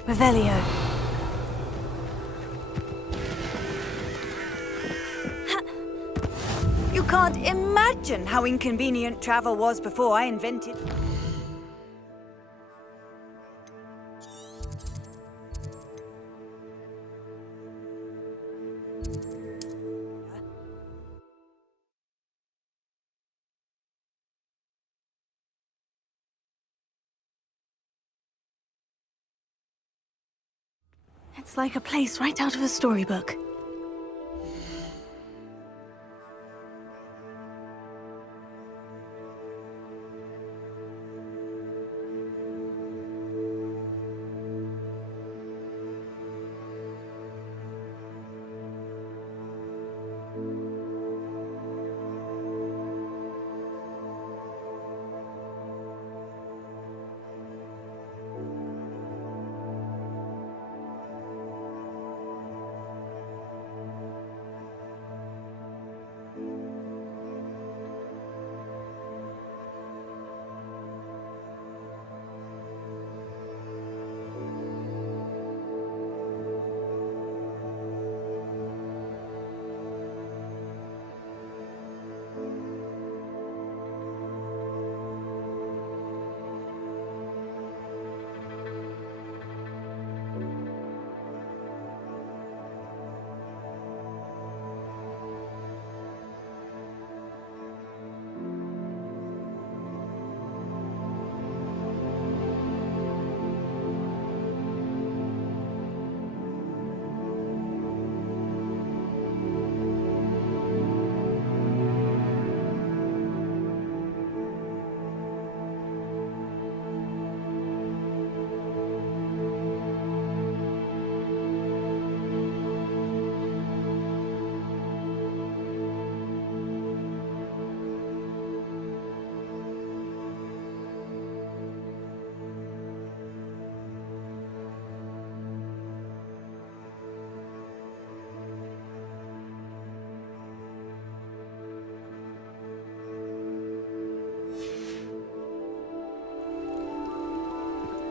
Revelio. You can't imagine how inconvenient travel was before I invented... It's like a place right out of a storybook.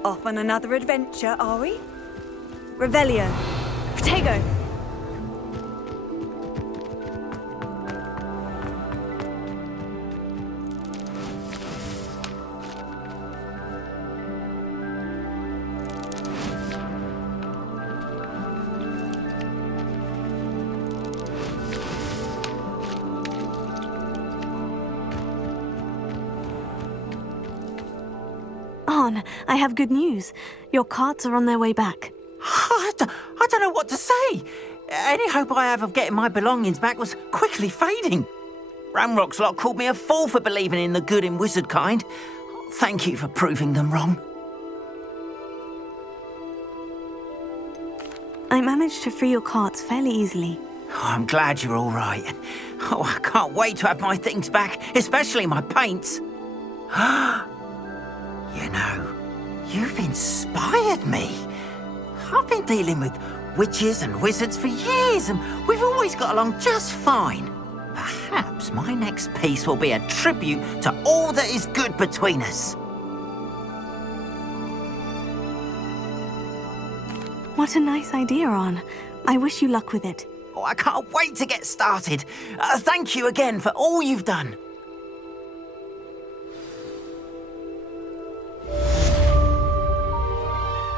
Off on another adventure, are we? Revelio. Protego. Arn, I have good news. Your carts are on their way back. I don't know what to say. Any hope I have of getting my belongings back was quickly fading. Ramrock's lot called me a fool for believing in the good in wizard kind. Thank you for proving them wrong. I managed to free your carts fairly easily. Oh, I'm glad you're all right. Oh, I can't wait to have my things back, especially my paints. You know, you've inspired me. I've been dealing with witches and wizards for years, and we've always got along just fine. Perhaps my next piece will be a tribute to all that is good between us. What a nice idea, Arn. I wish you luck with it. Oh, I can't wait to get started. Thank you again for all you've done.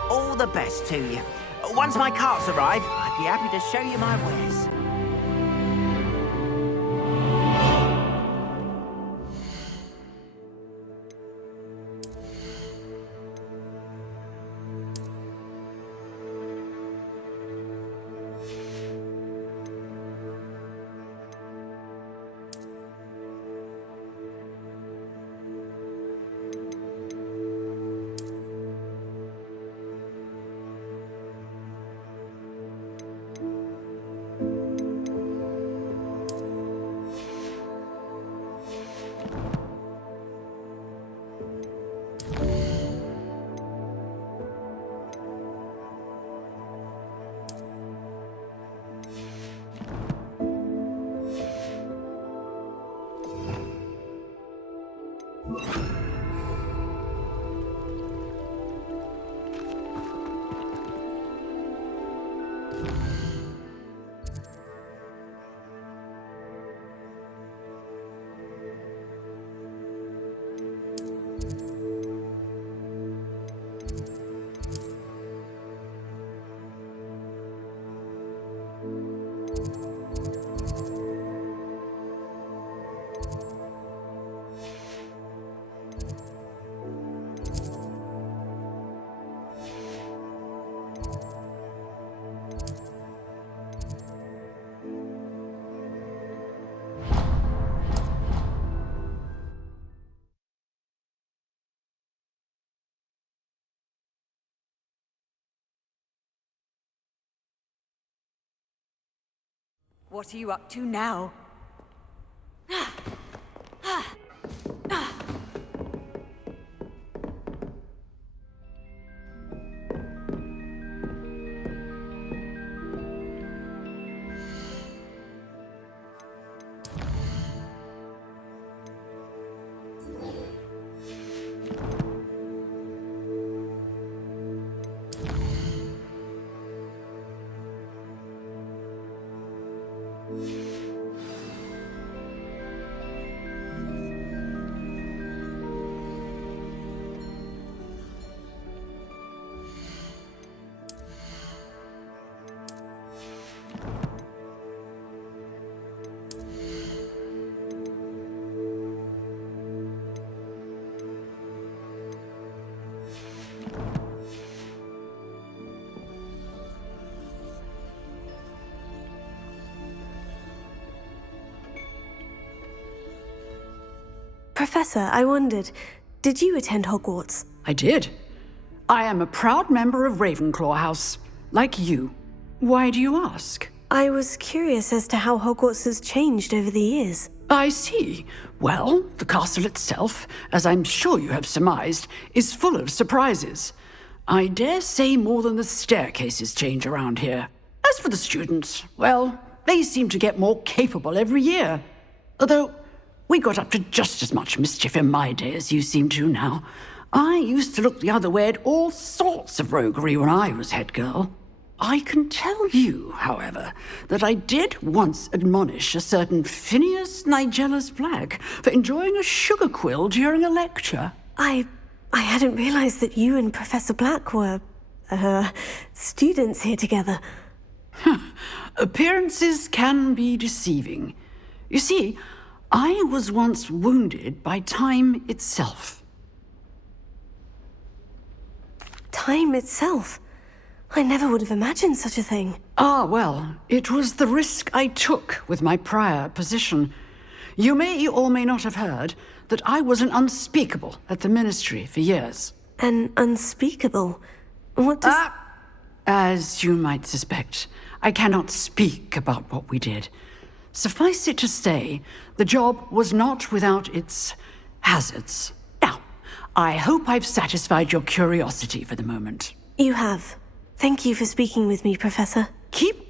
All the best to you. Once my carts arrive, I'd be happy to show you my wares. What are you up to now? Professor, I wondered, did you attend Hogwarts? I did. I am a proud member of Ravenclaw House, like you. Why do you ask? I was curious as to how Hogwarts has changed over the years. I see. Well, the castle itself, as I'm sure you have surmised, is full of surprises. I dare say more than the staircases change around here. As for the students, well, they seem to get more capable every year. Although, we got up to just as much mischief in my day as you seem to now. I used to look the other way at all sorts of roguery when I was head girl. I can tell you, however, that I did once admonish a certain Phineas Nigellus Black for enjoying a sugar quill during a lecture. I hadn't realized that you and Professor Black were, students here together. Appearances can be deceiving. You see, I was once wounded by time itself. Time itself? I never would have imagined such a thing. Ah, well, it was the risk I took with my prior position. You may or may not have heard that I was an unspeakable at the Ministry for years. An unspeakable? What does... As you might suspect, I cannot speak about what we did. Suffice it to say, the job was not without its hazards. Now, I hope I've satisfied your curiosity for the moment. You have. Thank you for speaking with me, Professor. Keep...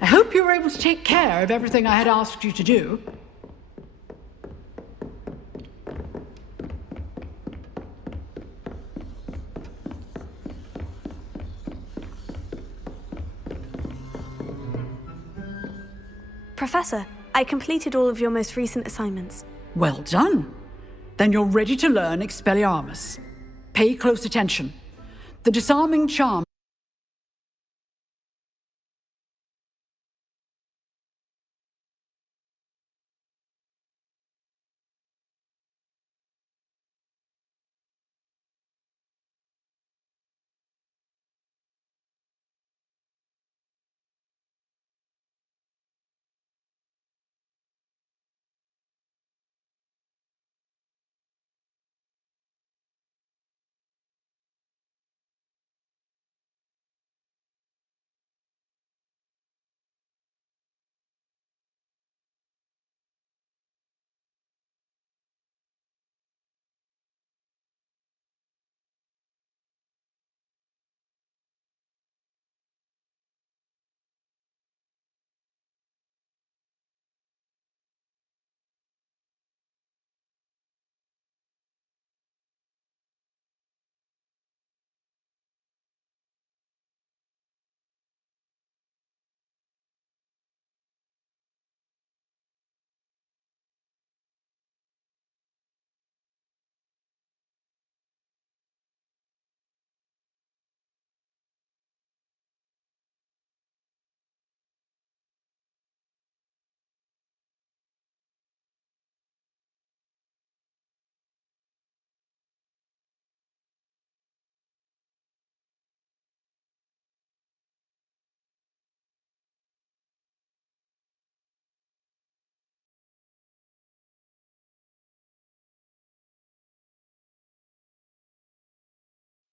I hope you were able to take care of everything I had asked you to do. Professor, I completed all of your most recent assignments. Well done. Then you're ready to learn Expelliarmus. Pay close attention. The disarming charm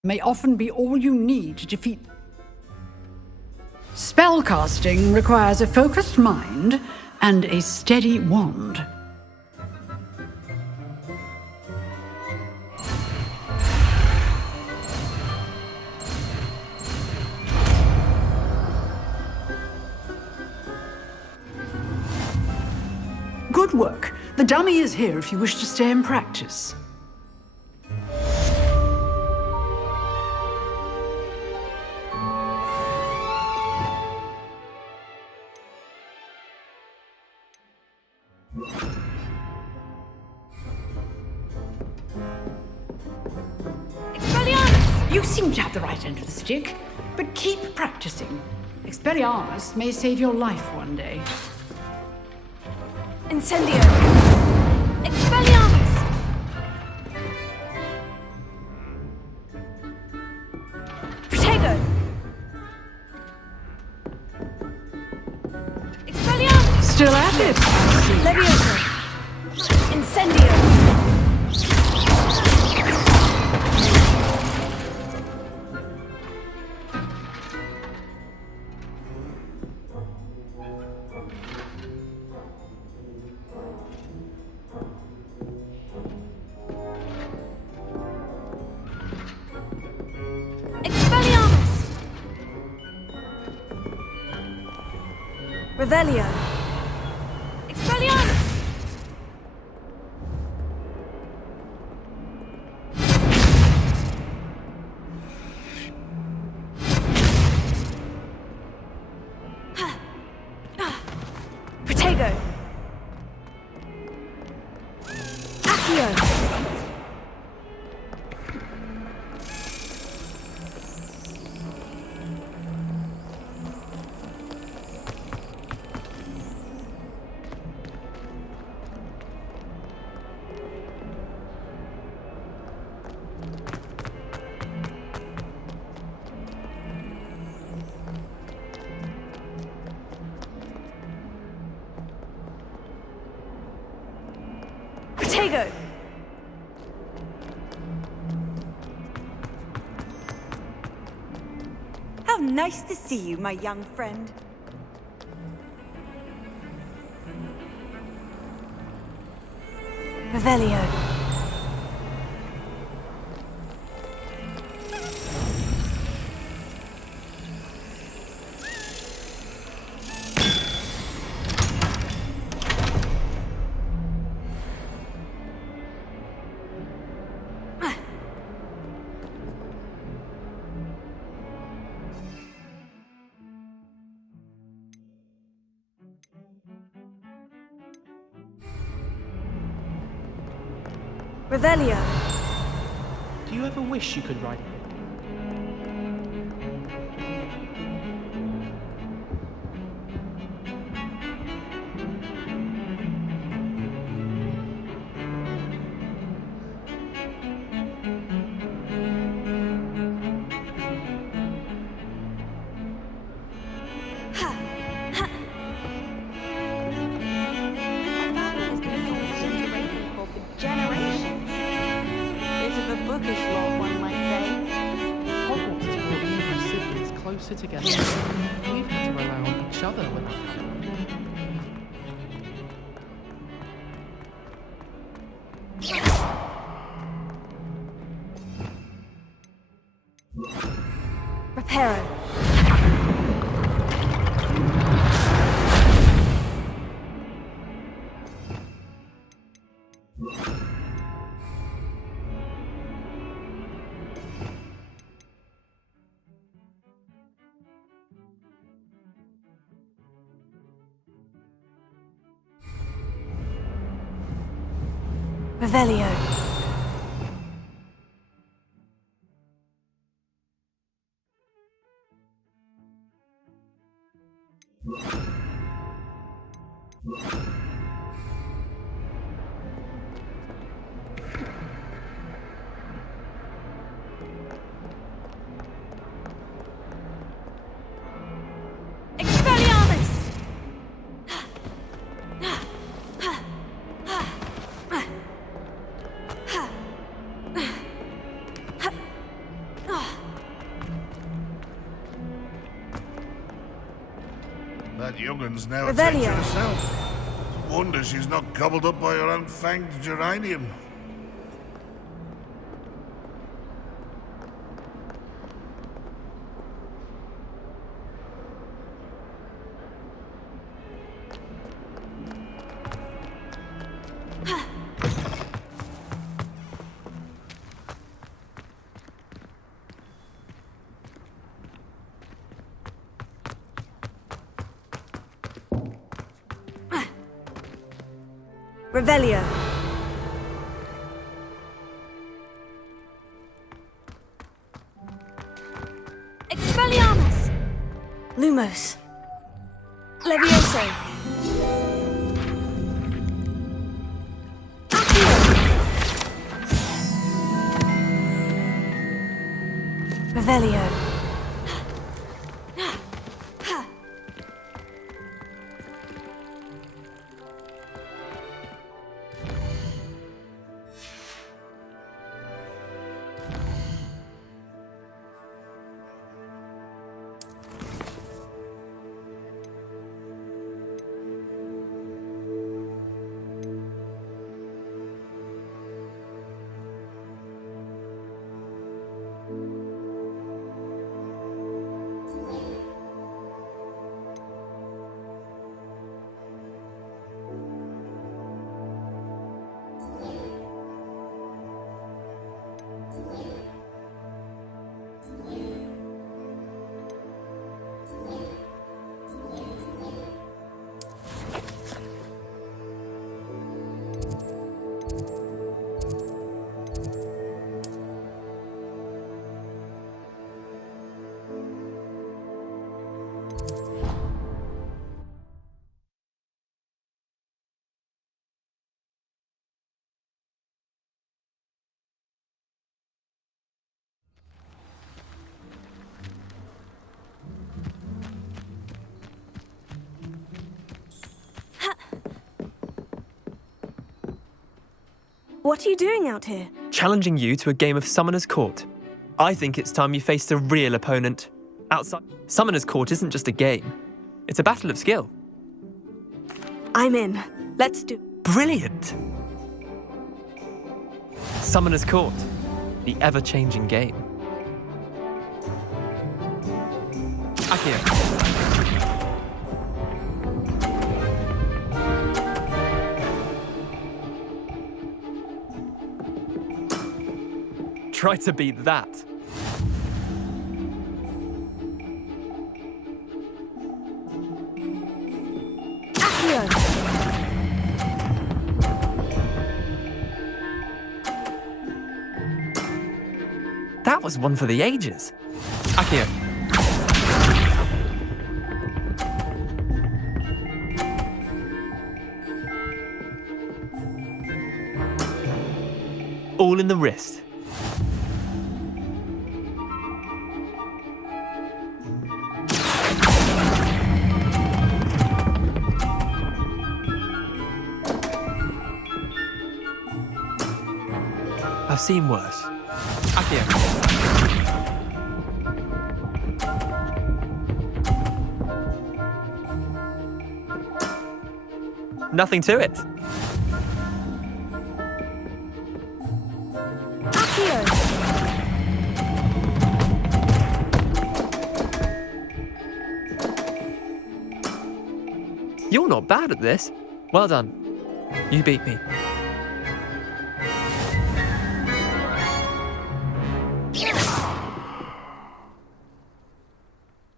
may often be all you need to defeat. Spellcasting requires a focused mind and a steady wand. Good work. The dummy is here if you wish to stay and practice. You seem to have the right end of the stick. but keep practicing. Expelliarmus may save your life one day. Incendio! Expelliarmus! Protego! Expelliarmus! Still at it! Leviosa! Incendio! Revelio! Expelliarmus! Protego! Accio! Protego! How nice to see you, my young friend. Revelio! Revelio! Do you ever wish you could ride? Closer together. We've had to rely on each other when I've had it. Reparo! Revelio! Expelliarmus! That youngun's now Revelio. attacked herself. Wonder she's not gobbled up by her unfanged geranium. Revelio! Expelliarmus! Lumos. Levioso. Revelio. What are you doing out here? Challenging you to a game of Summoner's Court. I think it's time you faced a real opponent. Outside, Summoner's Court isn't just a game. It's a battle of skill. I'm in. Let's do... Brilliant! Summoner's Court. The ever-changing game. Akio. Try to beat that. Accio. That was one for the ages. Akio. All in the wrist. I've seen worse. Akio. Nothing to it. Akio. You're not bad at this. Well done. You beat me.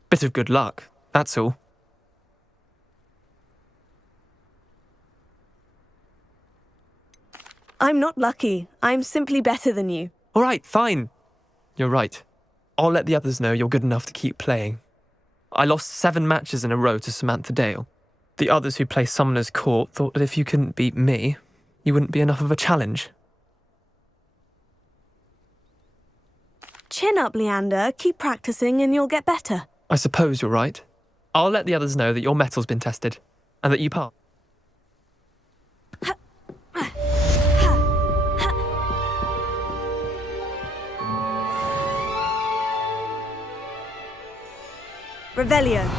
Bit of good luck, that's all. I'm not lucky. I'm simply better than you. All right, fine. You're right. I'll let the others know you're good enough to keep playing. I lost 7 matches in a row to Samantha Dale. The others who play Summoner's Court thought that if you couldn't beat me, you wouldn't be enough of a challenge. Chin up, Leander. Keep practicing and you'll get better. I suppose you're right. I'll let the others know that your metal's been tested, and that you passed. Revelio.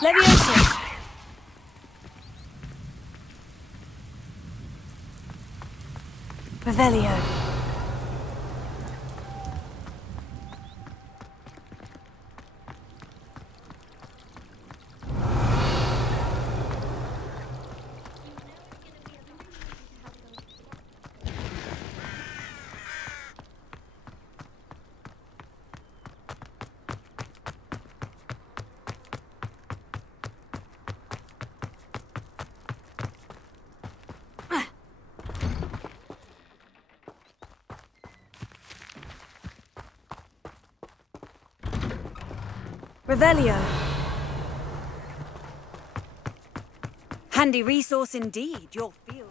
Levioso. Revelio. Revelio. Handy resource indeed, your field.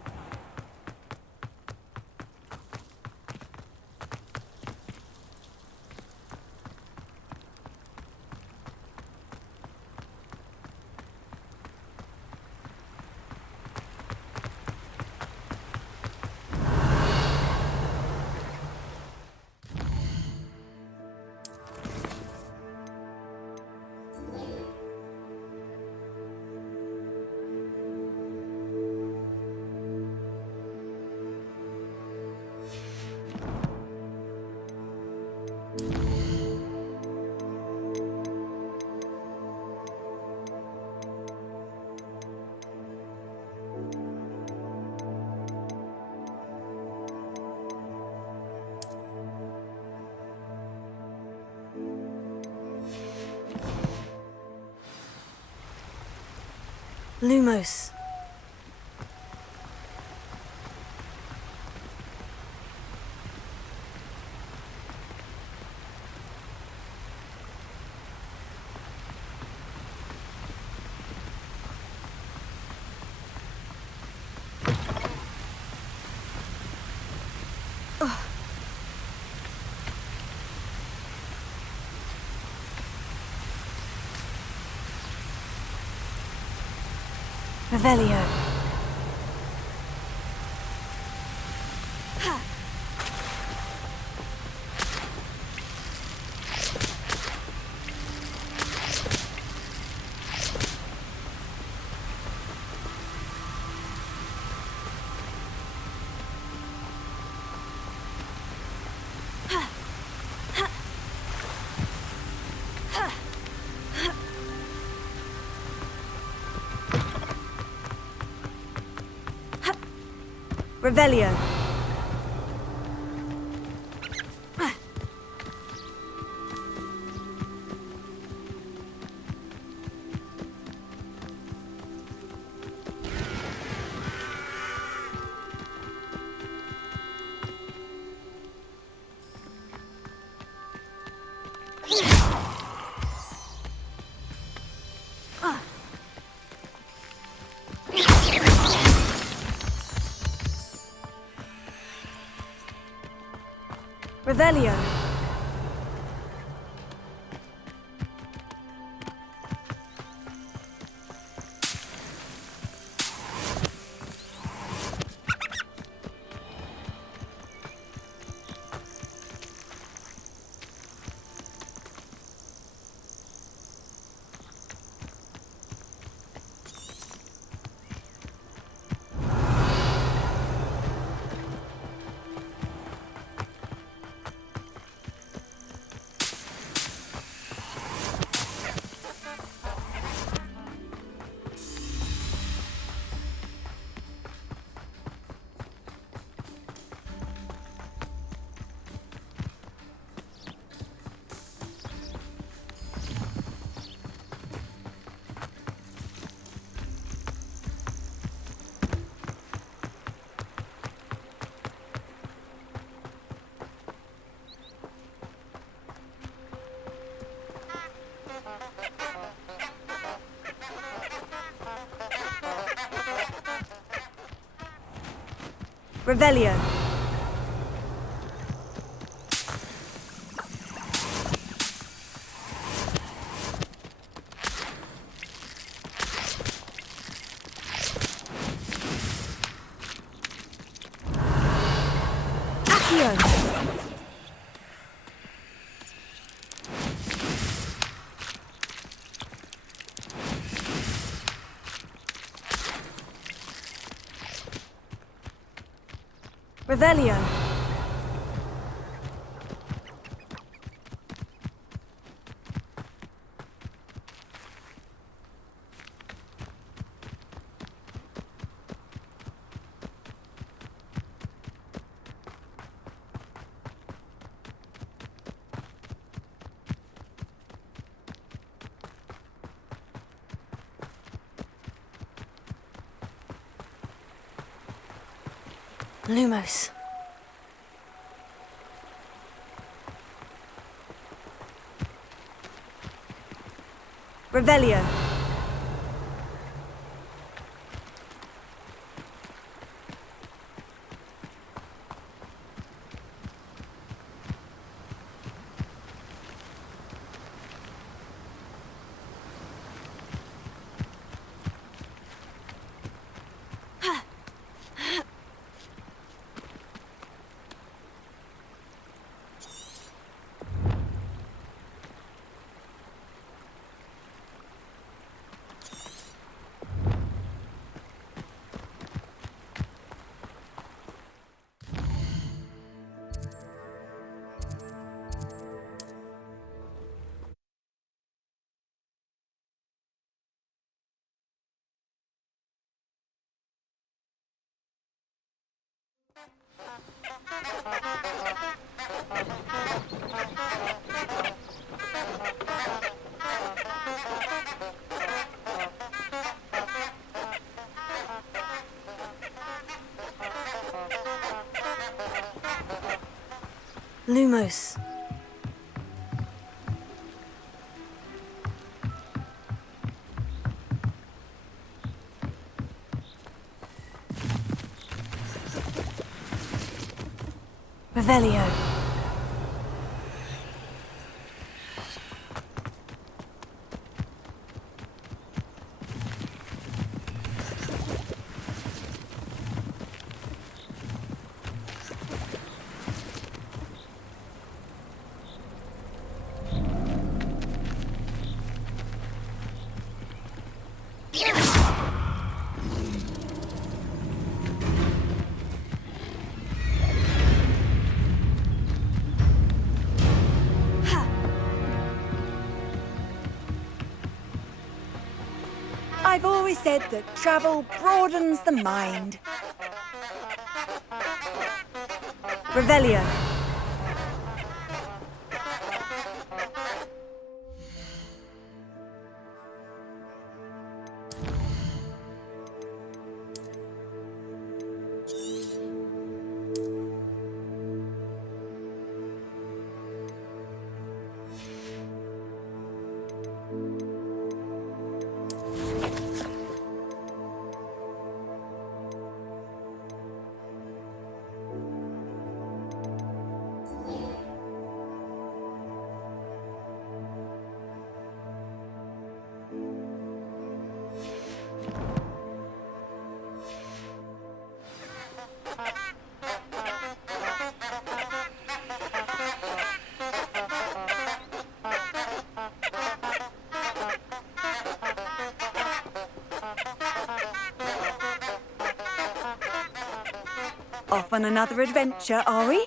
Lumos. Revelio. Revelio. Revelio. Revelio. Revelio. Lumos. Revelio. Lumos. Revelio. I've always said that travel broadens the mind. Revelio. Off on another adventure, are we?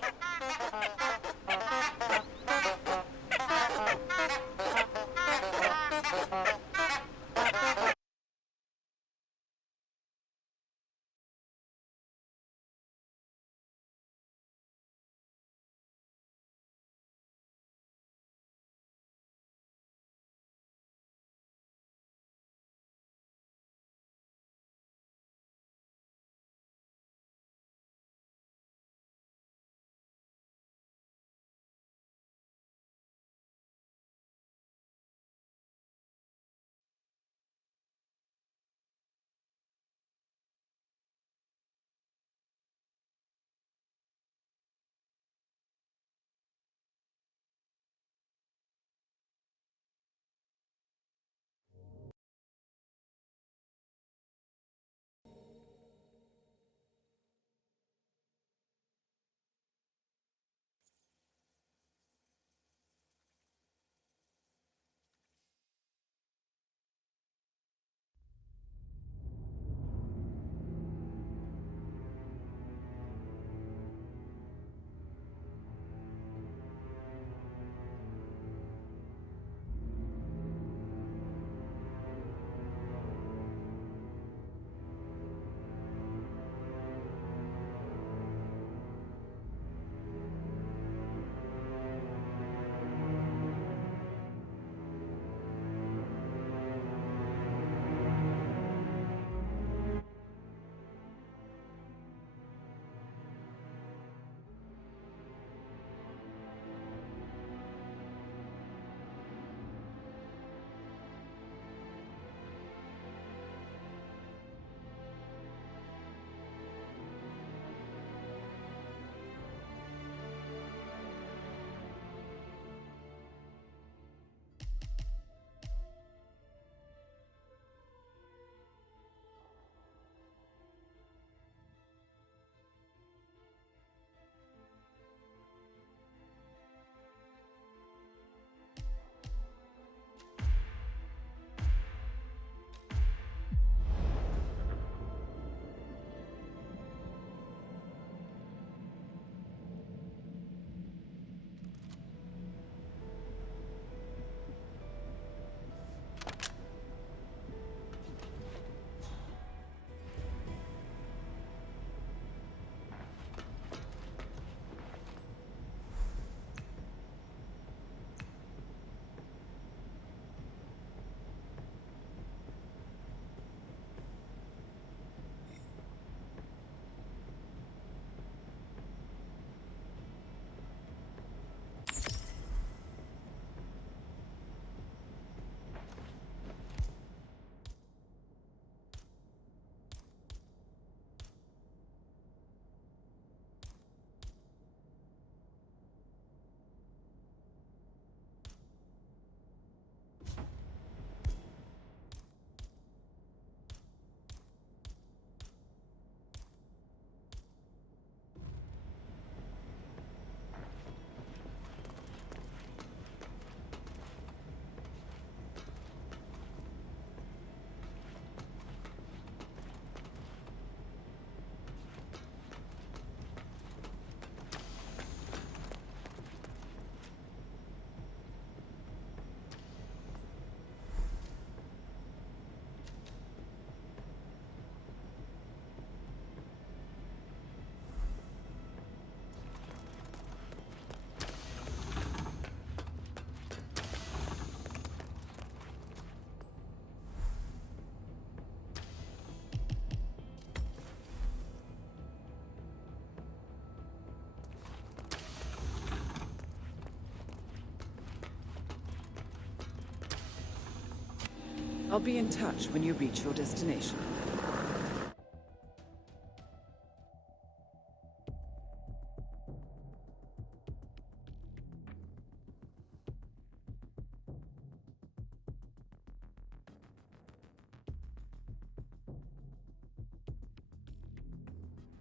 I'll be in touch when you reach your destination.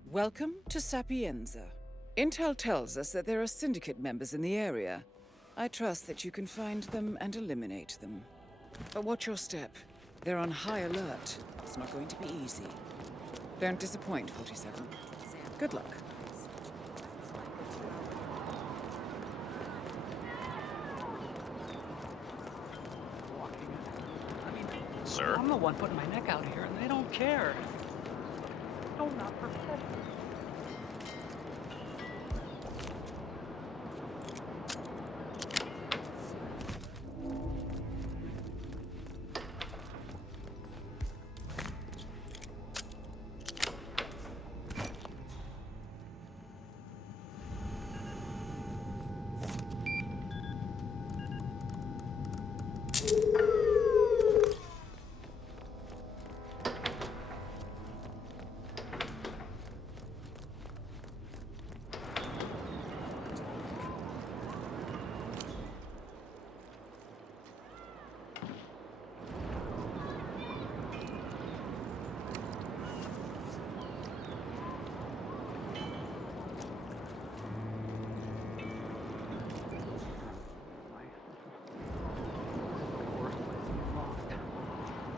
Welcome to Sapienza. Intel tells us that there are Syndicate members in the area. I trust that you can find them and eliminate them. But watch your step. They're on high alert. It's not going to be easy. Don't disappoint, 47. Good luck. Sir? I'm the one putting my neck out here, and they don't care. No, not perfect.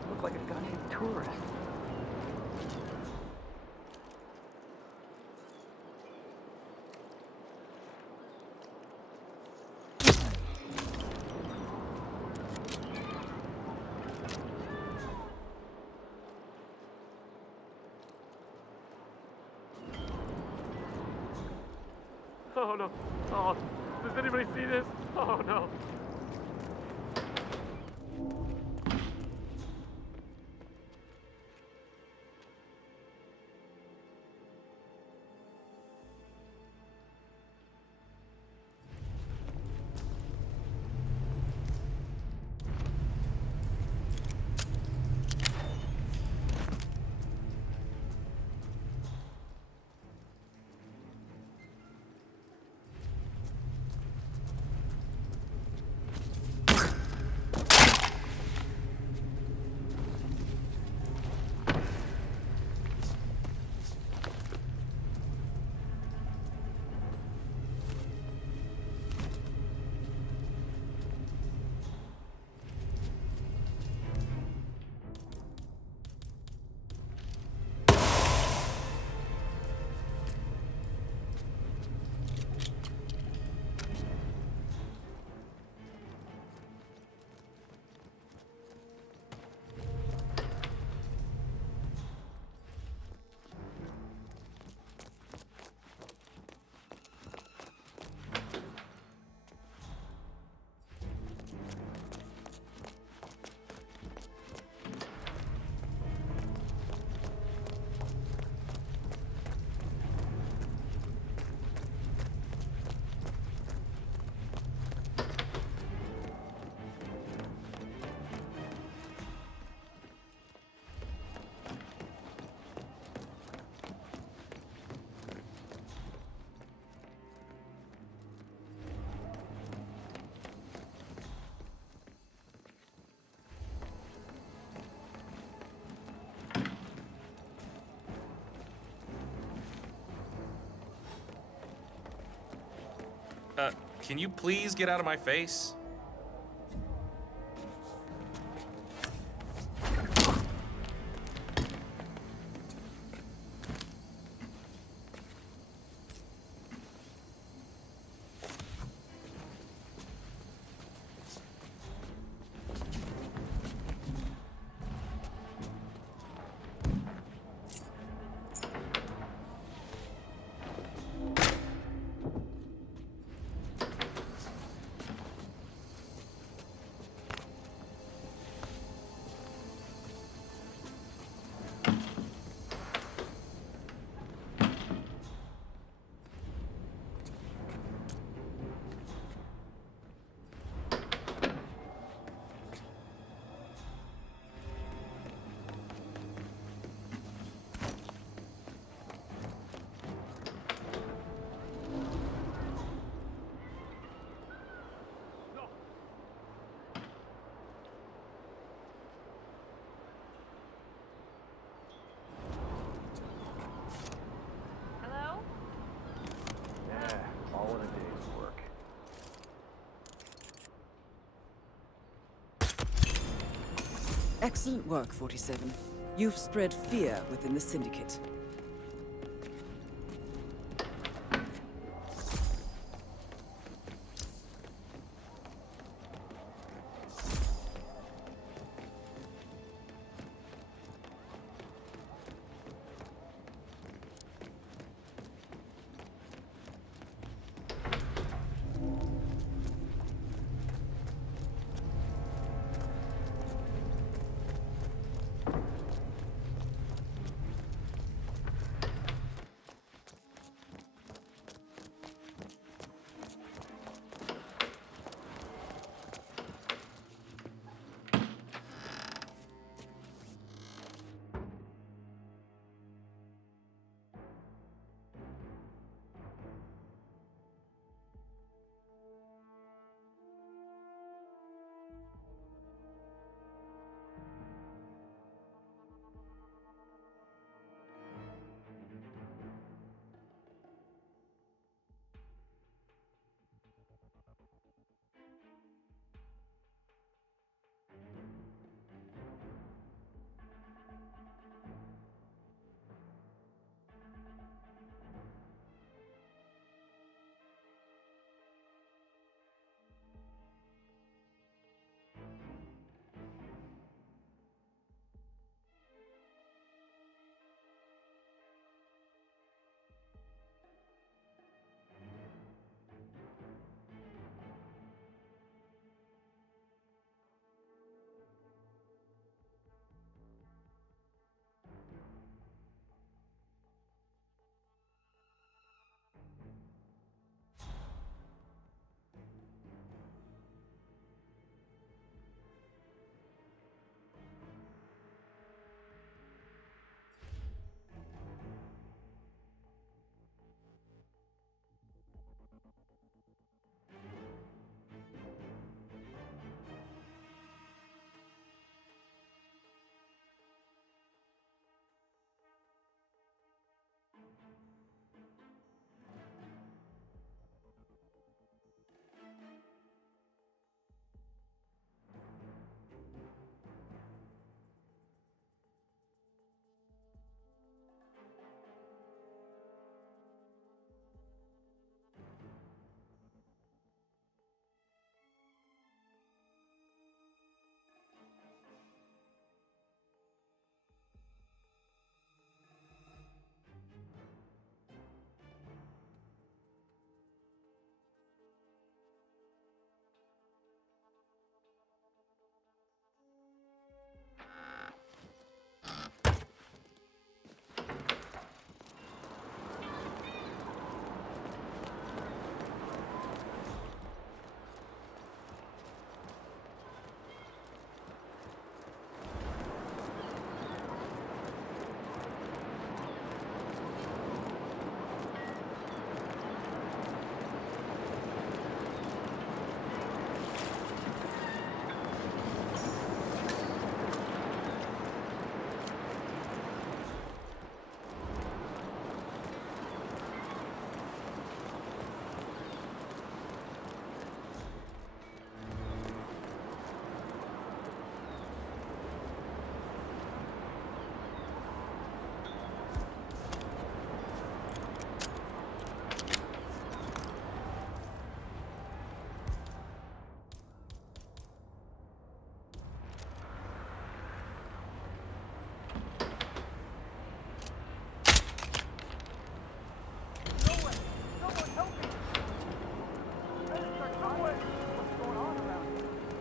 Look like a goddamn tourist. Oh no. Oh, does anybody see this? Oh no. Can you please get out of my face? Excellent work, 47. You've spread fear within the Syndicate.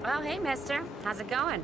Well, hey, mister. How's it going?